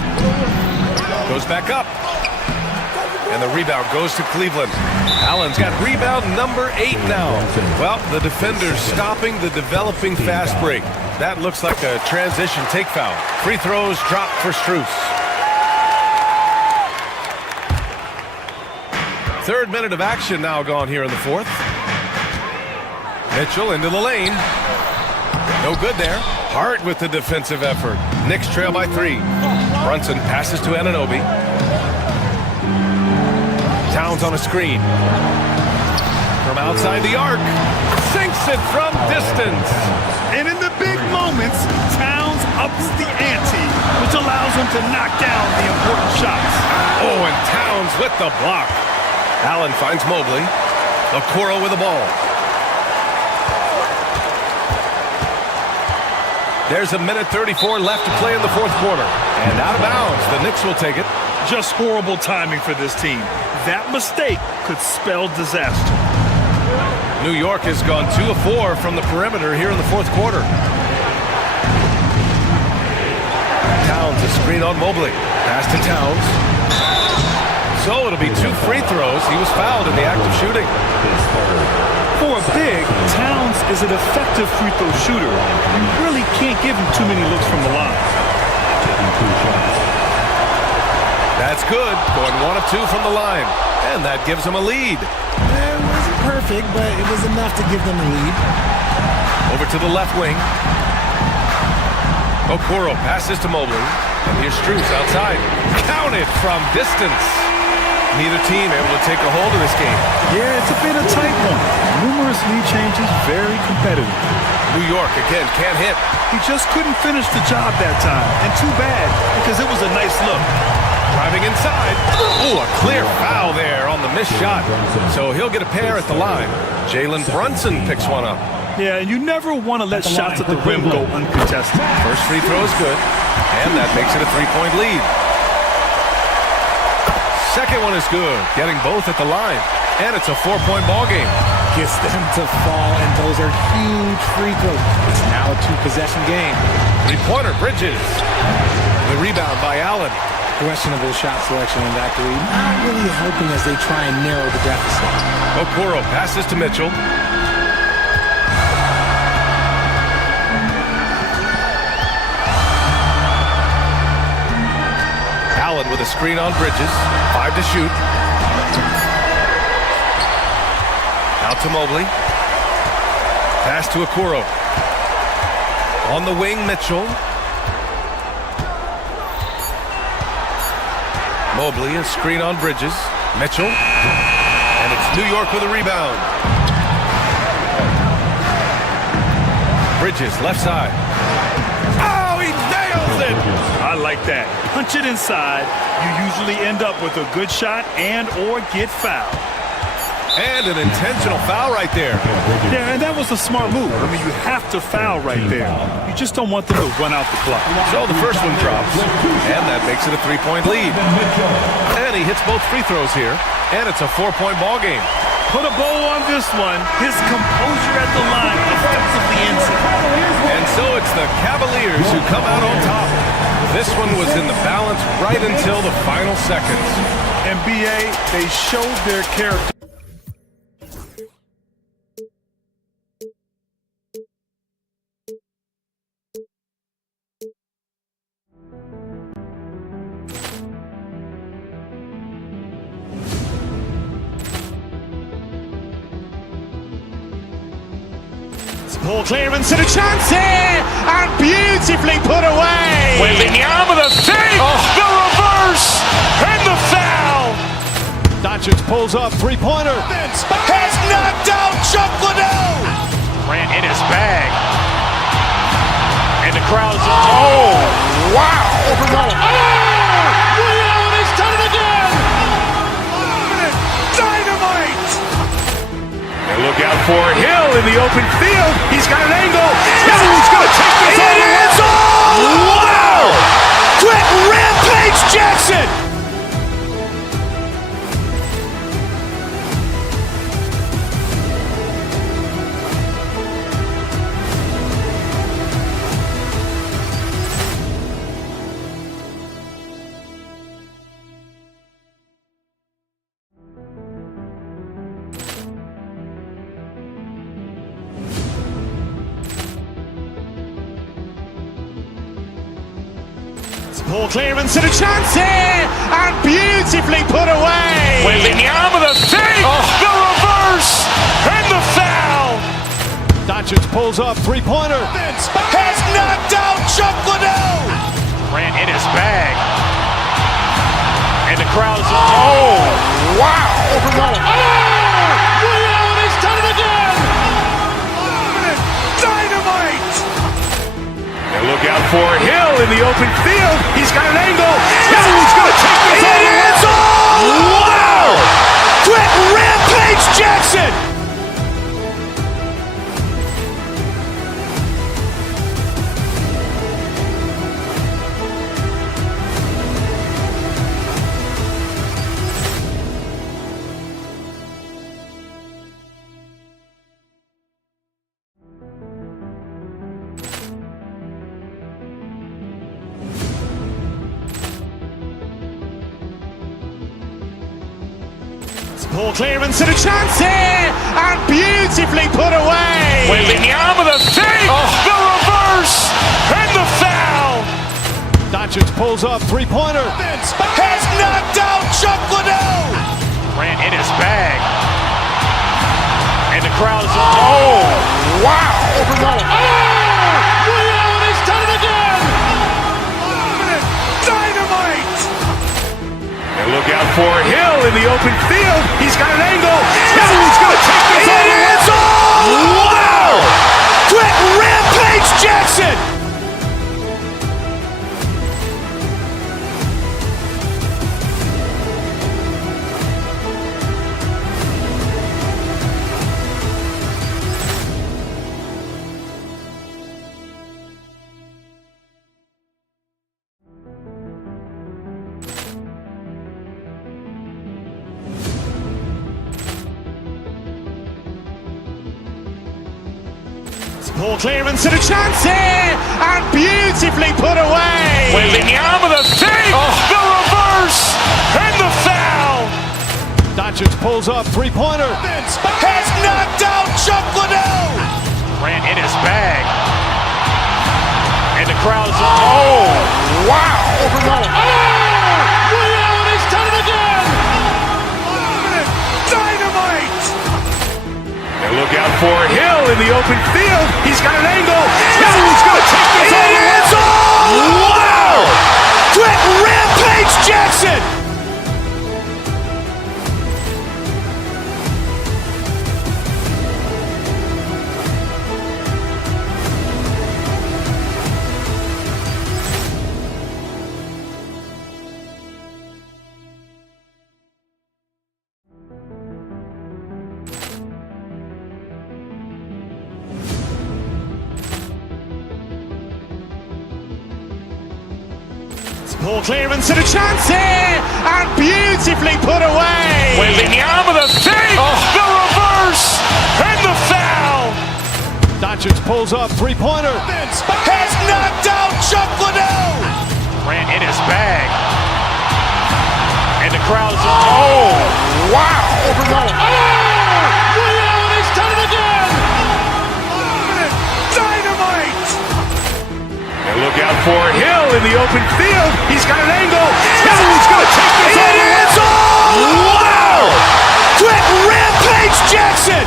Goes back up. And the rebound goes to Cleveland. Allen's got rebound number 8 now. Well, the defender's stopping the developing fast break. That looks like a transition take foul. Free throws dropped for Strus. Third minute of action now gone here in the fourth. Mitchell into the lane. No good there. Hart with the defensive effort. Knicks trail by 3. Brunson passes to Anunoby. Towns on a screen. From outside the arc. Sinks it from distance. And in the big moments, Towns ups the ante, which allows him to knock down the important shots. Oh, and Towns with the block. Allen finds Mobley. Okoro with the ball. There's a minute 34 left to play in the fourth quarter. And out of bounds, the Knicks will take it. Just horrible timing for this team. That mistake could spell disaster. New York has gone 2 of 4 from the perimeter here in the fourth quarter. Towns a screen on Mobley. Pass to Towns. So it'll be 2 free throws. He was fouled in the act of shooting. For a big, Towns is an effective free throw shooter. You really can't give him too many looks from the line. That's good. Going 1 of 2 from the line. And that gives him a lead. It wasn't perfect, but it was enough to give them a lead. Over to the left wing. Okoro passes to Mobley. And here's Strus outside. Counted from distance. Neither team able to take a hold of this game. Yeah, it's a bit of a tight one. Numerous lead changes, very competitive. New York, again, can't hit. He just couldn't finish the job that time. And too bad, because it was a nice look. Driving inside. Oh, a clear foul there on the missed shot. So he'll get a pair at the line. Jalen Brunson picks one up. Yeah, and you never want to let shots at the rim go uncontested. First free throw is good. And that makes it a 3-point lead. Second one is good, getting both at the line. And it's a 4-point ball game. Gets them to fall, and those are huge free throws. It's now a 2-possession game. Three-pointer, Bridges. The rebound by Allen. Questionable shot selection in that three. Not really helping as they try and narrow the deficit. Okoro passes to Mitchell. Allen with a screen on Bridges. 5 to shoot. Out to Mobley. Pass to Okoro. On the wing, Mitchell. Mobley, a screen on Bridges. Mitchell. And it's New York with a rebound. Bridges, left side. Oh, he nails it! I like that. Punch it inside. You usually end up with a good shot and or get fouled. And an intentional foul right there. Yeah, and that was a smart move. I mean, you have to foul right there. You just don't want them to run out the clock. So the first one drops, and that makes it a 3-point lead. And he hits both free throws here, and it's a 4-point ball game. Put a bow on this one. His composure at the line effectively ends it. And so it's the Cavaliers who come out on top. This one was in the balance right until the final seconds. And BA, they showed their character. Poor clearance and a chance here, and beautifully put away. Wembanyama the save, the reverse, and the foul. Doncic pulls up, three-pointer. Has knocked out Chuck Liddell. Ran in his bag. And the crowd is, oh, wow. Liddell, he's done it again. Dynamite. And look out for Hill in the open field. He's got an angle. He's going to take this all the way. Wow! Quick Rampage Jackson. Poor clearance and a chance here, and beautifully put away. Wembanyama the save, the reverse, and the foul. Doncic pulls up, three-pointer. Has knocked out Chuck Liddell. Ran in his bag. And the crowd is, oh, wow. Liddell, he's done it again. Dynamite. And look out for Hill in the open field. He's got an angle. He's going to take this all the way. Wow! Quick Rampage Jackson. Poor clearance and a chance here, and beautifully put away. Wembanyama the save, the reverse, and the foul. Doncic pulls up, three-pointer. Has knocked out Chuck Liddell. Ran in his bag. And the crowd is, oh, wow. Liddell, he's done it again. Dynamite. And look out for Hill in the open field. He's got an angle. He's going to take this all the way. Wow! Quick Rampage Jackson. Poor clearance and a chance here, and beautifully put away. Wembanyama the save, the reverse. reverse and the foul. Doncic pulls up, three-pointer. Has knocked out Chuck Liddell. Grant in his bag. And the crowd is, oh, wow. Ray Allen has done it again. Dynamite. And look out for Hill in the open field. He's got an angle. He's going to take this all the way. Wow. Quick Rampage Jackson. Poor clearance and a chance here, and beautifully put away. Wembanyama the fake, the reverse, and the foul. Doncic pulls up, three-pointer. Has knocked out Chuck Liddell. Grant in his bag. And the crowd is, oh, wow. Ray Allen has done it again. Dynamite. And look out for Hill in the open field. He's got an angle. He's going to take this all the way. Wow. Quick Rampage Jackson.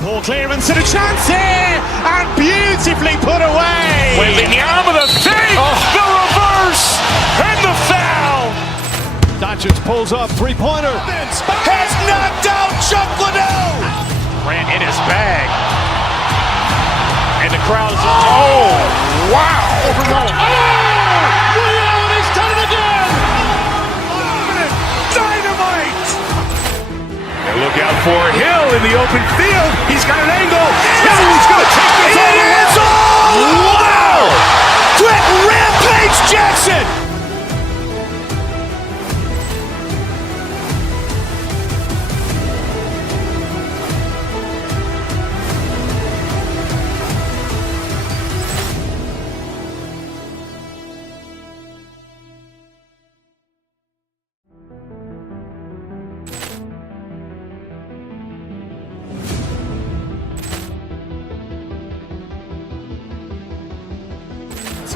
Poor clearance and a chance here, and beautifully put away. Wembanyama the fake, the reverse, and the foul. Doncic pulls up, three-pointer. Has knocked out Chuck Liddell. Grant in his bag. And the crowd is, oh, wow. Ray Allen has done it again. Dynamite. And look out for Hill in the open field. He's got an angle. He's going to take this all the way. Wow. Quick Rampage Jackson.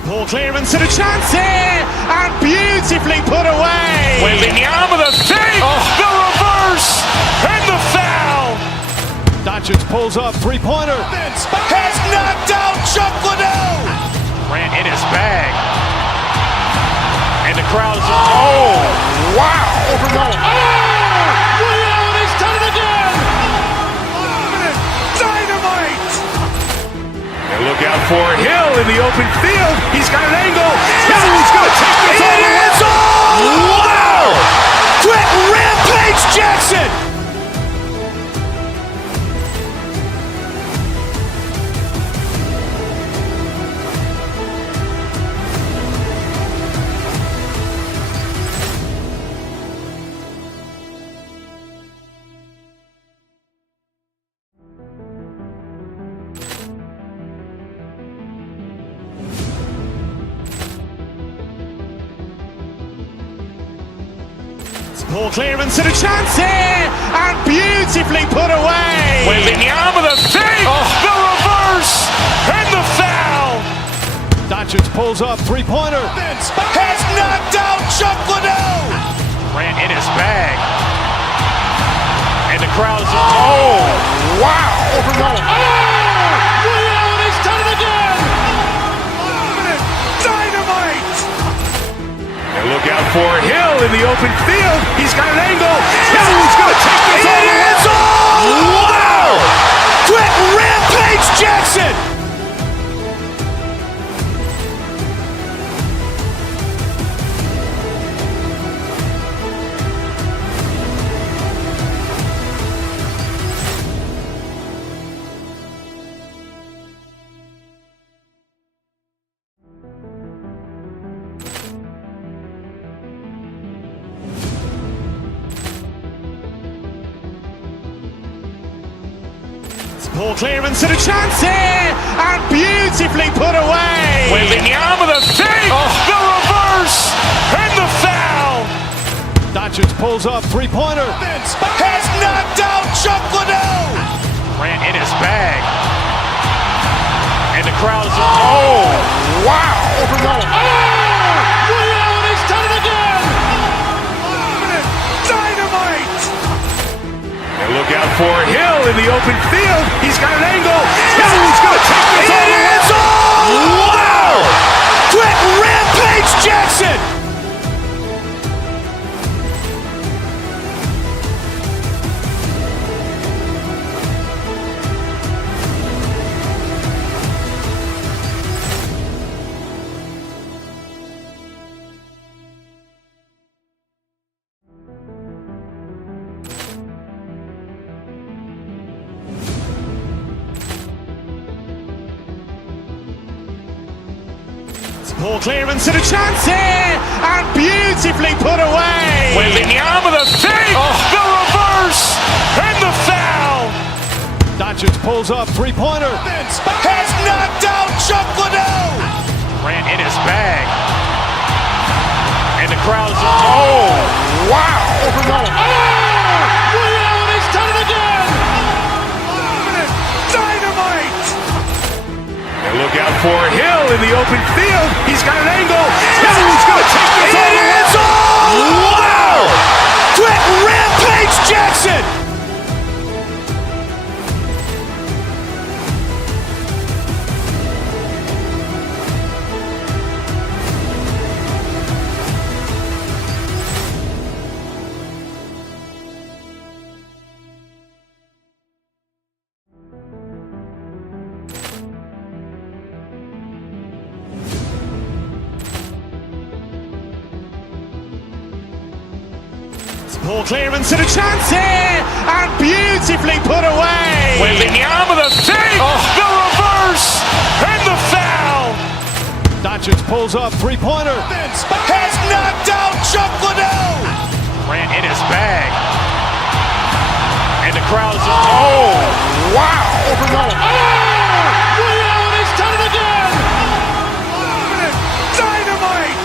Poor clearance and a chance here, and beautifully put away. Wembanyama the fake, the reverse, and the foul. Doncic pulls up, three-pointer. Has knocked out Chuck Liddell. Grant in his bag. And the crowd is, oh, wow. Ray Allen has done it again. Dynamite. And look out for Hill in the open field. He's got an angle. He's going to take this all the way. Wow. Quick Rampage Jackson. Poor clearance and a chance here, and beautifully put away. Wembanyama the fake, the reverse, and the foul. Doncic pulls up, three-pointer. Has knocked out Chuck Liddell. Grant in his bag. And the crowd is, oh, wow. Ray Allen has done it again. Dynamite. And look out for Hill in the open field. He's got an angle. He's going to take this all the way. Wow. Quick Rampage Jackson. Poor clearance and a chance here, and beautifully put away. Waving the arm of the fake, the reverse, and the foul. Doncic pulls up, three-pointer. Has knocked out Chuck Liddell. Ran in his bag. And the crowd is, oh, wow. Liddell, he's done it again. Dynamite. And look out for Hill in the open field. He's got an angle. He's going to take this all the way. Wow! Quick Rampage Jackson. Poor clearance and a chance here, and beautifully put away. Waving the arm of the fake, the reverse, and the foul. Doncic pulls up, three-pointer. Has knocked out Chuck Liddell. Ran in his bag. And the crowd is, oh, wow. Liddell, he's done it again. Dynamite. And look out for Hill in the open field. He's got an angle. He's going to take this all the way. Wow! Quick Rampage Jackson. Poor clearance and a chance here, and beautifully put away. Waving the arm of the fake, the reverse, and the foul. Doncic pulls up, three-pointer. Has knocked out Chuck Liddell. Ran in his bag. And the crowd is, oh, wow. Liddell, he's done it again. Dynamite.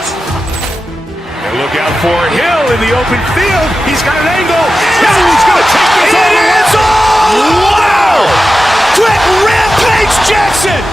And look out for Hill in the open field. He's got an angle. He's going to take this all the way. Wow! Quick Rampage Jackson.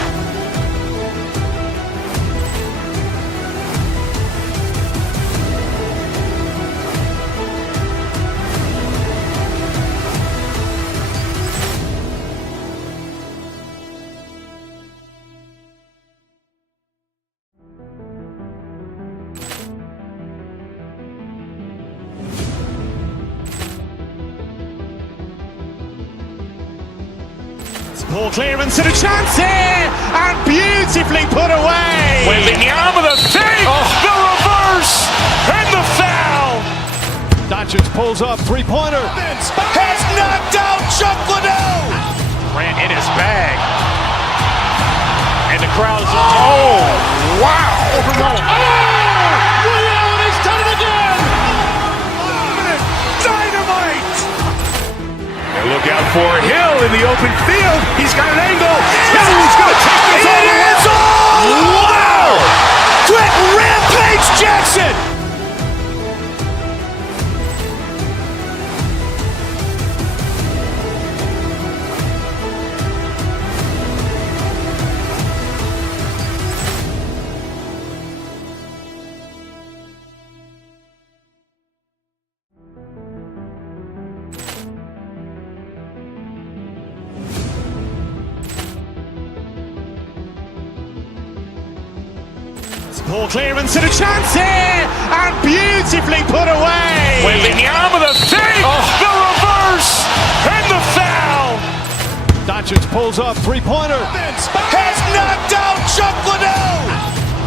Poor clearance and a chance here, and beautifully put away. Waving the arm of the fake, the reverse, and the foul. Doncic pulls up, three-pointer. Has knocked out Chuck Liddell. Ran in his bag. And the crowd is, oh, wow. Liddell, he's done it again. Dynamite. And look out for Hill in the open field. He's got an angle. He's going to take this all the way. Wow! Quick Rampage Jackson. Poor clearance and a chance here, and beautifully put away. Waving the arm of the fake, the reverse, and the foul. Doncic pulls up, three-pointer. Has knocked out Chuck Liddell.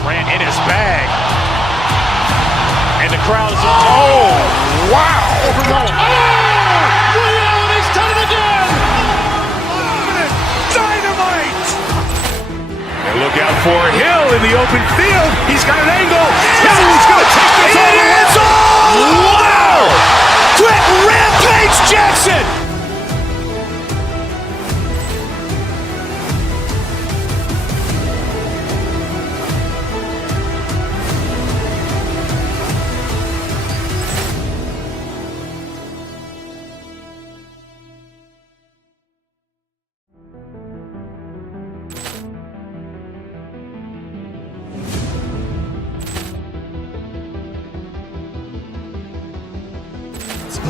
Ran in his bag. And the crowd is, oh, wow. Liddell, he's done it again. Dynamite. And look out for Hill in the open field. He's got an angle. He's going to take this all the way. Wow! Quick Rampage Jackson.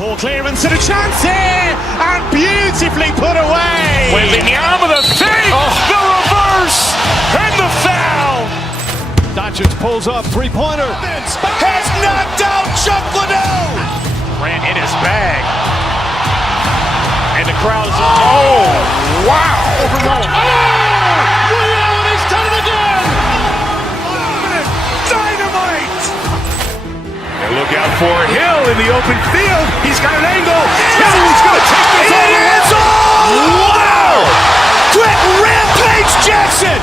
Poor clearance and a chance here, and beautifully put away. Wembanyama the save, the reverse, and the foul. Doncic pulls up, three-pointer. Has knocked out Chuck Liddell. Grant in his bag. And the crowd's, oh, wow. Allen has done it again. Dynamite. And look out for Hill in the open field. He's got an angle. Hill's going to take this all the way. Wow. Quick rampage Jackson.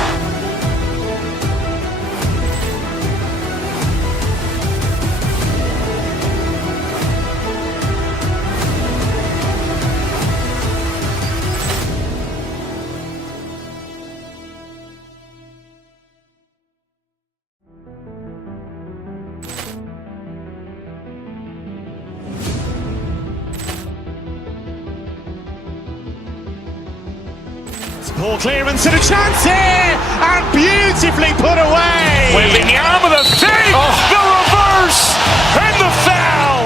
Poor clearance and a chance here, and beautifully put away. Wembanyama the save, the reverse, and the foul.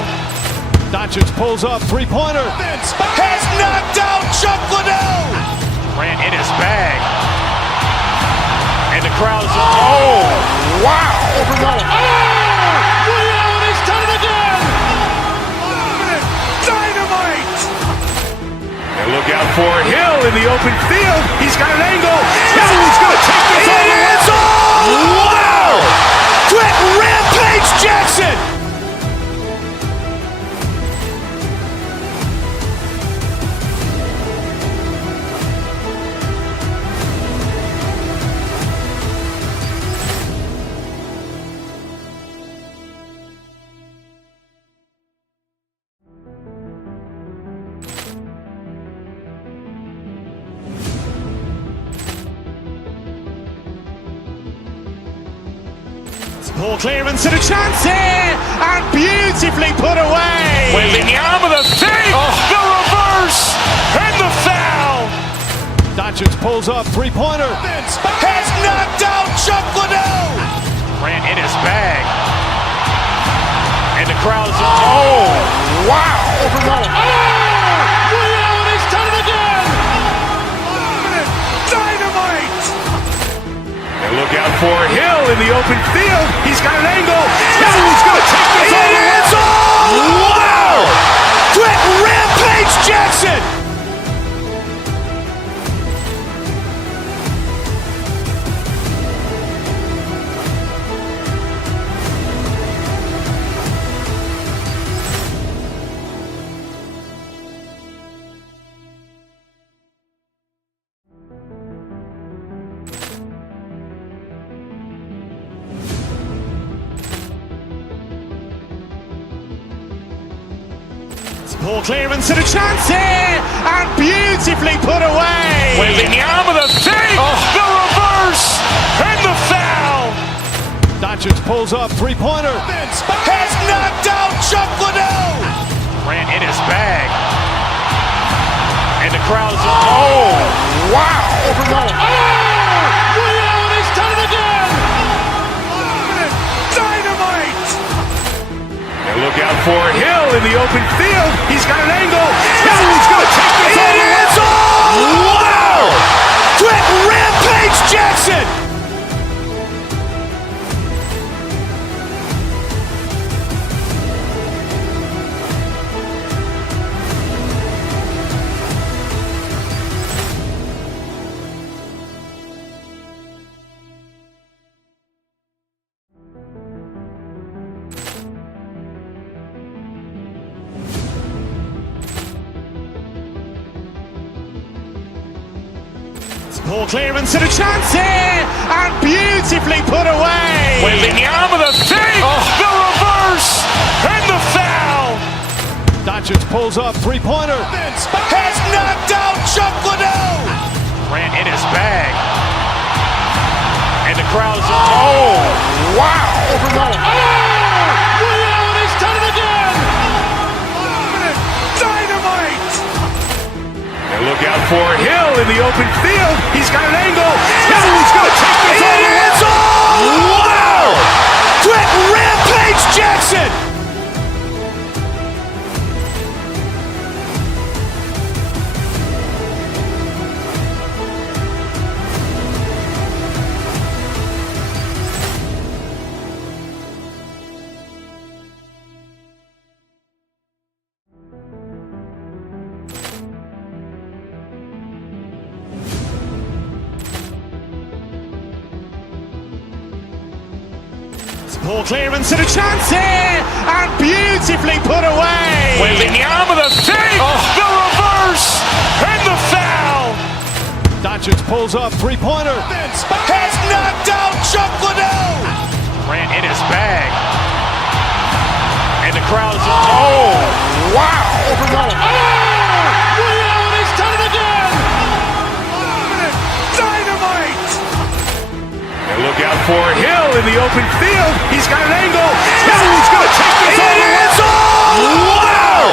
Doncic pulls up, three-pointer. Has knocked out Chuck Liddell. Grant in his bag. And the crowd's, oh, wow. Allen has done it again. Dynamite. And look out for Hill in the open field. He's got an angle. Hill's going to take this all the way. Wow. Quick rampage Jackson. Poor clearance and a chance here, and beautifully put away. Wembanyama the save, the reverse, and the foul. Doncic pulls up, three-pointer. Has knocked out Chuck Liddell. Grant in his bag. And the crowd's, oh, wow. Allen has done it again. Dynamite. And look out for Hill in the open field. He's got an angle. Hill's going to take this all the way. Wow. Quick rampage Jackson. Poor clearance and a chance here, and beautifully put away. Wembanyama the save, the reverse, and the foul. Doncic pulls up, three-pointer. Has knocked out Chuck Liddell. Grant in his bag. And the crowd's, oh, wow. Allen has done it again. Dynamite. And look out for Hill in the open field. He's got an angle. Hill's going to take this all the way. Wow. Quick rampage Jackson. Poor clearance and a chance here, and beautifully put away. Wembanyama the save, the reverse, and the foul. Doncic pulls up, three-pointer. Has knocked out Chuck Liddell. Grant in his bag. And the crowd's, oh, wow. Allen has done it again. Dynamite. And look out for Hill in the open field. He's got an angle. Hill's going to take this all the way. Wow. Quick rampage Jackson. Poor clearance and a chance here, and beautifully put away. Wembanyama with a fake, the reverse, and the foul. Doncic pulls up, three-pointer. Has knocked out Chuck Liddell. Ran in his bag. And the crowd is, oh, wow. He's done it again. Dynamite. And look out for Hill in the open field. He's got an angle. He's going to take this all the way. Wow!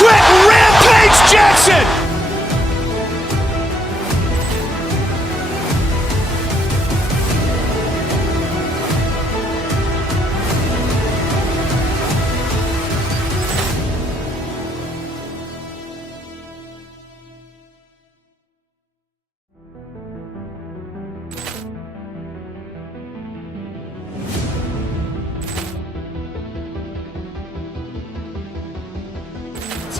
Quick rampage Jackson.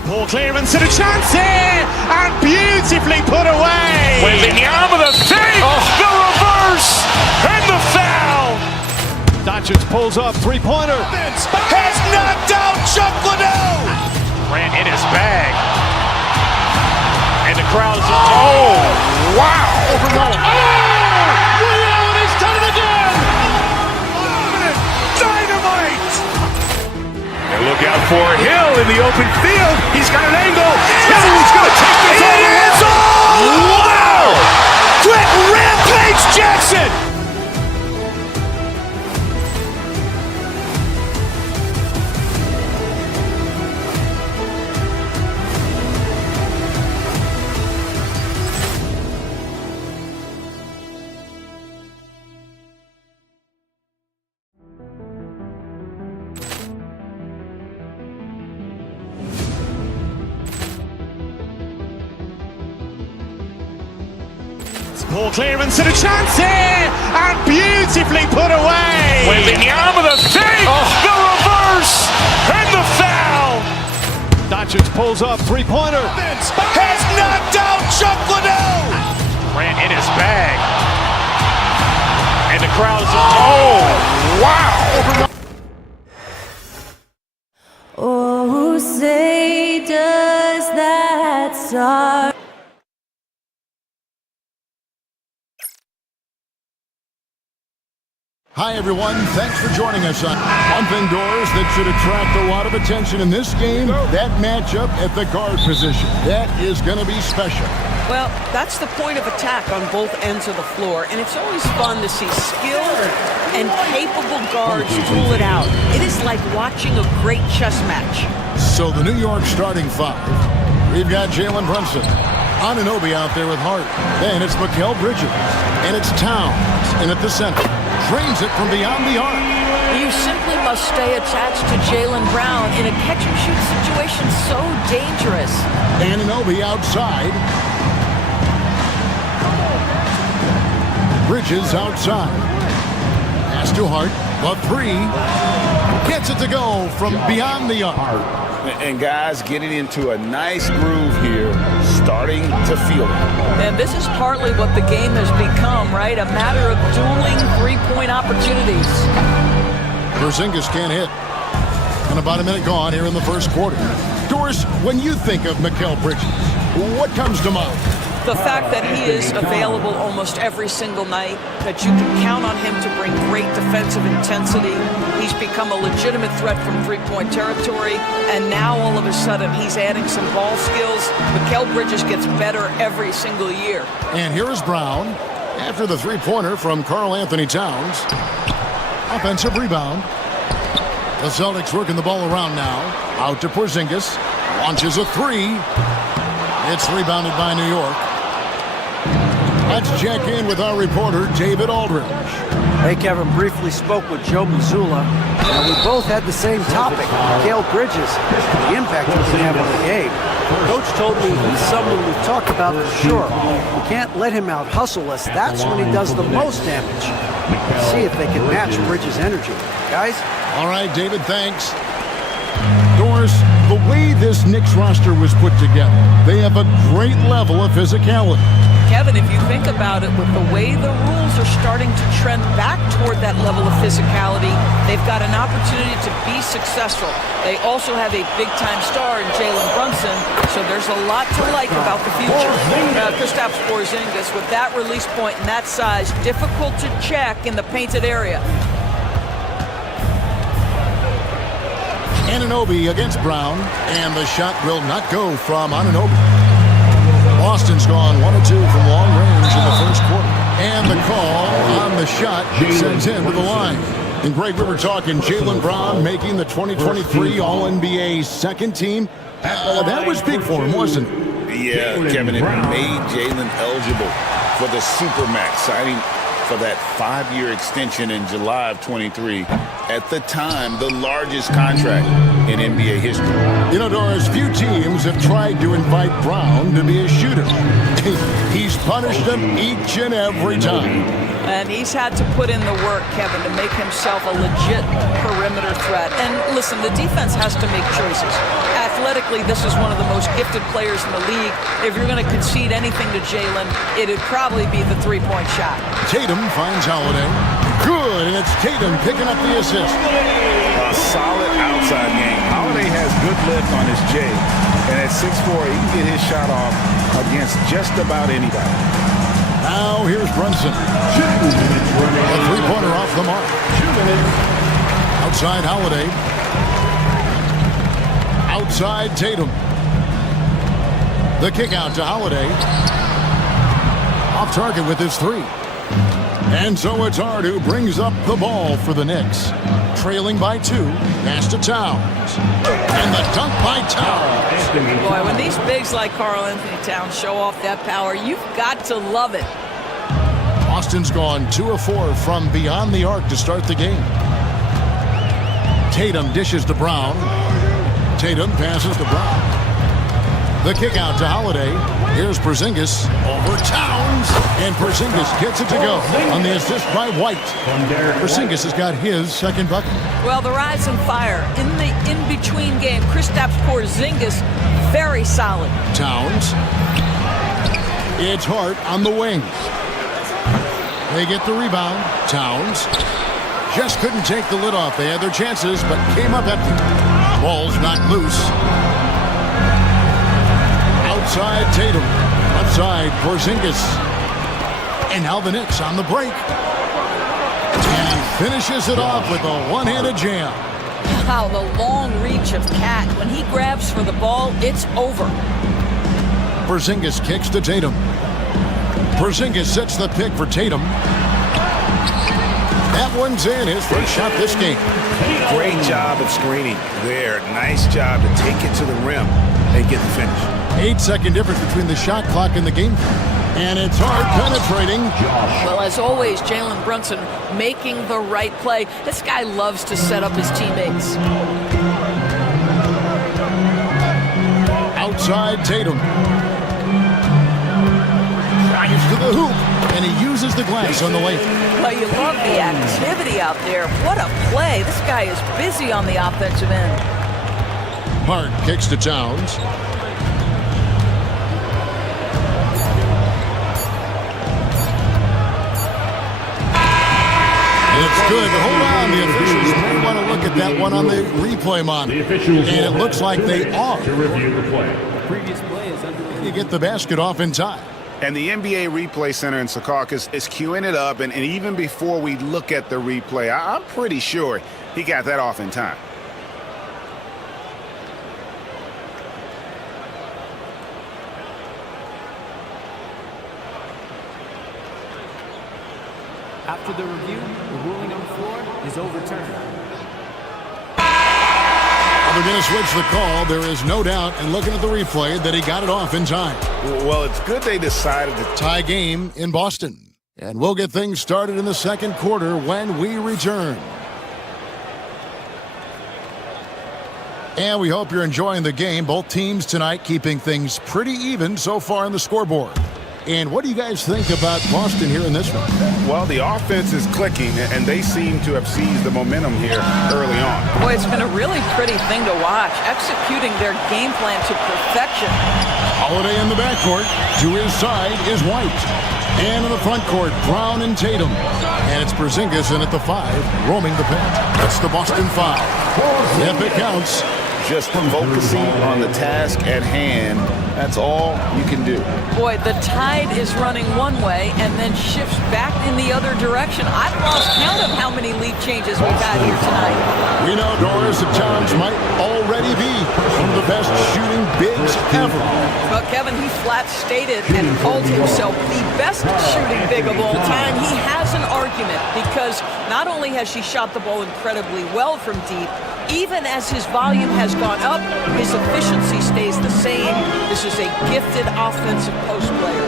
Poor clearance and a chance here, and beautifully put away. Wembanyama with a fake, the reverse, and the foul. Doncic pulls up, three-pointer. Has knocked out Chuck Liddell. Ran in his bag. And the crowd is, oh, wow. He's done it again. Dynamite. And look out for Hill in the open field. He's got an angle. He's going to take this all the way. Wow! Quick rampage Jackson. Poor clearance and a chance here, and beautifully put away. Wembanyama with a fake, the reverse, and the foul. Doncic pulls up, three-pointer. Has knocked out Chuck Liddell. Ran in his bag. And the crowd is, oh, wow. Oh, say does that star. Hi, everyone. Thanks for joining us on Bumping Doors that should attract a lot of attention in this game. That matchup at the guard position. That is going to be special. Well, that's the point of attack on both ends of the floor, and it's always fun to see skilled and capable guards duel it out. It is like watching a great chess match. So the New York starting five. We've got Jalen Brunson. Anunoby out there with Hart. Then it's Mikal Bridges. And it's Towns in at the center. Drains it from beyond the arc. You simply must stay attached to Jaylen Brown in a catch-and-shoot situation so dangerous. Anunoby outside. Bridges outside. Pass to Hart. The three. Gets it to go from beyond the arc. And guys getting into a nice groove here, starting to feel it. And this is partly what the game has become, right? A matter of dueling three-point opportunities. Porzingis can't hit. And about a minute gone here in the first quarter. Doris, when you think of Mikal Bridges, what comes to mind? The fact that he is available almost every single night, that you can count on him to bring great defensive intensity. He's become a legitimate threat from three-point territory, and now all of a sudden he's adding some ball skills. Mikal Bridges gets better every single year. And here is Brown after the three-pointer from Karl Anthony Towns. Offensive rebound. The Celtics working the ball around now. Out to Porzingis. Launches a three. It's rebounded by New York. Let's check in with our reporter, David Aldridge. Hey, Kevin, briefly spoke with Joe Mazzulla, and we both had the same topic, Mikal Bridges, the impact he can have on the game. Coach told me he's someone we've talked about for sure. We can't let him out-hustle us. That's when he does the most damage. See if they can match Bridges' energy. Guys? All right, David, thanks. Doris, the way this Knicks roster was put together, they have a great level of physicality. Kevin, if you think about it, with the way the rules are starting to trend back toward that level of physicality, they've got an opportunity to be successful. They also have a big-time star in Jalen Brunson, so there's a lot to like about the future. Kristaps Porzingis, with that release point and that size, difficult to check in the painted area. Anunoby against Brown, and the shot will not go from Anunoby. Boston's gone 1 of 2 from long range in the first quarter. And the call on the shot sends him to the line. And Greg, we were talking Jaylen Brown making the 2023 All-NBA second team. That was big for him, wasn't it? Yeah, Kevin, it made Jaylen eligible for the Supermax, signing for that 5-year extension in July of 23. At the time, the largest contract in NBA history. You know, Doris, few teams have tried to invite Brown to be a shooter. He's punished them each and every time. And he's had to put in the work, Kevin, to make himself a legit perimeter threat. And listen, the defense has to make choices. Athletically, this is one of the most gifted players in the league. If you're going to concede anything to Jalen, it'd probably be the three-point shot. Tatum finds Holiday. Good, and it's Tatum picking up the assist. A solid outside game. Holiday has good lift on his J, and at 6'4", he can get his shot off against just about anybody. Now here's Brunson. A three-pointer off the mark. Outside Holiday. Outside Tatum. The kick out to Holiday. Off target with his three. And so it's Hart who brings up the ball for the Knicks. Trailing by 2. Pass to Towns. And the dunk by Towns. Boy, when these bigs like Karl Anthony Towns show off that power, you've got to love it. Boston's gone 2 of 4 from beyond the arc to start the game. Tatum dishes to Brown. Tatum passes to Brown. The kick out to Holiday. Here's Porzingis over Towns. And Porzingis gets it to go on the assist by White. Porzingis has got his second bucket. Well, the rise and fire in the in-between game. Kristaps Porzingis, very solid. Towns. It's Hart on the wing. They get the rebound. Towns just couldn't take the lid off. They had their chances, but came up empty. Ball's knocked loose. Outside Tatum. Outside Porzingis. And now the Knicks on the break. And he finishes it off with a one-handed jam. Wow, the long reach of Cat. When he grabs for the ball, it's over. Porzingis kicks to Tatum. Porzingis sets the pick for Tatum. That one's in, his first shot this game. Great job of screening there. Nice job to take it to the rim and get the finish. 8-second difference between the shot clock and the game. And it's Hart penetrating. Well, as always, Jalen Brunson making the right play. This guy loves to set up his teammates. Outside Tatum. Drives to the hoop, and he uses the glass on the layup. Well, you love the activity out there. What a play. This guy is busy on the offensive end. Hart kicks to Towns. It's good. Hold on. The officials may want to look at that one on the replay monitor. And it looks like they are. To review the play. Previous play is under. You get the basket off in time. And the NBA Replay Center in Secaucus is queuing it up, and even before we look at the replay, I'm pretty sure he got that off in time. After the review, the ruling on the floor is overturned. They're going to switch the call. There is no doubt, and looking at the replay, that he got it off in time. Well, it's good they decided to tie game in Boston. And we'll get things started in the second quarter when we return. And we hope you're enjoying the game. Both teams tonight keeping things pretty even so far on the scoreboard. And what do you guys think about Boston here in this one? Well, the offense is clicking, and they seem to have seized the momentum here early on. Boy, it's been a really pretty thing to watch, executing their game plan to perfection. Holiday in the backcourt. To his side is White. And in the front court, Brown and Tatum. And it's Porzingis in at the 5, roaming the paint. That's the Boston foul. If it counts. Just focusing on the task at hand. That's all you can do. Boy, the tide is running one way and then shifts back in the other direction. I've lost count of how many lead changes we've had here tonight. We know, Doris, that Towns might already be one of the best shooting bigs ever. Well, Kevin, he flat stated and called himself the best shooting big of all time. He has an argument because not only has she shot the ball incredibly well from deep, even as his volume has gone up, his efficiency stays the same. This is a gifted offensive post player.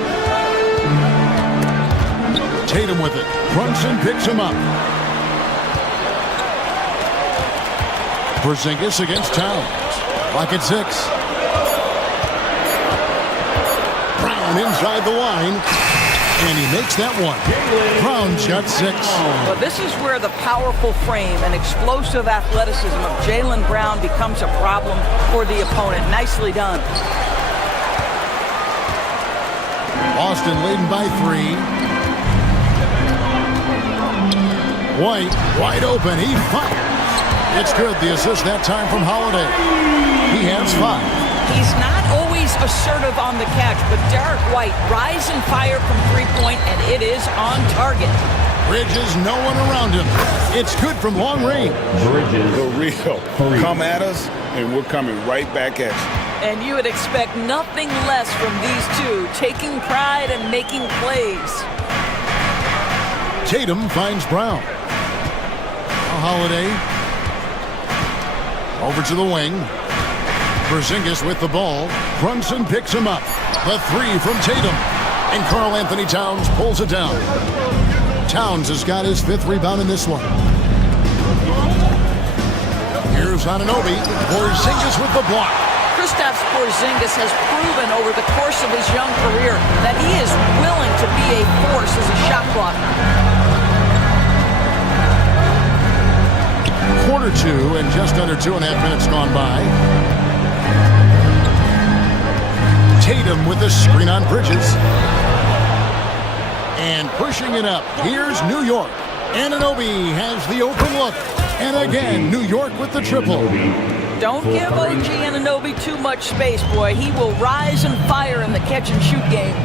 Tatum with it. Brunson picks him up. Porzingis against Towns. Lock at 6. Brown inside the line. And he makes that one. Brown's got 6. Well, this is where the powerful frame and explosive athleticism of Jaylen Brown becomes a problem for the opponent. Nicely done. Boston leading by 3. White, wide open. He fires. It's good. The assist that time from Holiday. He has 5. He's not always assertive on the catch, but Derek White rise and fire from three-point, and it is on target. Bridges, no one around him. It's good from long range. The real. Come at us, and we're coming right back at you. And you would expect nothing less from these two, taking pride and making plays. Tatum finds Brown. Holiday. Over to the wing. Porzingis with the ball. Brunson picks him up. The 3 from Tatum. And Karl Anthony Towns pulls it down. Towns has got his 5th rebound in this one. Here's Anunoby. Porzingis with the block. Kristaps Porzingis has proven over the course of his young career that he is willing to be a force as a shot blocker. Quarter 2 and just under 2.5 minutes gone by. Tatum with the screen on Bridges. And pushing it up. Here's New York. Anunoby has the open look. And again, New York with the triple. Don't give OG Anunoby too much space, boy. He will rise and fire in the catch-and-shoot game.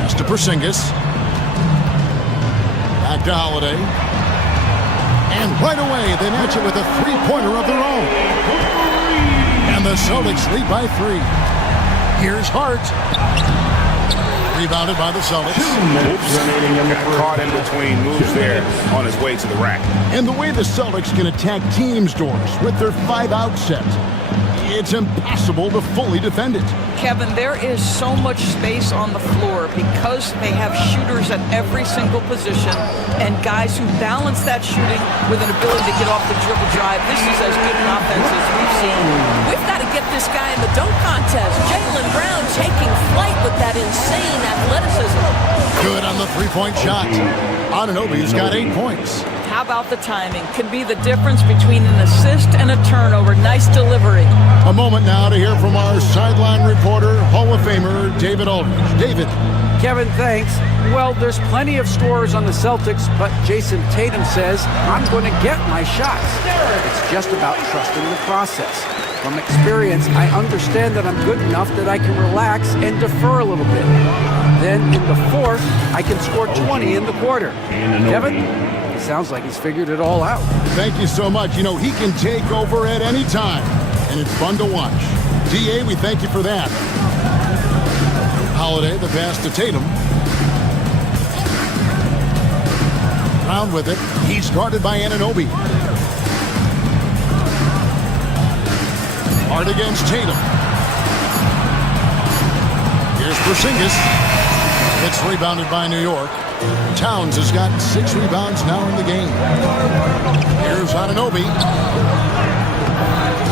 Pass to Porzingis. Back to Holiday. And right away, they match it with a three-pointer of their own. And the Celtics lead by 3. Here's Hart. Rebounded by the Celtics. Got caught in between moves there on his way to the rack. And the way the Celtics can attack teams, Doris, with their 5-out set, it's impossible to fully defend it. Kevin, there is so much space on the floor because they have shooters at every single position and guys who balance that shooting with an ability to get off the dribble drive. This is as good an offense as we've seen. We've got to get this guy in the dunk contest. Jaylen Brown taking flight with that insane athleticism. Good on the three-point shot. Anunoby's got 8 points. How about the timing? Could be the difference between an assist and a turnover. Nice delivery. A moment now to hear from our sideline reporter, Hall of Famer David Aldridge. David. Kevin, thanks. Well, there's plenty of scorers on the Celtics, but Jason Tatum says, I'm going to get my shots. It's just about trusting the process. From experience, I understand that I'm good enough that I can relax and defer a little bit. Then in the fourth, I can score 20 in the quarter. Kevin? He sounds like he's figured it all out. Thank you so much. You know, he can take over at any time, and it's fun to watch. DA, we thank you for that. Holiday, the pass to Tatum. Brown with it. He's guarded by Anunoby. Hard against Tatum. Here's Porzingis. It's rebounded by New York. Towns has got 6 rebounds now in the game. Here's Anunoby.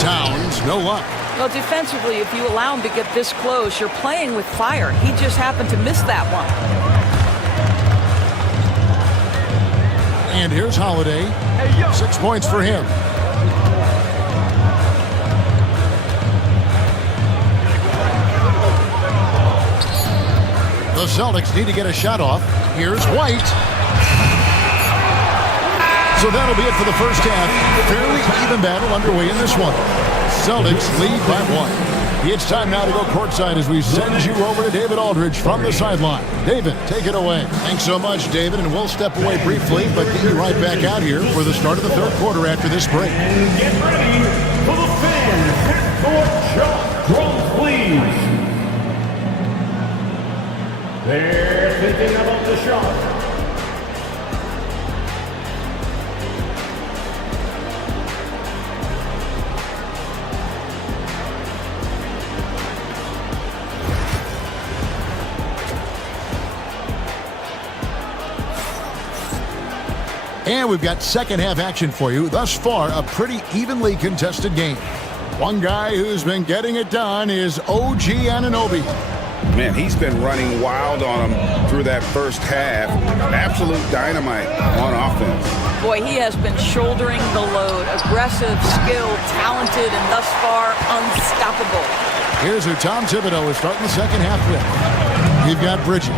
Towns, no luck. Well, defensively, if you allow him to get this close, you're playing with fire. He just happened to miss that one. And here's Holiday. 6 points for him. The Celtics need to get a shot off. Here's White. So that'll be it for the first half. Fairly even battle underway in this one. Celtics lead by 1. It's time now to go courtside as we send you over to David Aldridge from the sideline. David, take it away. Thanks so much, David, and we'll step away briefly, but get you right back out here for the start of the third quarter after this break. And get ready for the fan court shot. Drums, please. They're thinking about the shot. And we've got second half action for you. Thus far, a pretty evenly contested game. One guy who's been getting it done is OG Anunoby. Man, he's been running wild on him through that first half. Absolute dynamite on offense. Boy, he has been shouldering the load. Aggressive, skilled, talented, and thus far unstoppable. Here's who Tom Thibodeau is starting the second half with. You've got Bridges.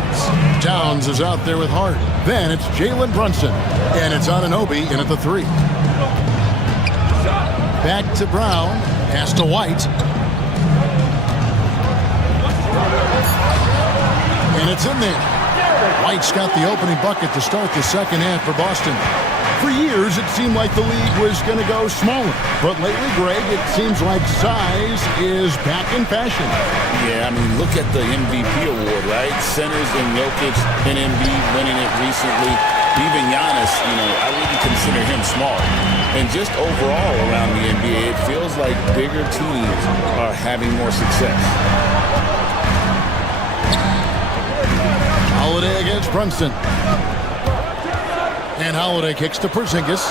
Towns is out there with Hart. Then it's Jalen Brunson. And it's Anunoby in at the 3. Back to Brown. Pass to White. And it's in there. White's got the opening bucket to start the second half for Boston. For years, it seemed like the league was going to go smaller. But lately, Greg, it seems like size is back in fashion. Yeah, I mean, look at the MVP award, right? Centers and Jokic and Embiid winning it recently. Even Giannis, I wouldn't consider him small. And just overall around the NBA, it feels like bigger teams are having more success. Holiday against Brunson. And Holiday kicks to Porzingis.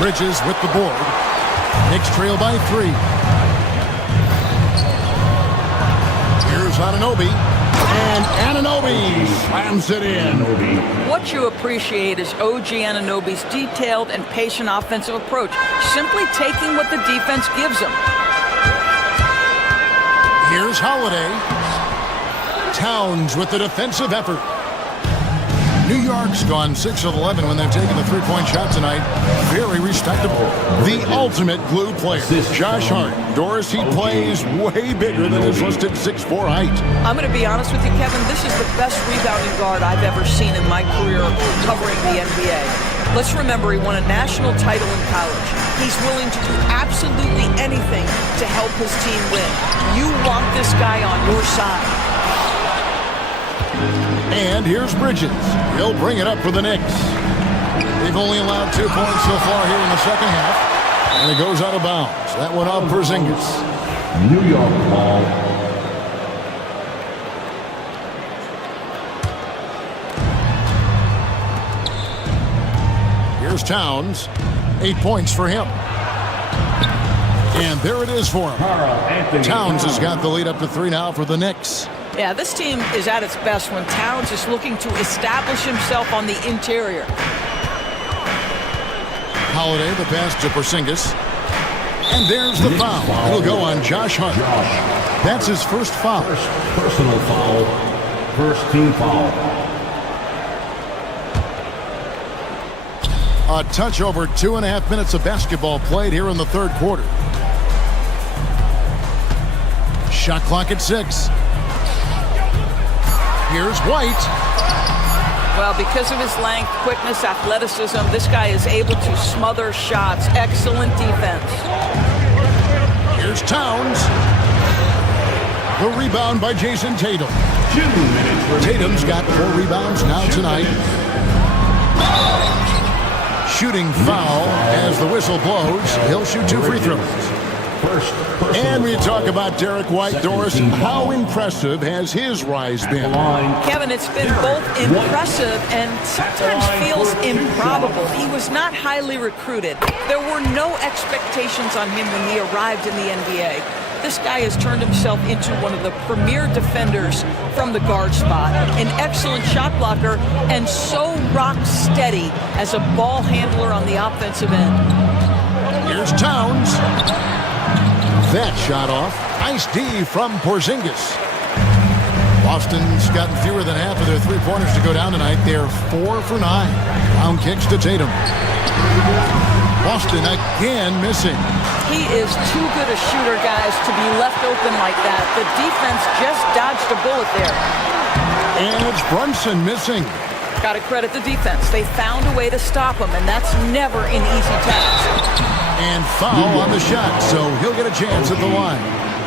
Bridges with the board. Knicks trail by 3. Here's Anunoby. And Anunoby slams it in. What you appreciate is OG Anunoby's detailed and patient offensive approach, simply taking what the defense gives him. Here's Holiday. Towns with the defensive effort. New York's gone 6 of 11 when they've taken the three-point shot tonight. Very respectable. The ultimate glue player, Josh Hart. Doris, he plays way bigger than his listed 6'4" height. I'm going to be honest with you, Kevin. This is the best rebounding guard I've ever seen in my career covering the NBA. Let's remember, he won a national title in college. He's willing to do absolutely anything to help his team win. You want this guy on your side. And here's Bridges. He'll bring it up for the Knicks. They've only allowed 2 points so far here in the second half. And it goes out of bounds. That one off Porzingis. New York ball. Here's Towns. 8 points for him. And there it is for him. Towns has got the lead up to 3 now for the Knicks. Yeah, this team is at its best when Towns is looking to establish himself on the interior. Holiday, the pass to Porzingis. And there's the foul. It'll go on Josh Hart. That's his first foul. First personal foul. First team foul. A touch over 2.5 minutes of basketball played here in the third quarter. Shot clock at 6. Here's White. Well, because of his length, quickness, athleticism, this guy is able to smother shots. Excellent defense. Here's Towns. The rebound by Jason Tatum. 2 minutes. Tatum's got 4 rebounds now tonight. Shooting foul as the whistle blows. He'll shoot 2 free throws. And we talk about Derek White, Doris. How impressive has his rise been? Kevin, it's been both impressive and sometimes feels improbable. He was not highly recruited. There were no expectations on him when he arrived in the NBA. This guy has turned himself into one of the premier defenders from the guard spot, an excellent shot blocker, and so rock steady as a ball handler on the offensive end. Here's Towns. That shot off. Nice D from Porzingis. Boston's gotten fewer than half of their three-pointers to go down tonight. They're 4 for 9. Round kicks to Tatum. Boston again missing. He is too good a shooter, guys, to be left open like that. The defense just dodged a bullet there. And it's Brunson missing. Got to credit the defense. They found a way to stop him, and that's never an easy task. And foul on the shot, so he'll get a chance at the line.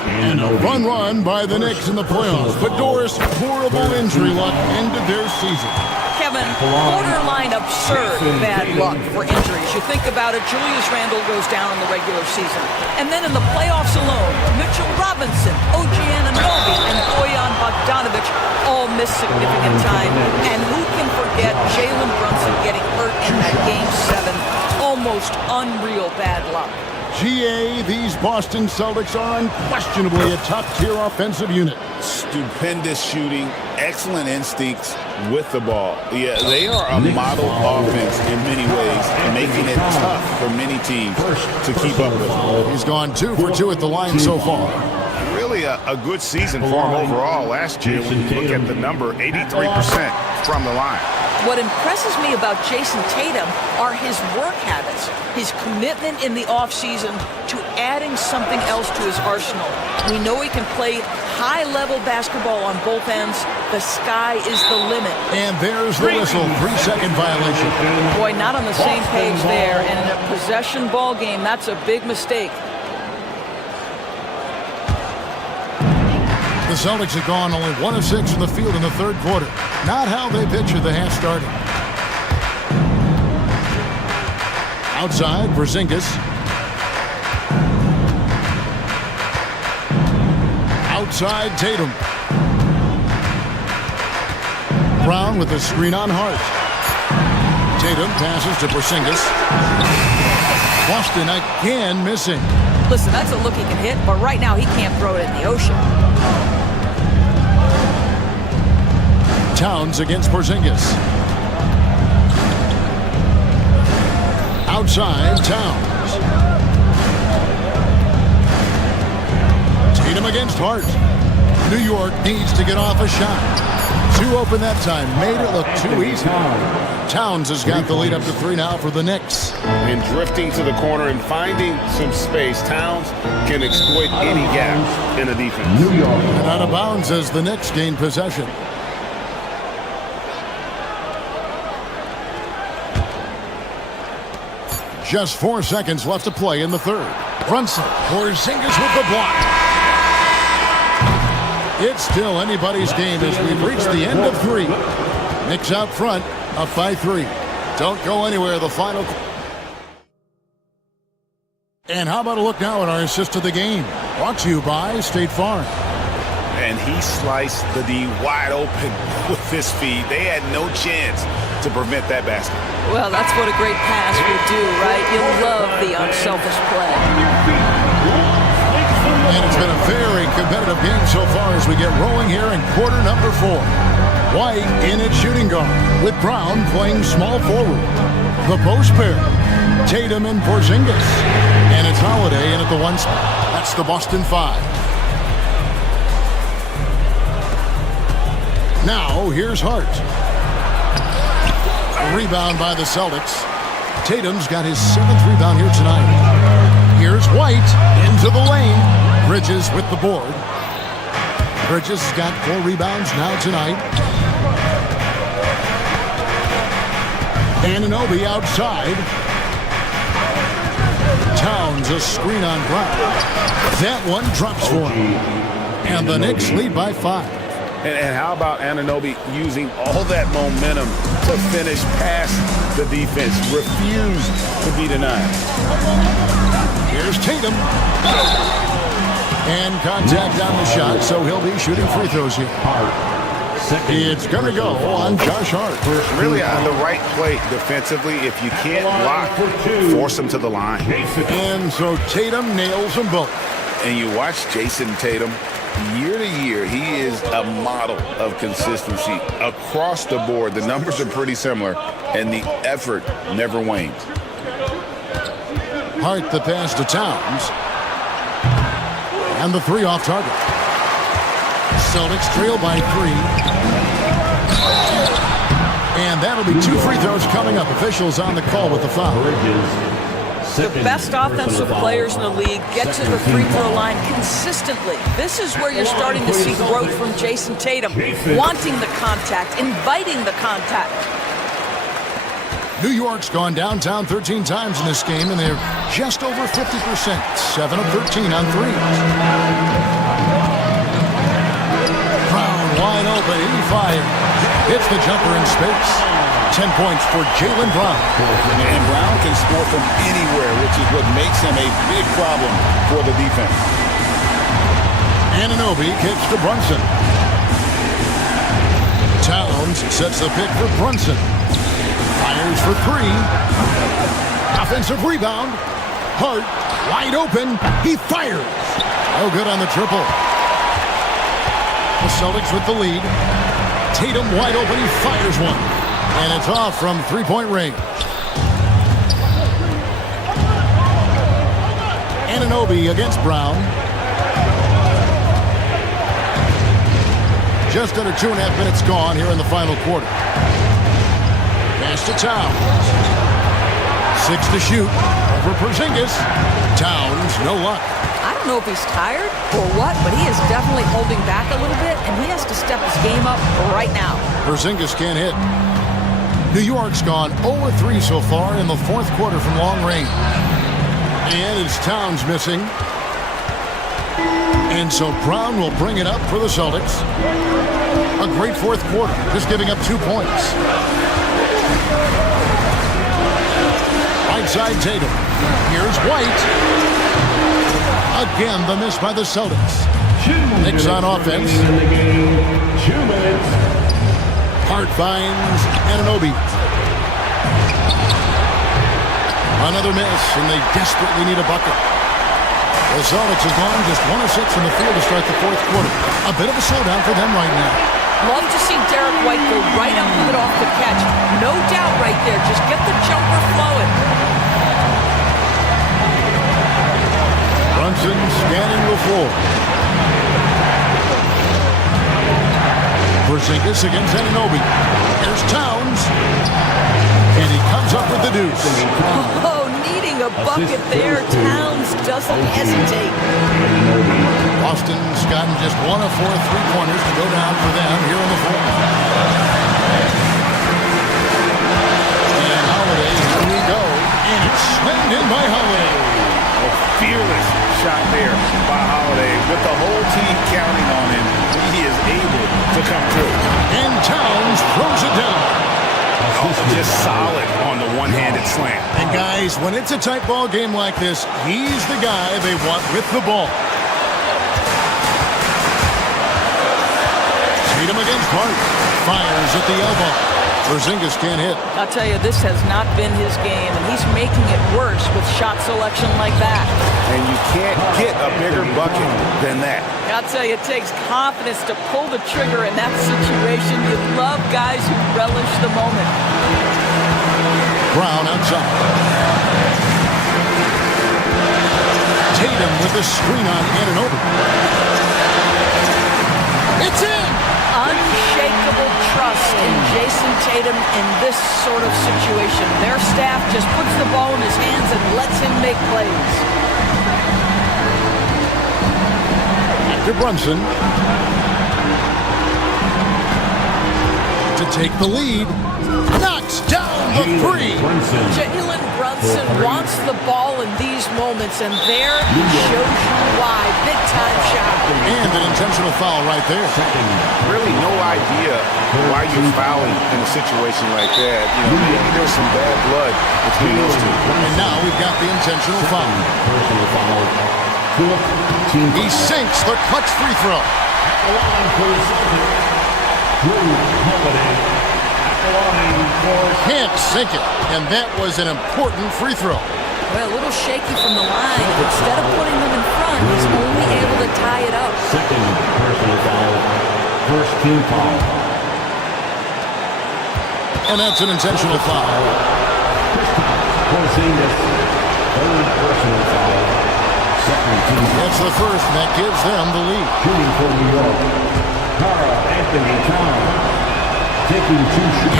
And a run by the Knicks in the playoffs. But Doris, horrible injury luck ended their season. Kevin, borderline absurd bad luck for injuries. You think about it, Julius Randle goes down in the regular season. And then in the playoffs alone, Mitchell Robinson, OG Anunoby, and Bojan Bogdanovic all missed significant time. And who can forget Jalen Brunson getting hurt in that Game 7? Almost unreal bad luck. GA, these Boston Celtics are unquestionably a top-tier offensive unit. Stupendous shooting, excellent instincts with the ball. Yeah, they are a model offense in many ways, making it tough for many teams to keep up with. He's gone 2 for 2 at the line so far. Really a good season for him overall last year. When you look at the number, 83% from the line. What impresses me about Jason Tatum are his work habits, his commitment in the offseason to adding something else to his arsenal. We know he can play high-level basketball on both ends. The sky is the limit. And there's the whistle, 3-second violation. Boy, not on the same page there. And in a possession ball game, that's a big mistake. The Celtics have gone only 1 of 6 from the field in the third quarter. Not how they pictured the half starting. Outside, Porzingis. Outside, Tatum. Brown with a screen on Hart. Tatum passes to Porzingis. Boston again missing. Listen, that's a look he can hit, but right now he can't throw it in the ocean. Towns against Porzingis. Outside, Towns. Tatum against Hart. New York needs to get off a shot. 2 open that time. Made it look too easy. Towns has got the lead up to 3 now for the Knicks. And drifting to the corner and finding some space, Towns can exploit any gap in the defense. And out of bounds as the Knicks gain possession. Just 4 seconds left to play in the third. Brunson, Porzingis with the block. It's still anybody's game as we've reached the end of 3. Knicks out front, up by 3. Don't go anywhere, the final. And how about a look now at our assist of the game? Brought to you by State Farm. And he sliced the D wide open with his feet. They had no chance to prevent that basket. Well, that's what a great pass would do, right? You love the unselfish play. And it's been a very competitive game so far as we get rolling here in quarter number 4. White in at shooting guard with Brown playing small forward. The post pair, Tatum and Porzingis. And it's Holiday in at the 1 spot. That's the Boston 5. Now, here's Hart. A rebound by the Celtics. Tatum's got his 7th rebound here tonight. Here's White into the lane. Bridges with the board. Bridges has got 4 rebounds now tonight. Anunoby outside. Towns a screen on Brown. That one drops for him. And the Knicks lead by 5. And how about Anunoby using all that momentum to finish past the defense? Refused to be denied. Here's Tatum. And contact on the shot, so he'll be shooting free throws here. It's going to go on Josh Hart. Really on the right play defensively. If you can't block, force them to the line. And so Tatum nails them both. And you watch Jason Tatum. Year to year, he is a model of consistency across the board. The numbers are pretty similar, and the effort never wanes. Hart the pass to Towns. And the 3 off target. Celtics trail by 3. And that'll be 2 free throws coming up. Officials on the call with the foul. The best offensive players in the league get to the free throw line consistently. This is where you're starting to see growth from Jason Tatum, wanting the contact, inviting the contact. New York's gone downtown 13 times in this game, and they're just over 50%. 7 of 13 on threes. Brown wide open. He fires. Hits the jumper in space. 10 points for Jaylen Brown. And Brown can score from anywhere, which is what makes him a big problem for the defense. Anunoby kicks to Brunson. Towns sets the pick for Brunson. Fires for 3. Offensive rebound. Hart wide open. He fires. No good on the triple. The Celtics with the lead. Tatum wide open. He fires one. And it's off from three-point range. Anunoby against Brown. Just under 2.5 minutes gone here in the final quarter. Pass to Towns. 6 to shoot. Over Porzingis. Towns, no luck. I don't know if he's tired or what, but he is definitely holding back a little bit, and he has to step his game up right now. Porzingis can't hit. New York's gone 0-3 so far in the fourth quarter from long range. And it's Towns missing. And so Brown will bring it up for the Celtics. A great fourth quarter, just giving up 2 points. Right side Tatum. Here's White. Again, the miss by the Celtics. Knicks on offense. 2 minutes. Hart finds Anunoby. Another miss, and they desperately need a bucket. The Celtics have gone just 1 of 6 from the field to start the fourth quarter. A bit of a slowdown for them right now. Love to see Derek White go right up with it off the catch. No doubt right there. Just get the jumper flowing. Brunson scanning the floor. Porzingis against Anunoby. Here's Towns. And he comes up with the deuce. Oh, needing a bucket there. Towns doesn't hesitate. Boston's gotten just 1 of 4 3-pointers to go down for them here in the fourth. And Holiday, here we go. And it's slammed in by Holiday. A fearless shot there by Holiday. With the whole team counting on him, he is able to come through. And Towns throws it down. Oh, just solid on the one-handed slam. And guys, when it's a tight ball game like this, he's the guy they want with the ball. Tatum against Hart. Fires at the elbow. Porzingis can't hit. I'll tell you, this has not been his game, and he's making it worse with shot selection like that. And you can't get a bigger bucket than that. I'll tell you, it takes confidence to pull the trigger in that situation. You love guys who relish the moment. Brown outside. Tatum with the screen on Anunoby. It's in! Unshakable trust in Jason Tatum in this sort of situation. Their staff just puts the ball in his hands and lets him make plays. To Brunson. To take the lead. Knocks down the 3. Jalen Brunson wants the ball in these moments, and there he shows you why. Big-time shot. And an intentional foul right there. Really no idea why you're fouling in a situation like that. You know, maybe there's some bad blood between those two. And now we've got the intentional foul. He sinks the clutch free throw. Can't sink it. And that was an important free throw. Well, a little shaky from the line. Instead of putting them in front, he's only able to tie it up. Second personal foul. First team foul. And that's an intentional foul. Porzingis. Third personal foul. Second team. That's the first, and that gives them the lead. Shooting for New York.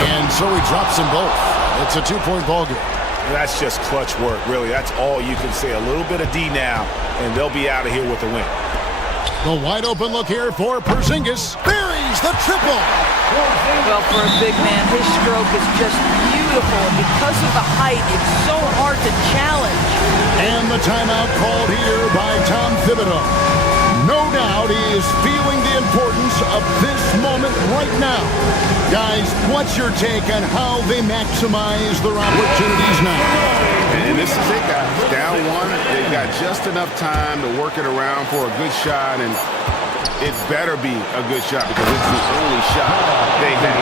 And so he drops them both. It's a 2-point ball game. That's just clutch work, really. That's all you can say. A little bit of D now, and they'll be out of here with a win. The wide open look here for Porzingis. Buries the triple. Well, for a big man, his stroke is just beautiful. And because of the height, it's so hard to challenge. And the timeout called here by Tom Thibodeau. No doubt he is feeling the importance of this moment right now. Guys, what's your take on how they maximize their opportunities now? And this is it, guys. Down one, they've got just enough time to work it around for a good shot, and it better be a good shot because it's the only shot they have.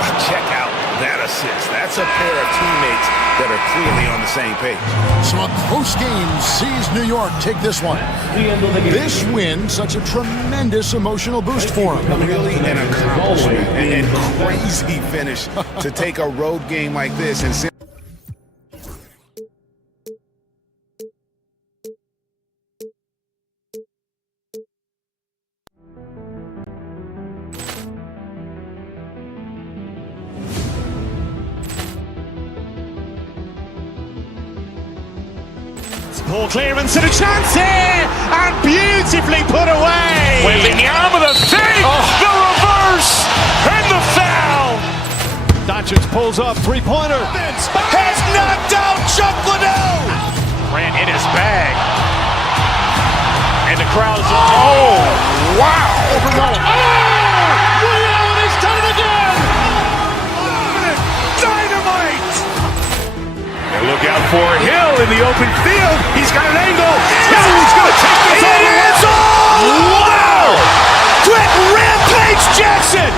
Well, check out that assist. That's a pair of teammates that are clearly on the same page. So a close game sees New York take this one. This win, such a tremendous emotional boost for them. Really an accomplishment and crazy finish to take a road game like this and send. Poor clearance and a chance here, and beautifully put away. Wembanyama the save, the reverse, and the foul. Doncic pulls up, three-pointer. Has knocked out Chuck Liddell. Ran in his bag. And the crowd is, oh, wow. He's done it again. Dynamite. And look out for Hill in the open field. He's got an angle. He's going to take this all the way. Wow. Quick rampage Jackson.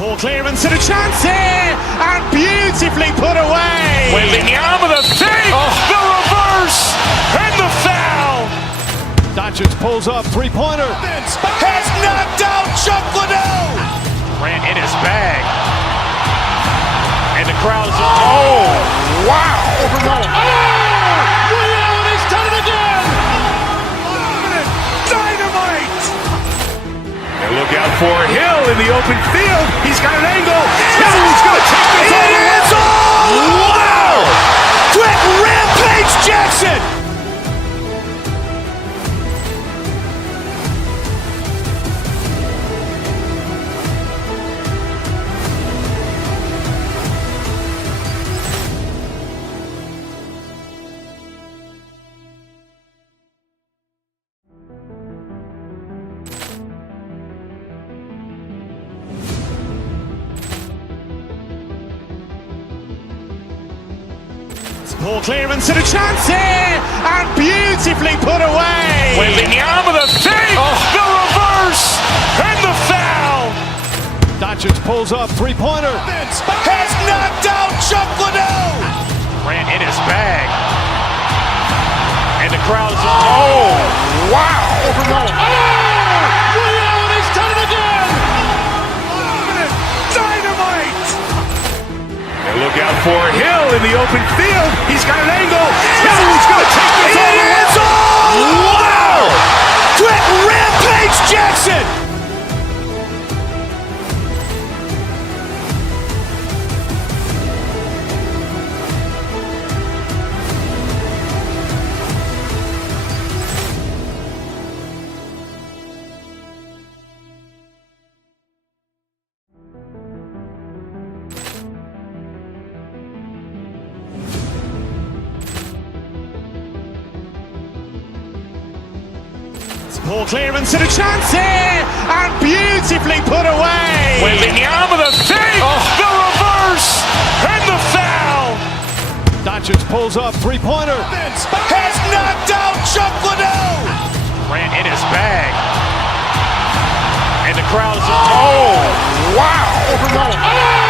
Poor clearance and a chance here, and beautifully put away. Wembanyama the save, the reverse, and the foul. Doncic pulls up, three-pointer. Has knocked out Chuck Liddell. Ran in his bag. And the crowd is, oh, wow. He's done it again. Dynamite. And look out for Hill in the open field. He's got an angle. He's going to take this all the way. Wow. Quick rampage Jackson. Poor clearance and a chance here, and beautifully put away. Wembanyama the save, the reverse, and the foul. Doncic pulls up, three-pointer. Has knocked out Chuck Liddell. Ran in his bag. And the crowd is, oh, wow. He's done it again. Dynamite. And look out for Hill in the open field. He's got an angle. He's going to take this all the way. Wow. Quick rampage Jackson. Poor clearance and a chance here, and beautifully put away. Wembanyama the save, the reverse, and the foul. Doncic pulls up, three-pointer. Has knocked out Chuck Liddell. Ran in his bag. And the crowd is, oh, wow.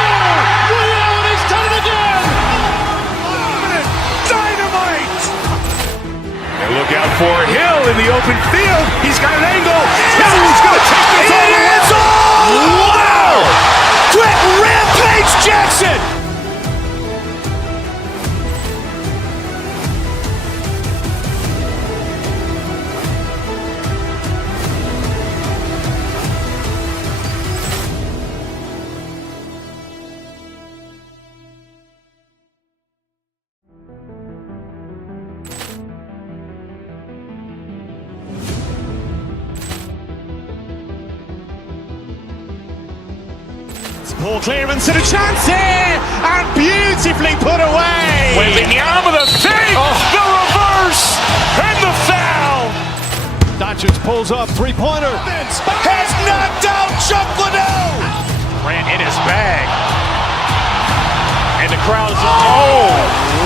for Hill in the open field. He's got an angle. Hill's going to take this all the way. Wow! Quick Rampage Jackson! Poor clearance and a chance here, and beautifully put away. Wembanyama the fake, the reverse, and the foul. Doncic pulls up, three-pointer. Has knocked out Chuck Liddell. Ran in his bag. And the crowd is, oh,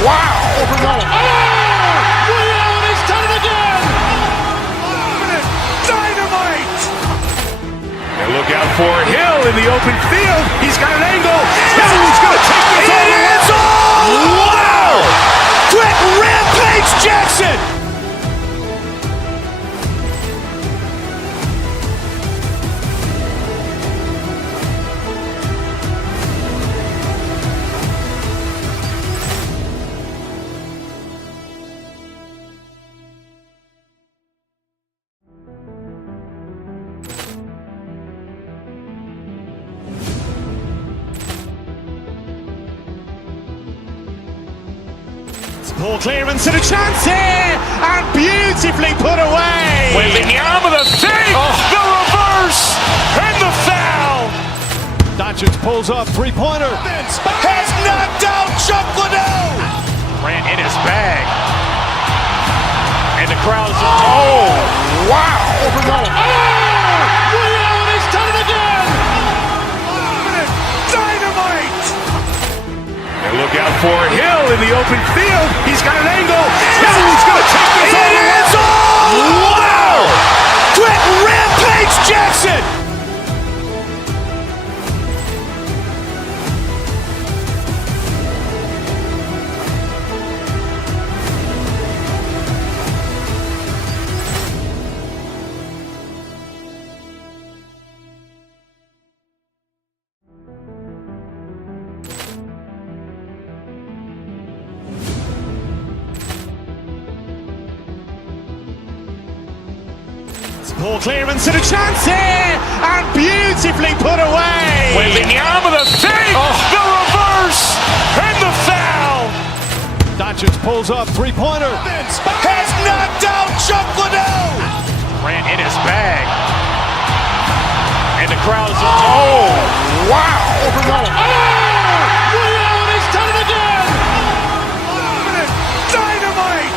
wow. Liddell, and he's done it again. Dynamite. And look out for Hill in the open field. He's got an angle. Hill's going to take this all the way. Wow! Quick Rampage Jackson! Poor clearance and a chance here, and beautifully put away. Wembanyama the fake, the reverse, and the foul. Doncic pulls up, three-pointer. Has knocked out Chuck Liddell. Ran in his bag. And the crowd is, oh, wow. Liddell, and he's done it again. Dynamite. And look out for Hill in the open field. He's got an angle. Hill's going to take this all the way. Wow! Quick Rampage Jackson! Poor clearance and a chance here, and beautifully put away. Wembanyama the fake, the reverse, and the foul. Doncic pulls up, three-pointer. Has knocked out Chuck Liddell. Ran in his bag. And the crowd is, oh, wow. Liddell, and he's done it again. Dynamite.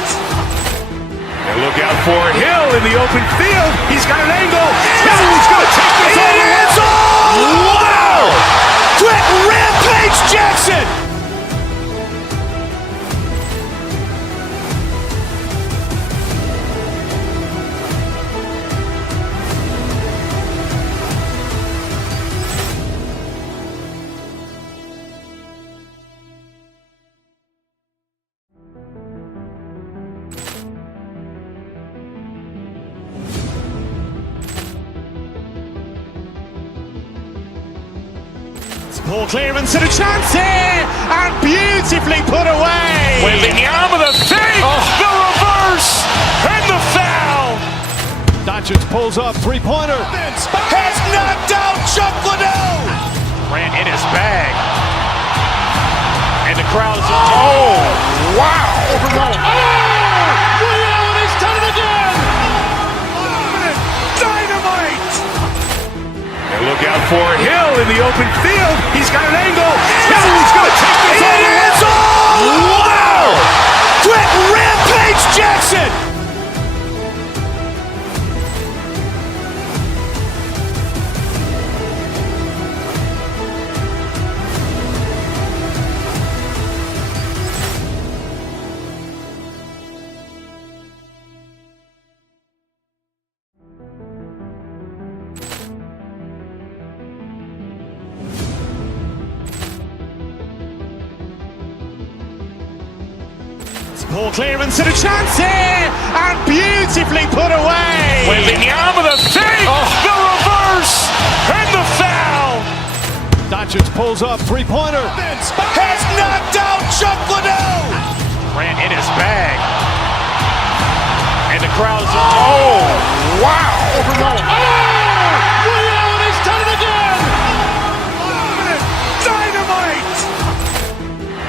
And look out for Hill in the open field. He's got an angle. Hill's going to take this all the way. Wow! Quick Rampage Jackson! Poor clearance and a chance here, and beautifully put away. Wembanyama the fake, the reverse, and the foul. Doncic pulls up, three-pointer. Has knocked out Chuck Liddell. Ran in his bag. And the crowd is, oh, wow. Liddell, and he's done it again. Dynamite. And look out for Hill in the open field. He's got an angle. Hill's going to take this all the way. Wow! Quick Rampage Jackson! Poor clearance and a chance here, and beautifully put away. Wembanyama with a fake, the reverse, and the foul. Doncic pulls up, three-pointer. Has knocked out Chuck Liddell. Grant in his bag. And the crowd is, oh, wow. Ray Allen has done it again. Dynamite.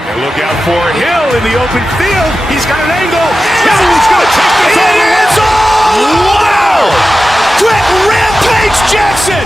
And look out for Hill in the open field. He's got an angle. He's going to take this all the way. Wow. Quick Rampage Jackson.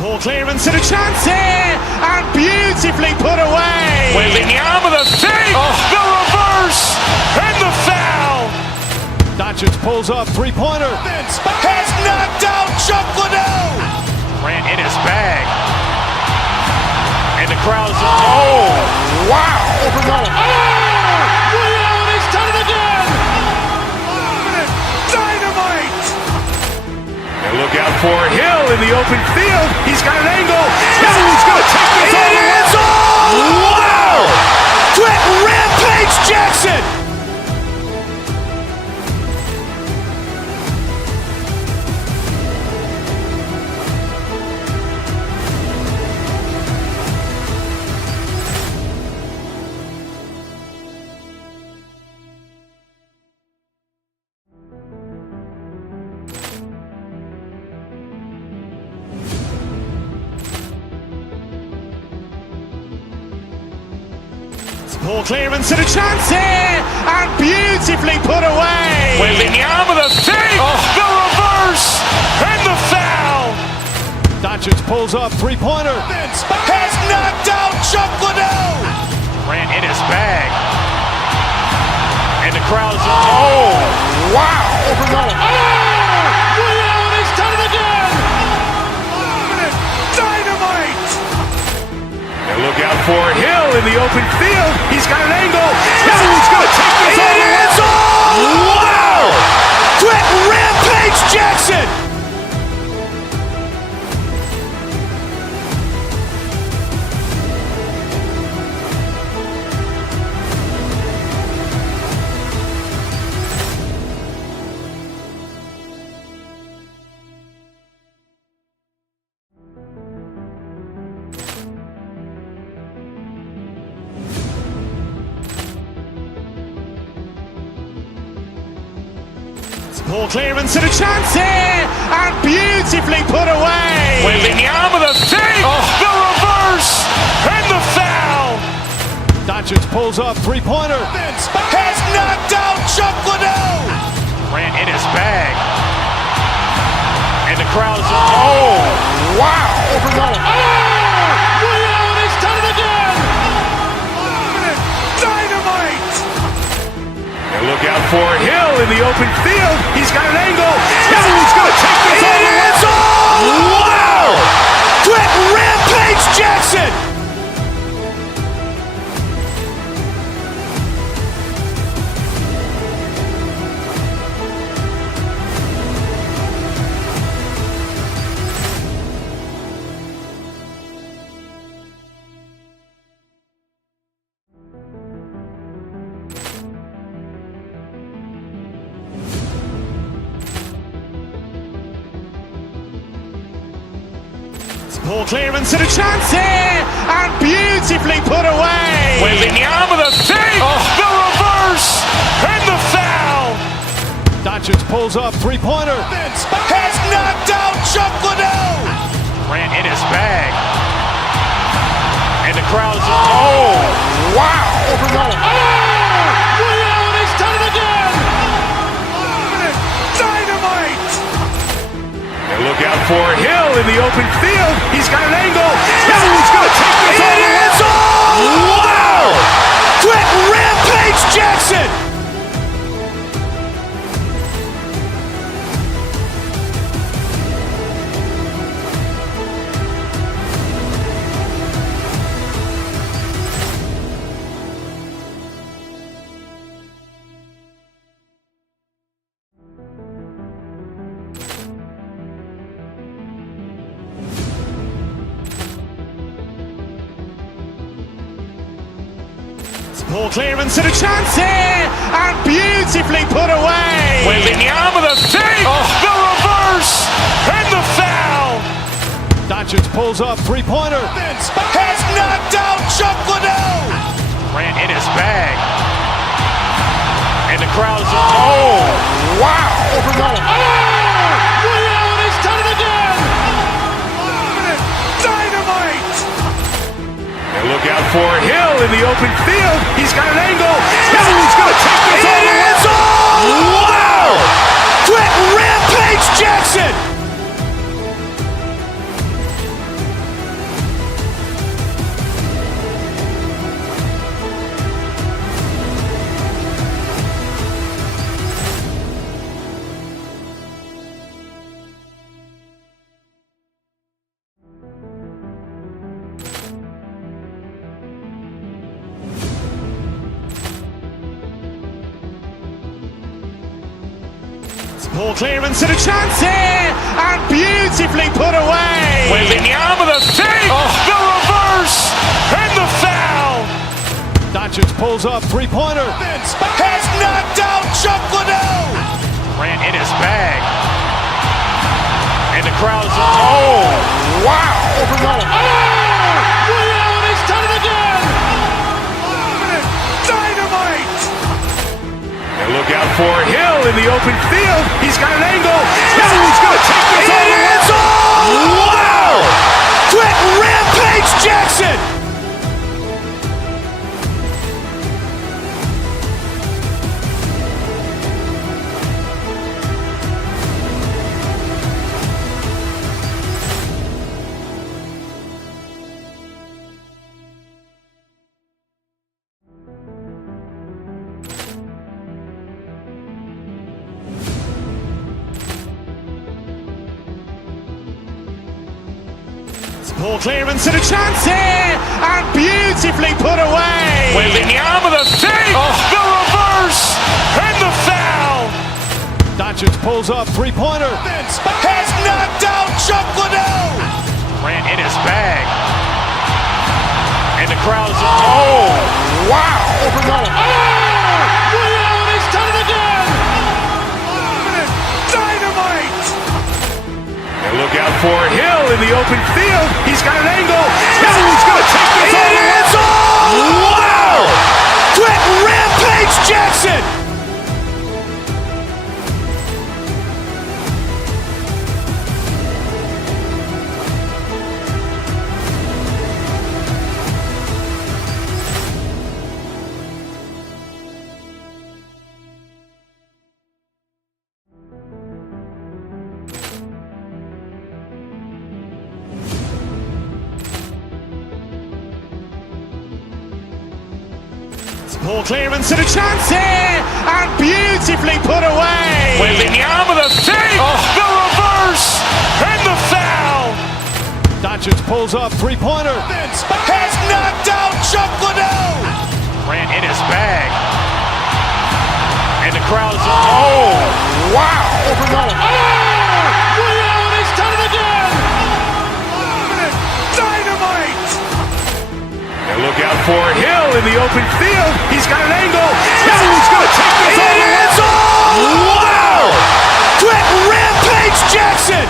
Poor clearance and a chance here, and beautifully put away. Wembanyama with a fake, the reverse, and the foul. Doncic pulls up, three-pointer. Has knocked out Chuck Liddell. Grant in his bag. And the crowd is, oh, wow. Ray Allen has done it again. Dynamite. And look out for Hill in the open field. He's got an angle. He's going to take this all the way. Wow. Quick Rampage Jackson. Poor clearance and a chance here, and beautifully put away. Wembanyama with a fake, the reverse, and the foul. Doncic pulls up, three-pointer. Has knocked out Chuck Liddell. Grant in his bag. And the crowd is, oh, wow. Ray Allen has done it again. Dynamite. And look out for Hill in the open field. He's got an angle. He's going to take this all the way. Wow. Quick Rampage Jackson. Poor clearance and a chance here, and beautifully put away. Wembanyama with a fake, the reverse, and the foul. Doncic pulls up, three-pointer. Has knocked out Chuck Liddell. Grant in his bag. And the crowd is, oh, wow. Ray Allen has done it again. Dynamite. And look out for Hill in the open field. He's got an angle. He's going to take this all the way. Wow. Quick Rampage Jackson. Poor clearance and a chance here, and beautifully put away. Wembanyama with a fake, the reverse, and the foul. Doncic pulls up, three-pointer. Has knocked out Chuck Liddell. Grant in his bag. And the crowd is, oh, wow. Ray Allen has done it again. Dynamite. And look out for Hill in the open field. He's got an angle. He's going to take this all the way. Wow. Quick Rampage Jackson. Poor clearance and a chance here, and beautifully put away. Wembanyama the fake, the reverse, and the foul. Doncic pulls up, three-pointer. Has knocked out Chuck Liddell. Grant in his bag. And the crowd's, oh, wow. Ray Allen has done it again. Dynamite. And look out for Hill in the open field. He's got an angle. Hill's going to take this all the way. Wow! Quick Rampage Jackson. Poor clearance and a chance here, and beautifully put away. Wembanyama the fake, the reverse, and the foul. Doncic pulls up, three-pointer. Has knocked out Chuck Liddell. Grant in his bag. And the crowd's, oh, wow. Ray Allen has done it again. Dynamite. And look out for Hill in the open field. He's got an angle. Hill's going to take this all the way. Wow! Quick Rampage Jackson. Poor clearance and a chance here, and beautifully put away. Wembanyama the fake, the reverse, and the foul. Doncic pulls up, three-pointer. Has knocked out Chuck Liddell. Grant in his bag. And the crowd's, oh, wow. Ray Allen has done it again. Dynamite. And look out for Hill in the open field. He's got an angle. Hill's going to take this all the way. Wow! Quick Rampage Jackson. Poor clearance and a chance here, and beautifully put away. Wembanyama the fake, the reverse, and the foul. Doncic pulls up, three-pointer. Has knocked out Chuck Liddell. Grant in his bag. And the crowd's, oh, wow. Ray Allen has done it again. Dynamite. And look out for Hill in the open field. He's got an angle. Hill's going to take this all the way. Wow! Quick Rampage Jackson.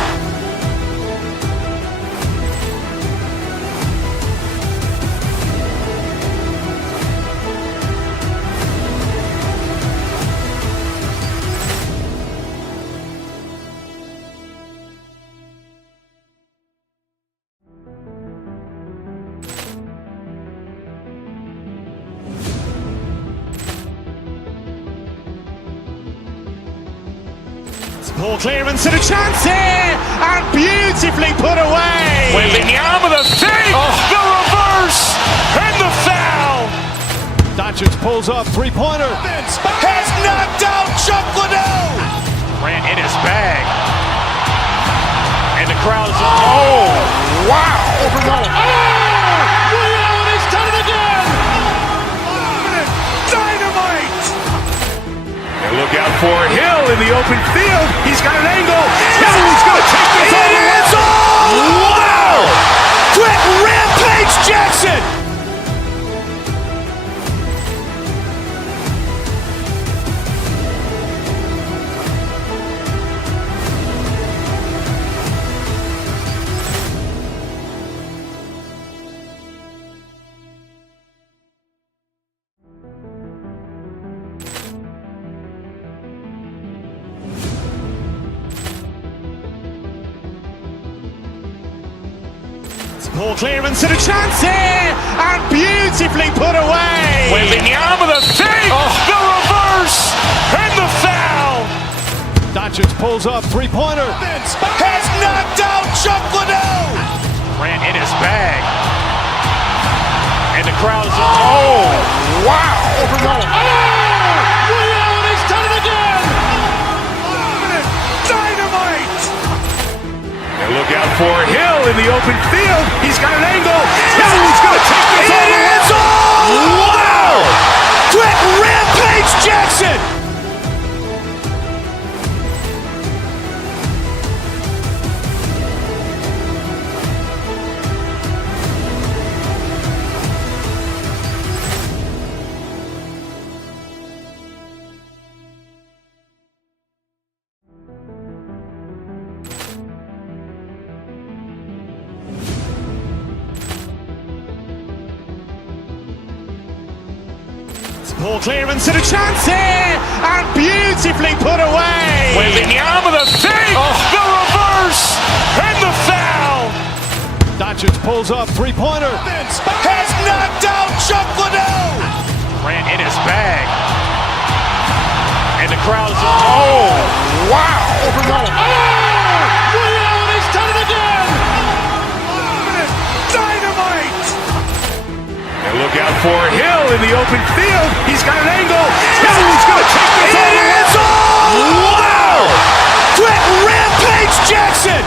Poor clearance and a chance here, and beautifully put away. Wembanyama the fake, the reverse, and the foul. Doncic pulls up, three-pointer. Has knocked out Chuck Liddell. Grant in his bag. And the crowd's, oh, wow. Ray Allen has done it again. Dynamite. And look out for Hill in the open field. He's got an angle. Hill's going to take this all the way. Wow! Quick Rampage Jackson. Poor clearance and a chance here, and beautifully put away. Wembanyama the save, the reverse, and the foul. Doncic pulls up, three-pointer. Has knocked out Chuck Liddell. Grant in his bag. And the crowd is, oh, wow. He's done it again. Dynamite. And look out for Hill in the open field. He's got an angle. He's going to take this all the way. Wow! Quick Rampage Jackson. Poor clearance and a chance here, and beautifully put away. Wembanyama the save, the reverse, and the foul. Doncic pulls up, three-pointer. Has knocked out Chuck Liddell. Grant in his bag. And the crowd is, oh, wow. He's done it again. Dynamite. And look out for Hill in the open field. He's got an angle. He's going to take this all the way. Wow! Quick Rampage Jackson.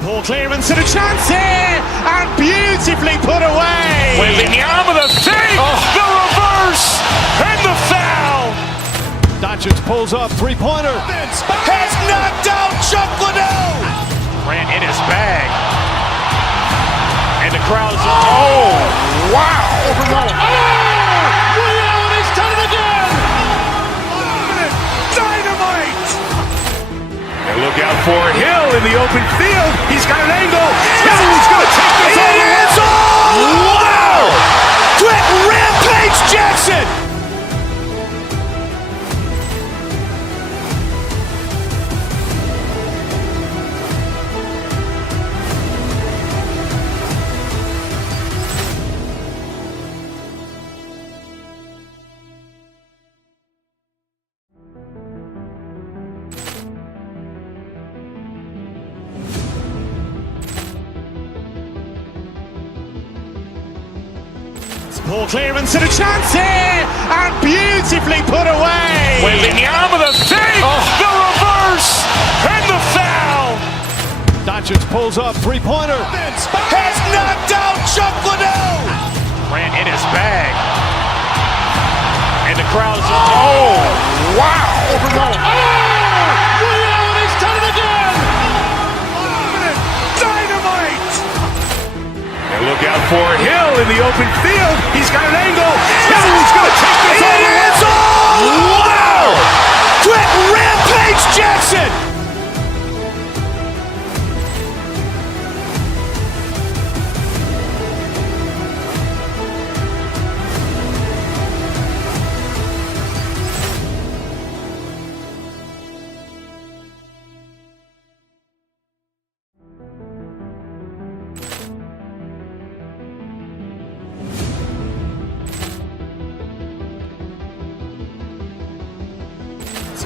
Poor clearance and a chance here, and beautifully put away. Wembanyama the save, the reverse, and the foul. Doncic pulls up, three-pointer. Has knocked out Chuck Liddell. Grant in his bag. And the crowd is, oh, wow. He's done it again. Dynamite. And look out for Hill in the open field. He's got an angle. He's going to take this all the way. Wow! Quick Rampage Jackson. Poor clearance and a chance here, and beautifully put away. Wembanyama the save, the reverse, and the foul. Doncic pulls up, three-pointer. Has knocked out Chuck Liddell. Grant in his bag. And the crowd is, oh, wow. He's done it again. Dynamite. And look out for Hill in the open field. He's got an angle. He's going to take this all the way. Wow! Quick Rampage Jackson.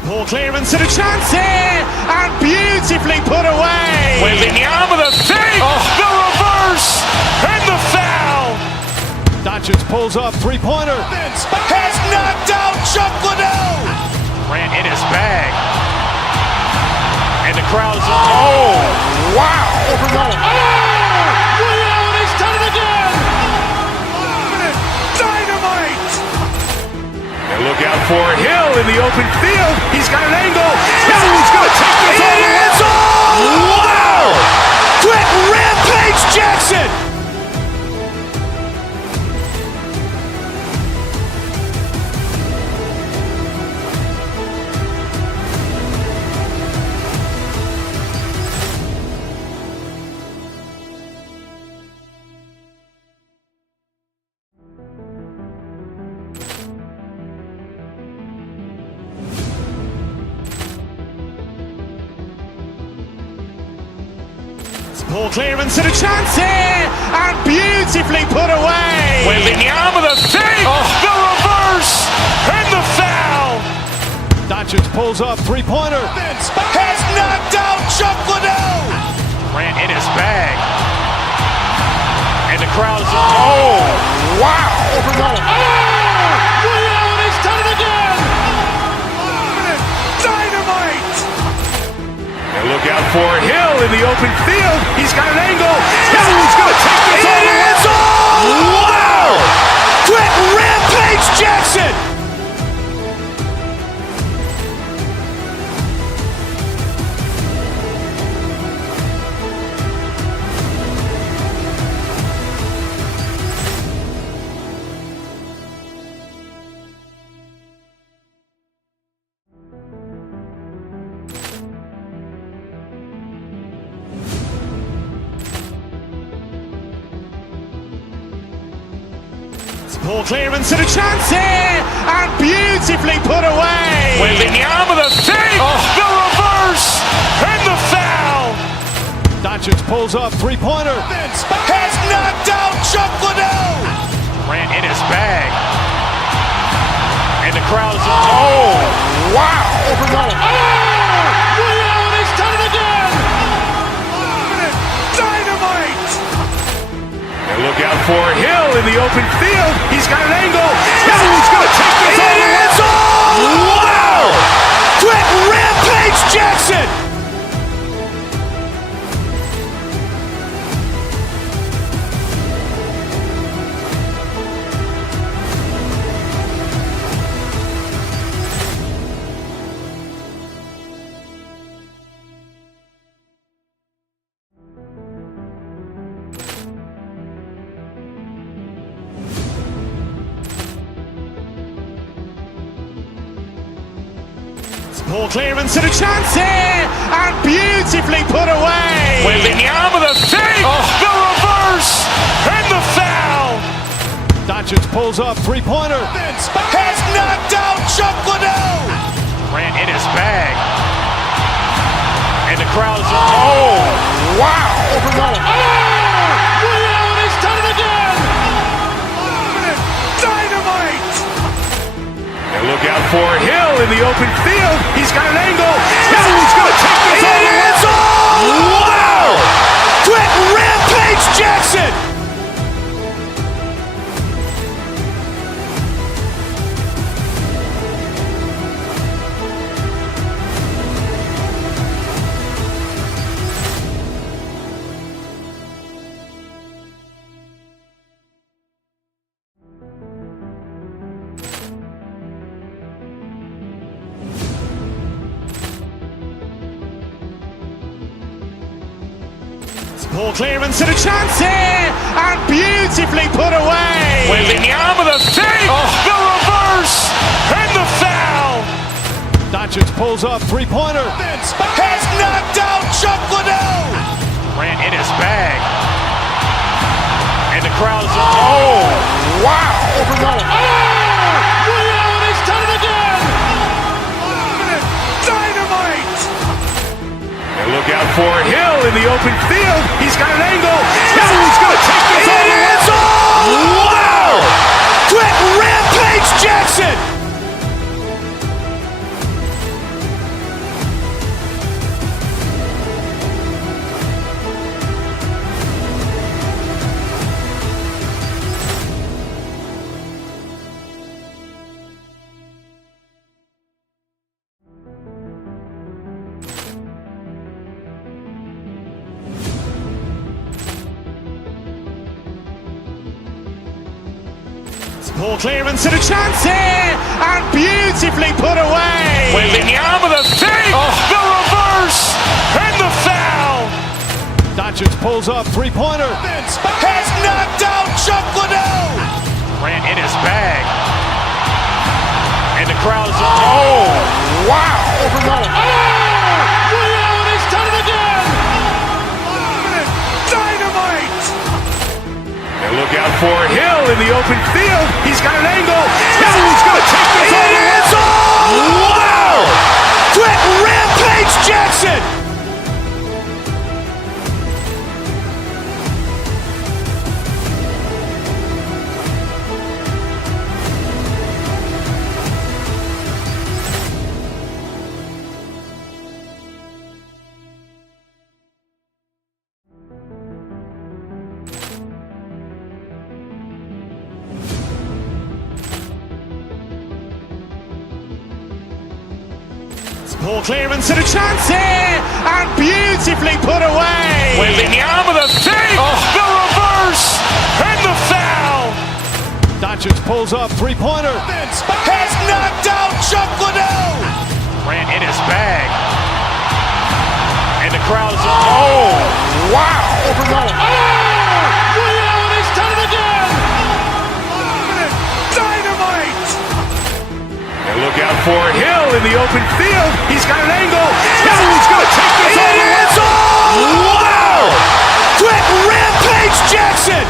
Poor clearance and a chance here, and beautifully put away. Wembanyama the save, the reverse, and the foul. Doncic pulls up, three-pointer. Has knocked out Chuck Liddell. Grant in his bag. And the crowd is, oh, wow. He's done it again. Dynamite. And look out for Hill in the open field. He's got an angle. He's going to take this all the way. Wow! Quick Rampage Jackson. Poor clearance and a chance here, and beautifully put away. Wembanyama the save, the reverse, and the foul. Doncic pulls up, three-pointer. Has knocked out Chuck Liddell. Grant in his bag. And the crowd is, oh, wow. He's done it again. Dynamite. And look out for Hill in the open field. He's got an angle. Hill's going to take this all the way. Wow. Quick Rampage Jackson. Poor clearance and a chance here, and beautifully put away. Wembanyama the save, the reverse, and the foul. Doncic pulls up, three-pointer. Has knocked out Chuck Liddell. Grant in his bag. And the crowd is, oh, wow. He's done it again. Dynamite. And look out for Hill in the open field. He's got an angle. Hill's going to take this all the way. Wow. Quick Rampage Jackson. Poor clearance and a chance here, and beautifully put away. Wembanyama the save, the reverse, and the foul. Doncic pulls up, three-pointer. Has knocked out Chuck Liddell. Grant in his bag. And the crowd is, oh, wow. He's done it again. Dynamite. And look out for Hill in the open field. He's got an angle. Hill's going to take this all the way. Wow. Quick Rampage Jackson. Poor clearance and a chance here, and beautifully put away. Wembanyama the save, the reverse, and the foul. Doncic pulls up, three-pointer. Has knocked out Chuck Liddell. Grant in his bag. And the crowd is, oh, wow. He's done it again. Dynamite. And look out for Hill in the open field. He's got an angle. Hill's going to take this all the way. Wow. Quick Rampage Jackson. Poor clearance and a chance here, and beautifully put away. Wembanyama the save, the reverse, and the foul. Doncic pulls up, three-pointer. Has knocked out Chuck Liddell. Grant in his bag. And the crowd is, oh, wow. He's done it again. Dynamite. And look out for Hill in the open field. He's got an angle. Hill's going to take this all the way. Wow. Quick Rampage Jackson. Ball clearance and a chance here, and beautifully put away. Wembanyama the fake, the reverse, and the foul. Doncic pulls up, three-pointer. Has knocked out Chuck Liddell. Ran in his bag. And the crowd is, oh, wow. Ray Allen has done it again. Dynamite. And look out for Hill in the open field. He's got an angle. Hill's going to take this all the way. Wow. Quick rampage Jackson.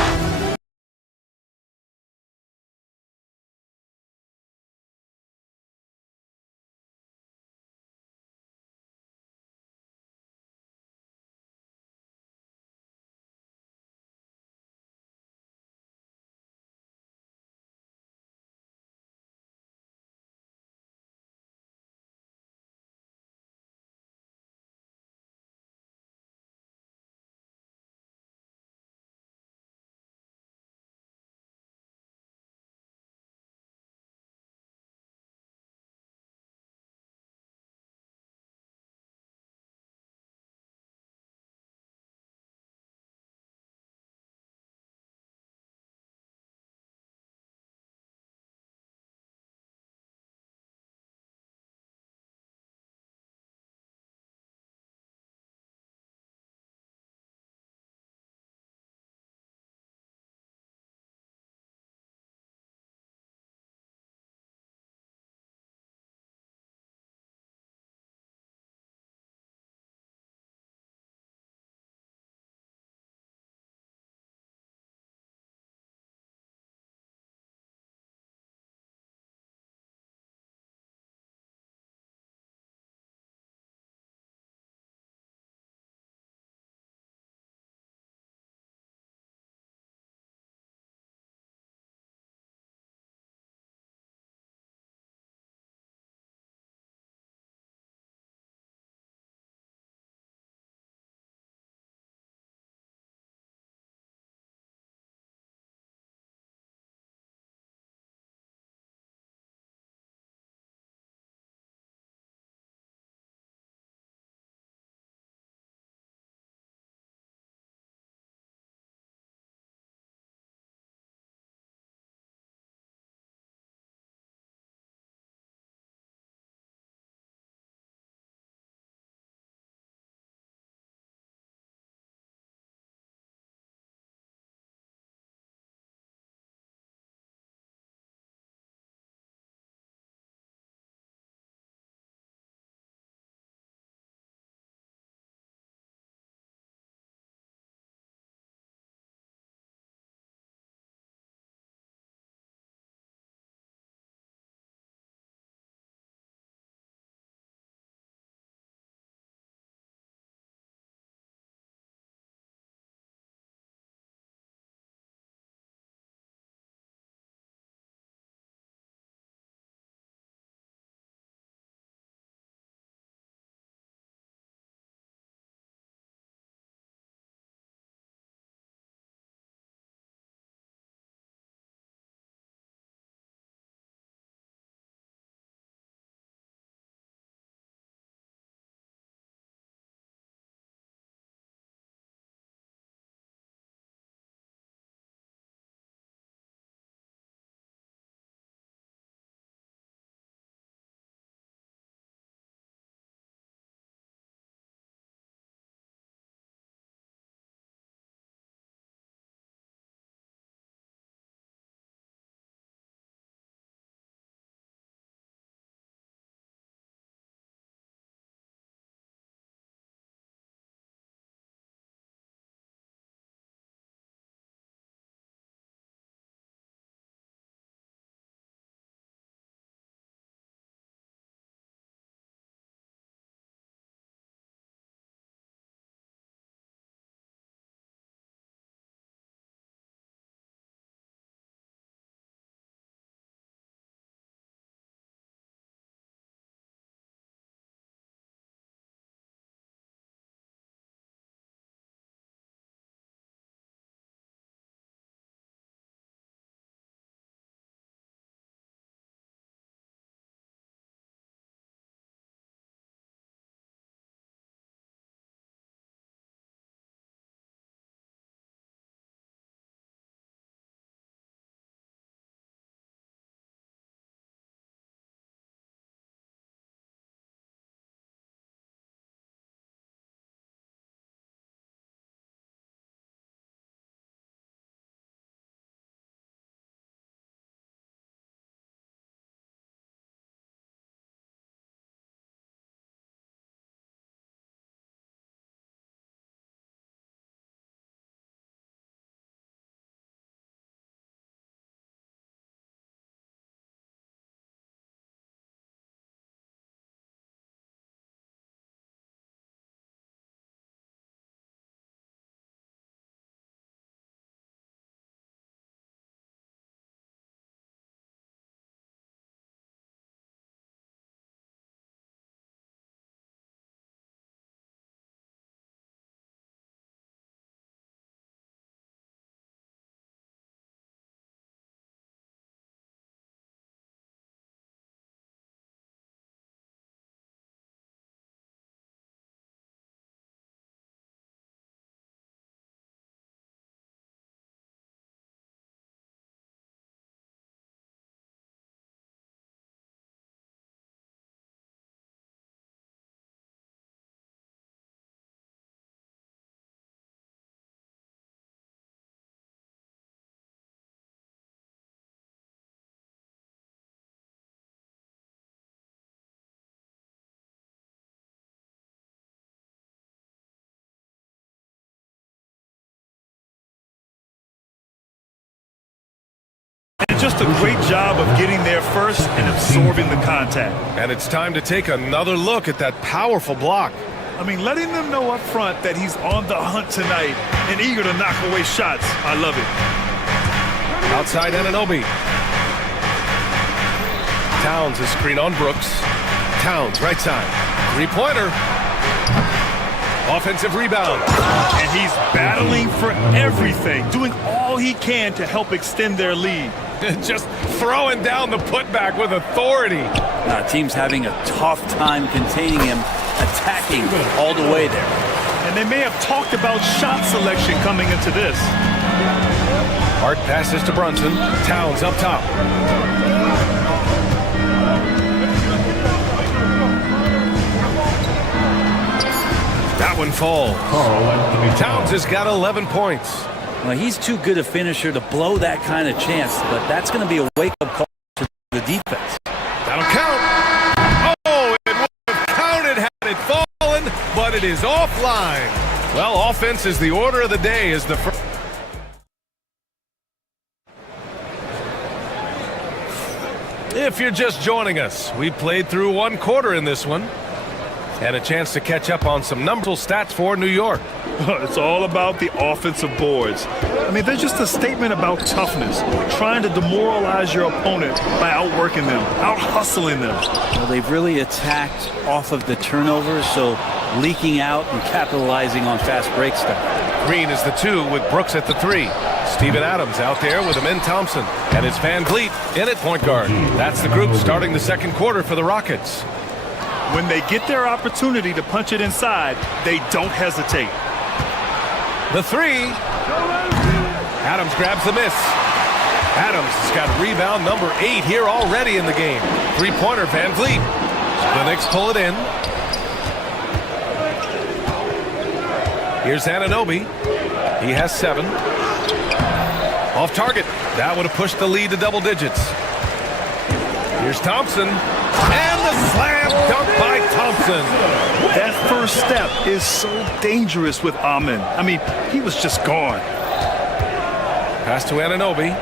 And just a great job of getting there first and absorbing the contact. And it's time to take another look at that powerful block. I mean, letting them know up front that he's on the hunt tonight and eager to knock away shots. I love it. Outside Anunoby. Towns is screen on Brooks. Towns, right side. Three-pointer. Offensive rebound. And he's battling for everything, doing all he can to help extend their lead. Just throwing down the putback with authority. Team's having a tough time containing him, attacking all the way there. And they may have talked about shot selection coming into this. Hart passes to Brunson. Towns up top. That one falls. Towns has got 11 points. Well, he's too good a finisher to blow that kind of chance, but that's going to be a wake-up call for the defense. That'll count. Oh, it would have counted had it fallen, but it is offline. Well, offense is the order of the day as the first. If you're just joining us, we played through one quarter in this one. And a chance to catch up on some numerical stats for New York. It's all about the offensive boards. I mean, they're just a statement about toughness, trying to demoralize your opponent by outworking them, out-hustling them. Well, they've really attacked off of the turnovers, so leaking out and capitalizing on fast break stuff. Green is the 2 with Brooks at the 3. Steven Adams out there with Amin Thompson. And it's Van Vliet in at point guard. That's the group starting the second quarter for the Rockets. When they get their opportunity to punch it inside, they don't hesitate. The 3. Adams grabs the miss. Adams has got rebound number 8 here already in the game. Three-pointer, Van Vliet. The Knicks pull it in. Here's Anunoby. He has 7. Off target. That would have pushed the lead to double digits. Here's Thompson. And the slam dunk by Thompson. That first step is so dangerous with Amin. I mean, he was just gone. Pass to Anunoby.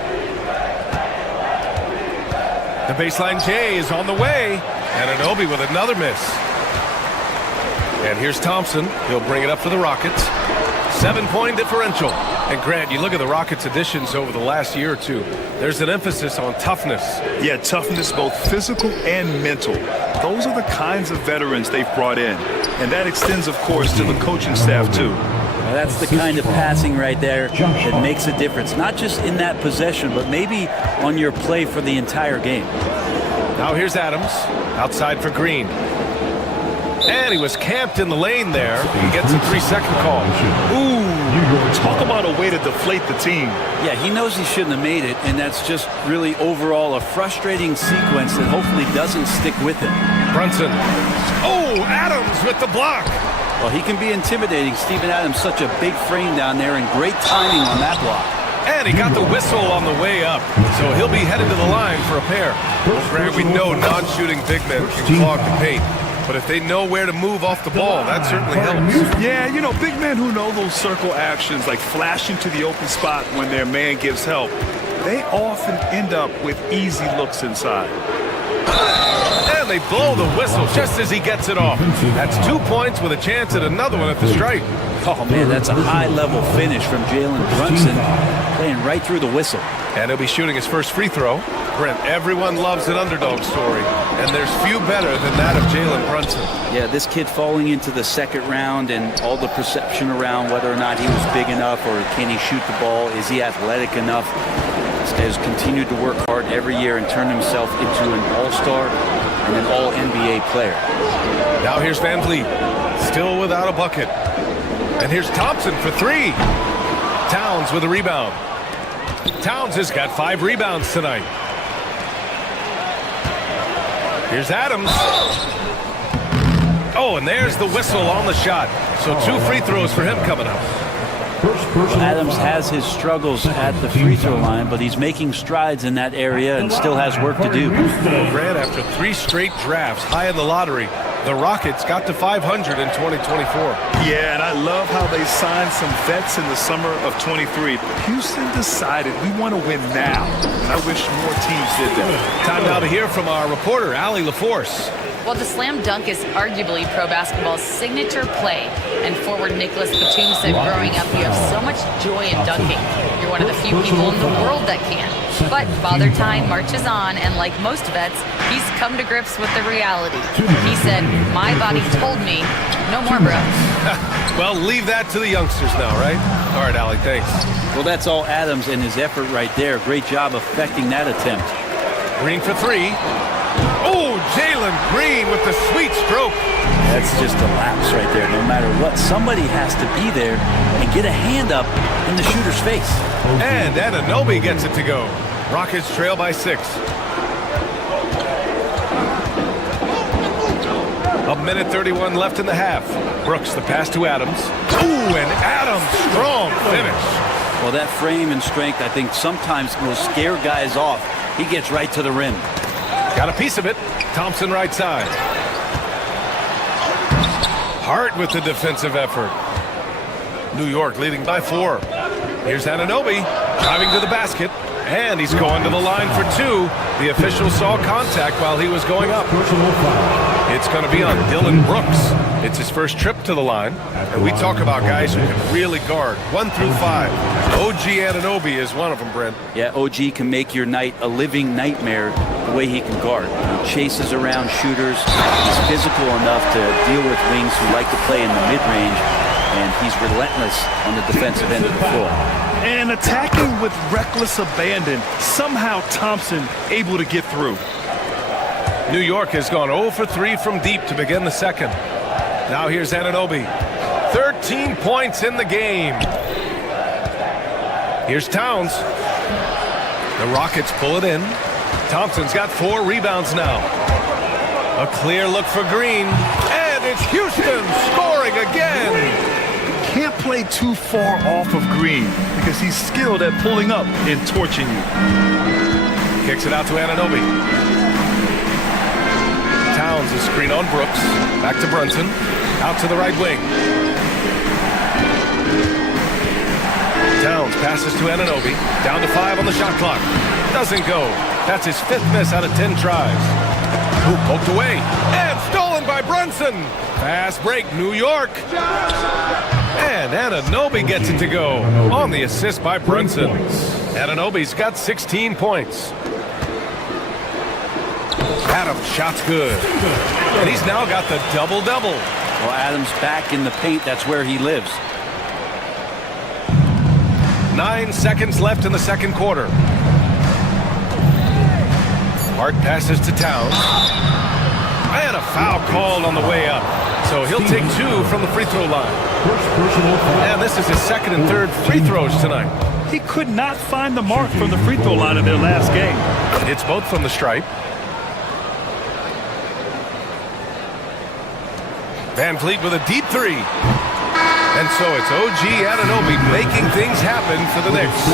The baseline J is on the way. Anunoby with another miss. And here's Thompson. He'll bring it up for the Rockets. 7-point differential. And Grant, you look at the Rockets' additions over the last year or two. There's an emphasis on toughness. Yeah, toughness, both physical and mental. Those are the kinds of veterans they've brought in. And that extends, of course, to the coaching staff, too. Well, that's the kind of passing right there that makes a difference. Not just in that possession, but maybe on your play for the entire game. Now here's Adams. Outside for Green. And he was camped in the lane there. He gets a 3-second call. Ooh, talk about a way to deflate the team. Yeah, he knows he shouldn't have made it, and that's just really overall a frustrating sequence that hopefully doesn't stick with him. Brunson. Oh, Adams with the block. Well, he can be intimidating. Steven Adams, such a big frame down there, and great timing on that block. And he got the whistle on the way up, so he'll be headed to the line for a pair. Grant, we know non-shooting big men can clog the paint. But if they know where to move off the ball, that certainly helps. Yeah, you know, big men who know those circle actions, like flashing to the open spot when their man gives help, they often end up with easy looks inside. And they blow the whistle just as he gets it off. That's 2 points with a chance at another one at the stripe. Oh, man, that's a high-level finish from Jalen Brunson, playing right through the whistle. And he'll be shooting his first free throw. Brent, everyone loves an underdog story, and there's few better than that of Jalen Brunson. Yeah, this kid falling into the second round and all the perception around whether or not he was big enough or can he shoot the ball, is he athletic enough? This guy has continued to work hard every year and turn himself into an all-star and an all-NBA player. Now here's Van Vliet, still without a bucket. And here's Thompson for 3. Towns with a rebound. Towns has got 5 rebounds tonight. Here's Adams. Oh, and there's the whistle on the shot. So 2 free throws for him coming up. Adams has his struggles at the free throw line, but he's making strides in that area and still has work to do. Grant, after 3 straight drafts high in the lottery, The Rockets got to 500 in 2024. Yeah, and I love how they signed some vets in the summer of 23. Houston decided we want to win now. And I wish more teams did that. Time now to hear from our reporter, Allie LaForce. Well, the slam dunk is arguably pro basketball's signature play. And forward Nicholas Batum said growing up, you have so much joy in dunking. You're one of the few people in the world that can. But Father Time marches on, and like most vets, he's come to grips with the reality. He said, my body told me, no more, bro. Well, leave that to the youngsters now, right? All right, Allie, thanks. Well, that's all Adams and his effort right there. Great job affecting that attempt. Green for three. Oh, Jalen Green with the sweet stroke. That's just a lapse right there. No matter what, somebody has to be there and get a hand up in the shooter's face. And Anunoby gets it to go. Rockets trail by 6. A minute 31 left in the half. Brooks the pass to Adams. Ooh, and Adams, strong finish. Well, that frame and strength, I think, sometimes will scare guys off. He gets right to the rim. Got a piece of it. Thompson right side. Hart with the defensive effort. New York leading by 4. Here's Anunoby driving to the basket. And he's going to the line for 2. The official saw contact while he was going up. It's going to be on Dylan Brooks. It's his first trip to the line. And we talk about guys who can really guard 1 through 5. OG Anunoby is one of them, Brent. Yeah, OG can make your night a living nightmare the way he can guard. He chases around shooters. He's physical enough to deal with wings who like to play in the mid-range. And he's relentless on the defensive end of the floor. And attacking with reckless abandon. Somehow Thompson able to get through. New York has gone 0 for 3 from deep to begin the second. Now here's Anunoby. 13 points in the game. Here's Towns. The Rockets pull it in. Thompson's got 4 rebounds now. A clear look for Green. And it's Houston scoring again. Can't play too far off of Green because he's skilled at pulling up and torching you. Kicks it out to Anunoby. Towns is screen on Brooks. Back to Brunson. Out to the right wing. Towns passes to Anunoby. Down to 5 on the shot clock. Doesn't go. That's his 5th miss out of 10 tries. Ooh, poked away. And stolen by Brunson. Fast break, New York. And Anunoby gets it to go on the assist by Brunson. Anunoby's got 16 points. Adams shot's good. And he's now got the double-double. Well, Adams back in the paint. That's where he lives. 9 seconds left in the second quarter. Hart passes to Towns. And a foul called on the way up. So he'll take 2 from the free throw line. And this is his 2nd and 3rd free throws tonight. He could not find the mark from the free throw line in their last game. It's both from the stripe. Van Fleet with a deep 3. And so it's OG Anunoby making things happen for the Knicks.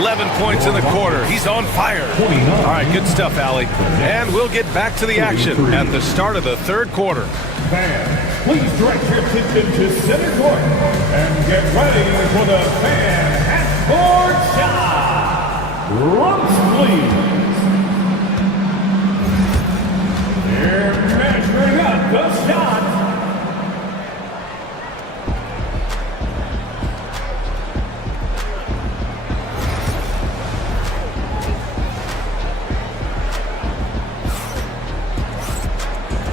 11 points in the quarter. He's on fire. All right, good stuff, Allie. And we'll get back to the action at the start of the 3rd quarter. Fans, please direct your attention to center court and get ready for the fan half-court shot. Looks, please. They're measuring up the shot.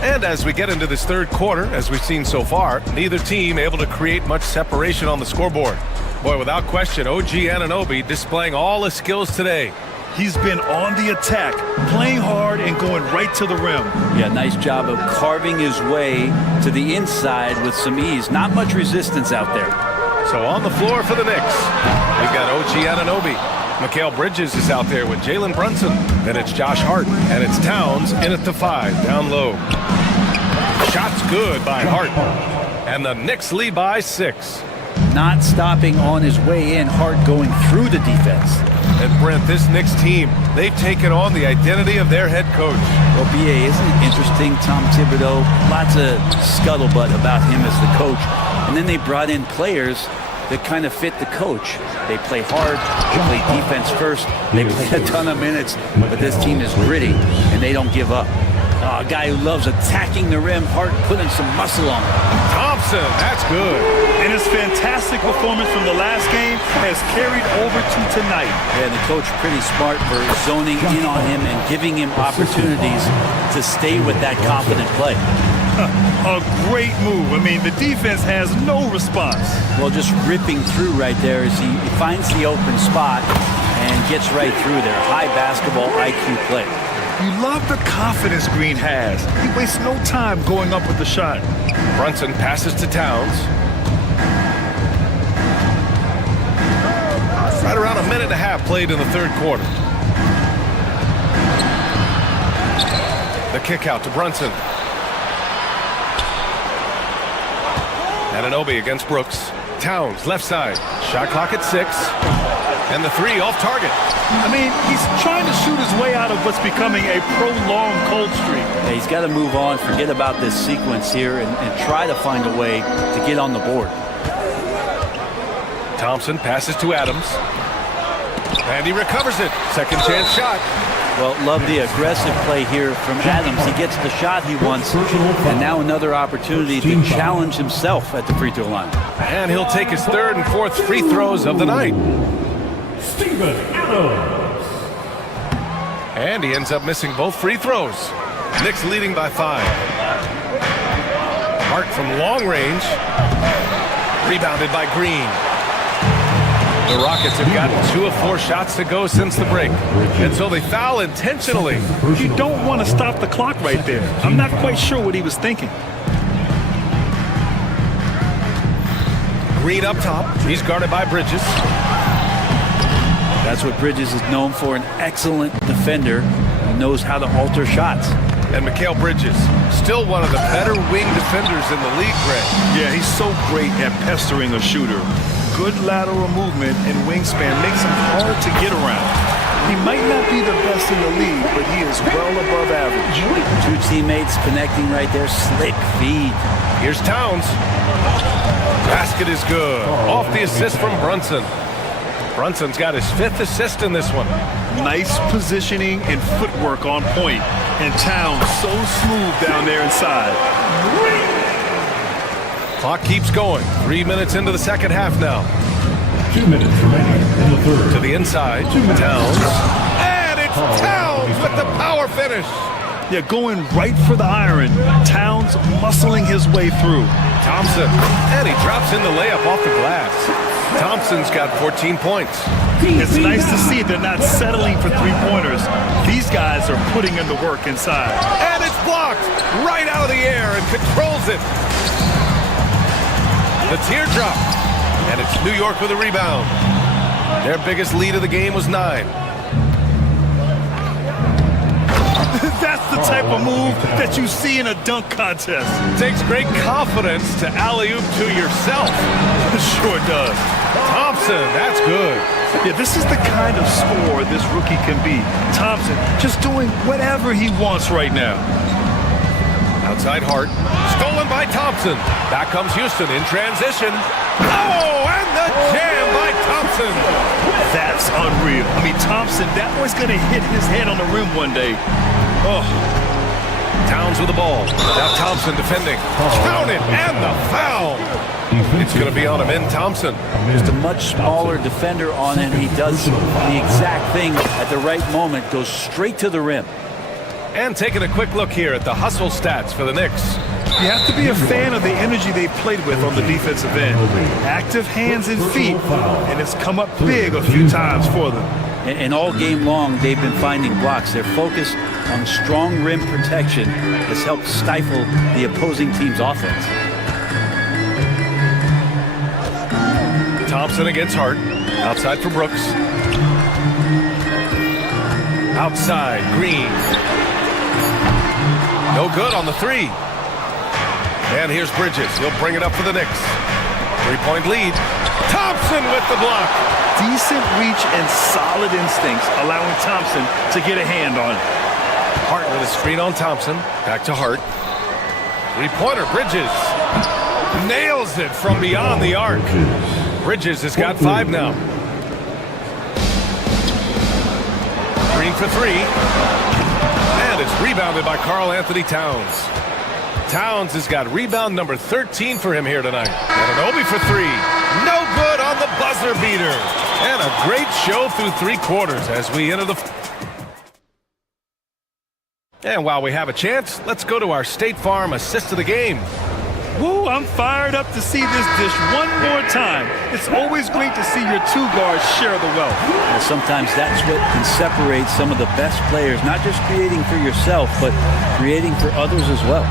And as we get into this 3rd quarter, as we've seen so far, neither team able to create much separation on the scoreboard. Boy, without question, OG Anunoby displaying all his skills today. He's been on the attack, playing hard and going right to the rim. Yeah, nice job of carving his way to the inside with some ease. Not much resistance out there. So on the floor for the Knicks, we've got OG Anunoby. Mikal Bridges is out there with Jalen Brunson. Then it's Josh Hart, and it's Towns in at the 5, down low. Shot's good by Hart. And the Knicks lead by 6. not stopping on his way in, Hart going through the defense. And Brent, this Knicks team, they've taken on the identity of their head coach. Well, B.A., isn't it interesting, Tom Thibodeau, lots of scuttlebutt about him as the coach. And then they brought in players that kind of fit the coach. They play hard, they play defense first, they play a ton of minutes, but this team is gritty, and they don't give up. A guy who loves attacking the rim, Hart putting some muscle on him. Thompson, that's good. And his fantastic performance from the last game has carried over to tonight. Yeah, the coach pretty smart for zoning in on him and giving him opportunities to stay with that confident play. A great move. I mean, the defense has no response. Well, just ripping through right there as he finds the open spot and gets right through there. High basketball IQ play. You love the confidence Green has. He wastes no time going up with the shot. Brunson passes to Towns. Right around a minute and a half played in the third quarter. The kick out to Brunson. Anunoby against Brooks. Towns, left side. Shot clock at 6. And the three off target. I mean, he's trying to shoot his way out of what's becoming a prolonged cold streak. Yeah, he's got to move on, forget about this sequence here, and try to find a way to get on the board. Thompson passes to Adams. And he recovers it. Second chance shot. Well, love the aggressive play here from Adams. He gets the shot he wants, and now another opportunity to challenge himself at the free throw line. And he'll take his third and fourth free throws of the night. Steven Adams. And he ends up missing both free throws. Knicks leading by 5. Hart from long range. Rebounded by Green. The Rockets have gotten 2 of 4 shots to go since the break. And so they foul intentionally. You don't want to stop the clock right there. I'm not quite sure what he was thinking. Green up top. He's guarded by Bridges. That's what Bridges is known for, an excellent defender who knows how to alter shots. And Mikal Bridges, still one of the better wing defenders in the league, Greg. Yeah, he's so great at pestering a shooter. Good lateral movement and wingspan makes him hard to get around. He might not be the best in the league, but he is well above average. 2 teammates connecting right there, slick feed. Here's Towns. Basket is good. Off the assist from Brunson. Brunson's got his 5th assist in this one. Nice positioning and footwork on point. And Towns so smooth down there inside. Clock keeps going. 3 minutes into the second half now. 2 minutes remaining in the third. To the inside. Towns. And it's Towns with the power finish. Yeah, going right for the iron. Towns muscling his way through. Thompson. And he drops in the layup off the glass. Thompson's got 14 points. It's nice to see they're not settling for 3-pointers. These guys are putting in the work inside. And it's blocked right out of the air and controls it. The teardrop. And it's New York with a rebound. Their biggest lead of the game was 9. That's the type of move that you see in a dunk contest. Takes great confidence to alley-oop to yourself. Sure does. Thompson, that's good. Yeah, this is the kind of scorer this rookie can be. Thompson just doing whatever he wants right now. Outside Hart. Stolen by Thompson. Back comes Houston in transition. Oh, and the jam by Thompson. That's unreal. I mean, Thompson, that was going to hit his head on the rim one day. Oh. Towns with the ball. Now Thompson defending. Counted, and the foul. It's going to be on him in Thompson. Just a much smaller defender on him. He does the exact thing at the right moment. Goes straight to the rim. And taking a quick look here at the hustle stats for the Knicks. You have to be a fan of the energy they've played with on the defensive end. Active hands and feet, and it's come up big a few times for them. And all game long, they've been finding blocks. Their focus on strong rim protection has helped stifle the opposing team's offense. Thompson against Hart. Outside for Brooks. Outside, Green. No good on the 3. And here's Bridges. He'll bring it up for the Knicks. Three-point lead. Thompson with the block. Decent reach and solid instincts, allowing Thompson to get a hand on it. Hart with a screen on Thompson. Back to Hart. Three-pointer, Bridges. Nails it from beyond the arc. Bridges has got 5 now. Green for 3. And it's rebounded by Karl Anthony Towns. Towns has got rebound number 13 for him here tonight. And an Obi for 3. No good on the buzzer beater. And a great show through 3 quarters as we enter the... And while we have a chance, let's go to our State Farm assist of the game. Woo, I'm fired up to see this dish one more time. It's always great to see your 2 guards share the wealth. And sometimes that's what can separate some of the best players, not just creating for yourself, but creating for others as well.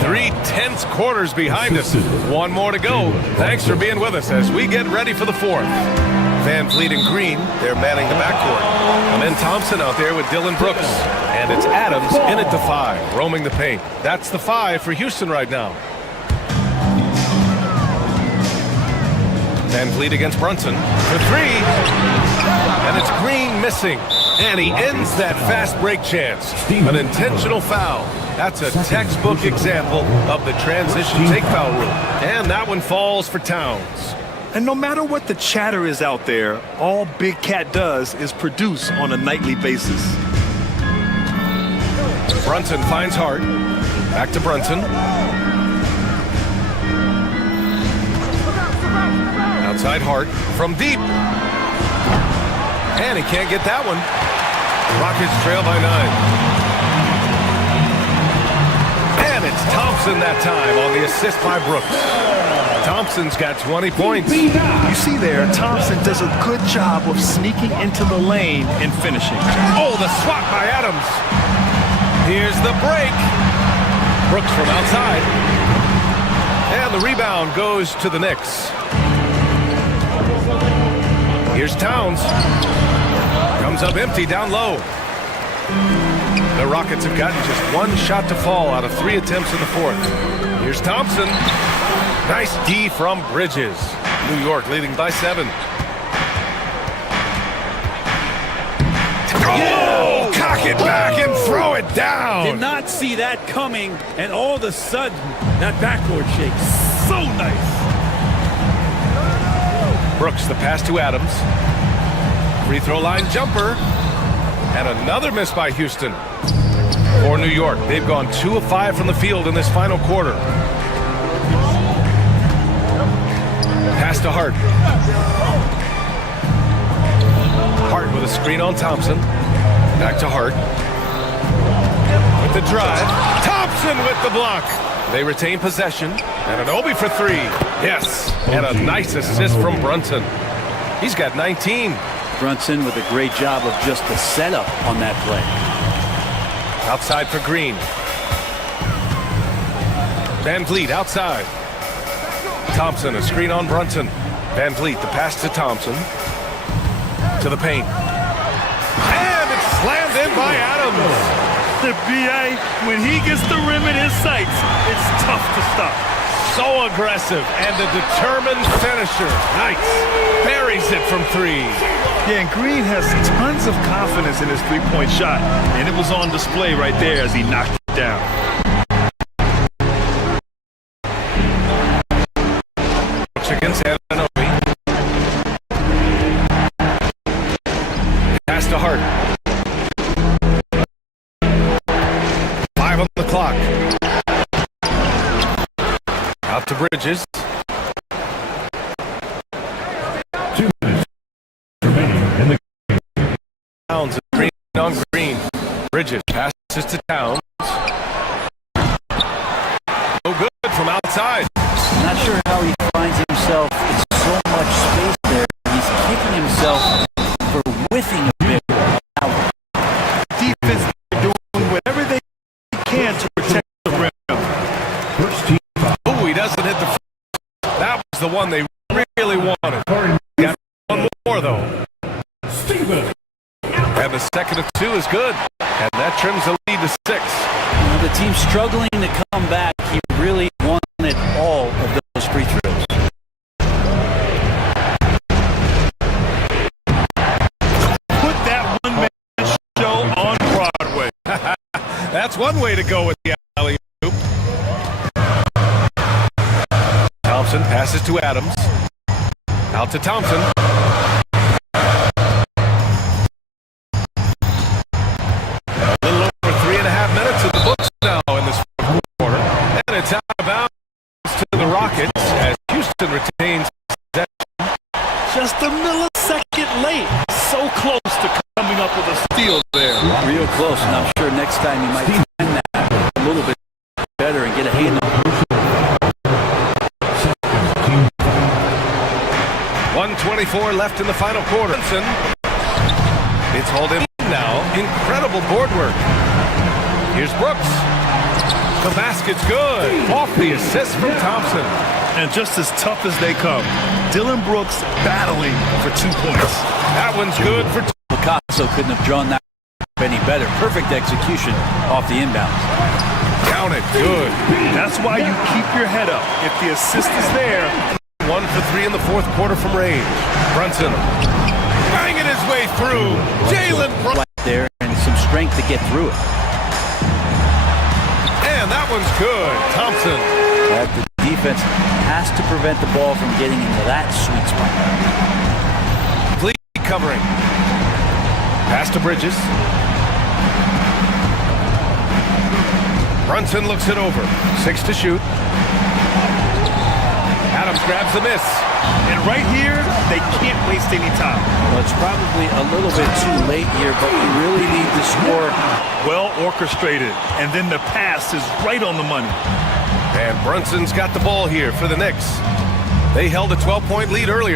3 tense quarters behind us. 1 more to go. Thanks for being with us as we get ready for the 4th. Van Vliet and Green, they're manning the backcourt. And then Thompson out there with Dylan Brooks. And it's Adams in at the 5, roaming the paint. That's the 5 for Houston right now. Van Vliet against Brunson for 3. And it's Green missing. And he ends that fast break chance. An intentional foul. That's a textbook example of the transition take foul rule. And that one falls for Towns. And no matter what the chatter is out there, all Big Cat does is produce on a nightly basis. Brunson finds Hart. Back to Brunson. Outside Hart from deep. And he can't get that one. Rockets trail by 9. And it's Thompson that time on the assist by Brooks. Thompson's got 20 points. You see there, Thompson does a good job of sneaking into the lane and finishing. Oh, the swat by Adams. Here's the break. Brooks from outside. And the rebound goes to the Knicks. Here's Towns. Comes up empty down low. The Rockets have gotten just 1 shot to fall out of 3 attempts in the 4th. Here's Thompson. Nice D from Bridges. New York leading by 7. Oh, cock it back and throw it down. Did not see that coming, and all of a sudden, that backboard shake. So nice. Brooks, the pass to Adams. Free throw line jumper. And another miss by Houston. For New York, they've gone 2 of 5 from the field in this final quarter. Pass to Hart. Hart with a screen on Thompson. Back to Hart. With the drive. Thompson with the block. They retain possession. And an Obi for 3. Yes. And a nice assist from Brunson. He's got 19. Brunson with a great job of just the setup on that play. Outside for Green. Van Vliet outside. Thompson, a screen on Brunson. Van Vliet, the pass to Thompson. To the paint. And it's slammed in by Adams. The BA, when he gets the rim in his sights, it's tough to stop. So aggressive and a determined finisher. Nice. Buries it from 3. Yeah, and Green has tons of confidence in his three-point shot, and it was on display right there as he knocked it down. Against Ananobi. Pass to Hart. 5 on the clock. Out to Bridges. 2 minutes remaining in the game. Towns, Green on Green. Bridges passes to Towns. No good from outside. I'm not sure how he finds himself in so much space there. He's kicking himself for whiffing a bit. Defense doing whatever they can to protect the rim. First team foul. Oh, he doesn't hit the first. That was the one they really wanted. Got 1 more, though. Steven. And the second of 2 is good. And that trims the lead to 6. The team's struggling to come back. He really wanted all of That's one way to go with the alley-oop. Thompson passes to Adams. Out to Thompson. A little over 3.5 minutes in the books now in this fourth quarter. And it's out of bounds to the Rockets as Houston retains possession. Just a millisecond late. So close to coming up with a steal there. Real close, and I'm sure next time you might find that a little bit better and get a hand on it. 1:24 left in the final quarter. It's hauled in now. Incredible board work. Here's Brooks. The basket's good. Off the assist from Thompson. And just as tough as they come, Dylan Brooks battling for 2 points. That one's good for Picasso couldn't have drawn that any better. Perfect execution off the inbounds. Count it. Good. That's why you keep your head up. If the assist is there. 1 for 3 in the fourth quarter from range. Brunson banging his way through. Jalen Brunson there and some strength to get through it. And that one's good. Thompson. The defense has to prevent the ball from getting into that sweet spot. Complete covering. Pass to Bridges. Brunson looks it over. 6 to shoot. Adams grabs the miss. And right here, they can't waste any time. Well, it's probably a little bit too late here, but we really need to score. Well orchestrated. And then the pass is right on the money. And Brunson's got the ball here for the Knicks. They held a 12-point lead earlier.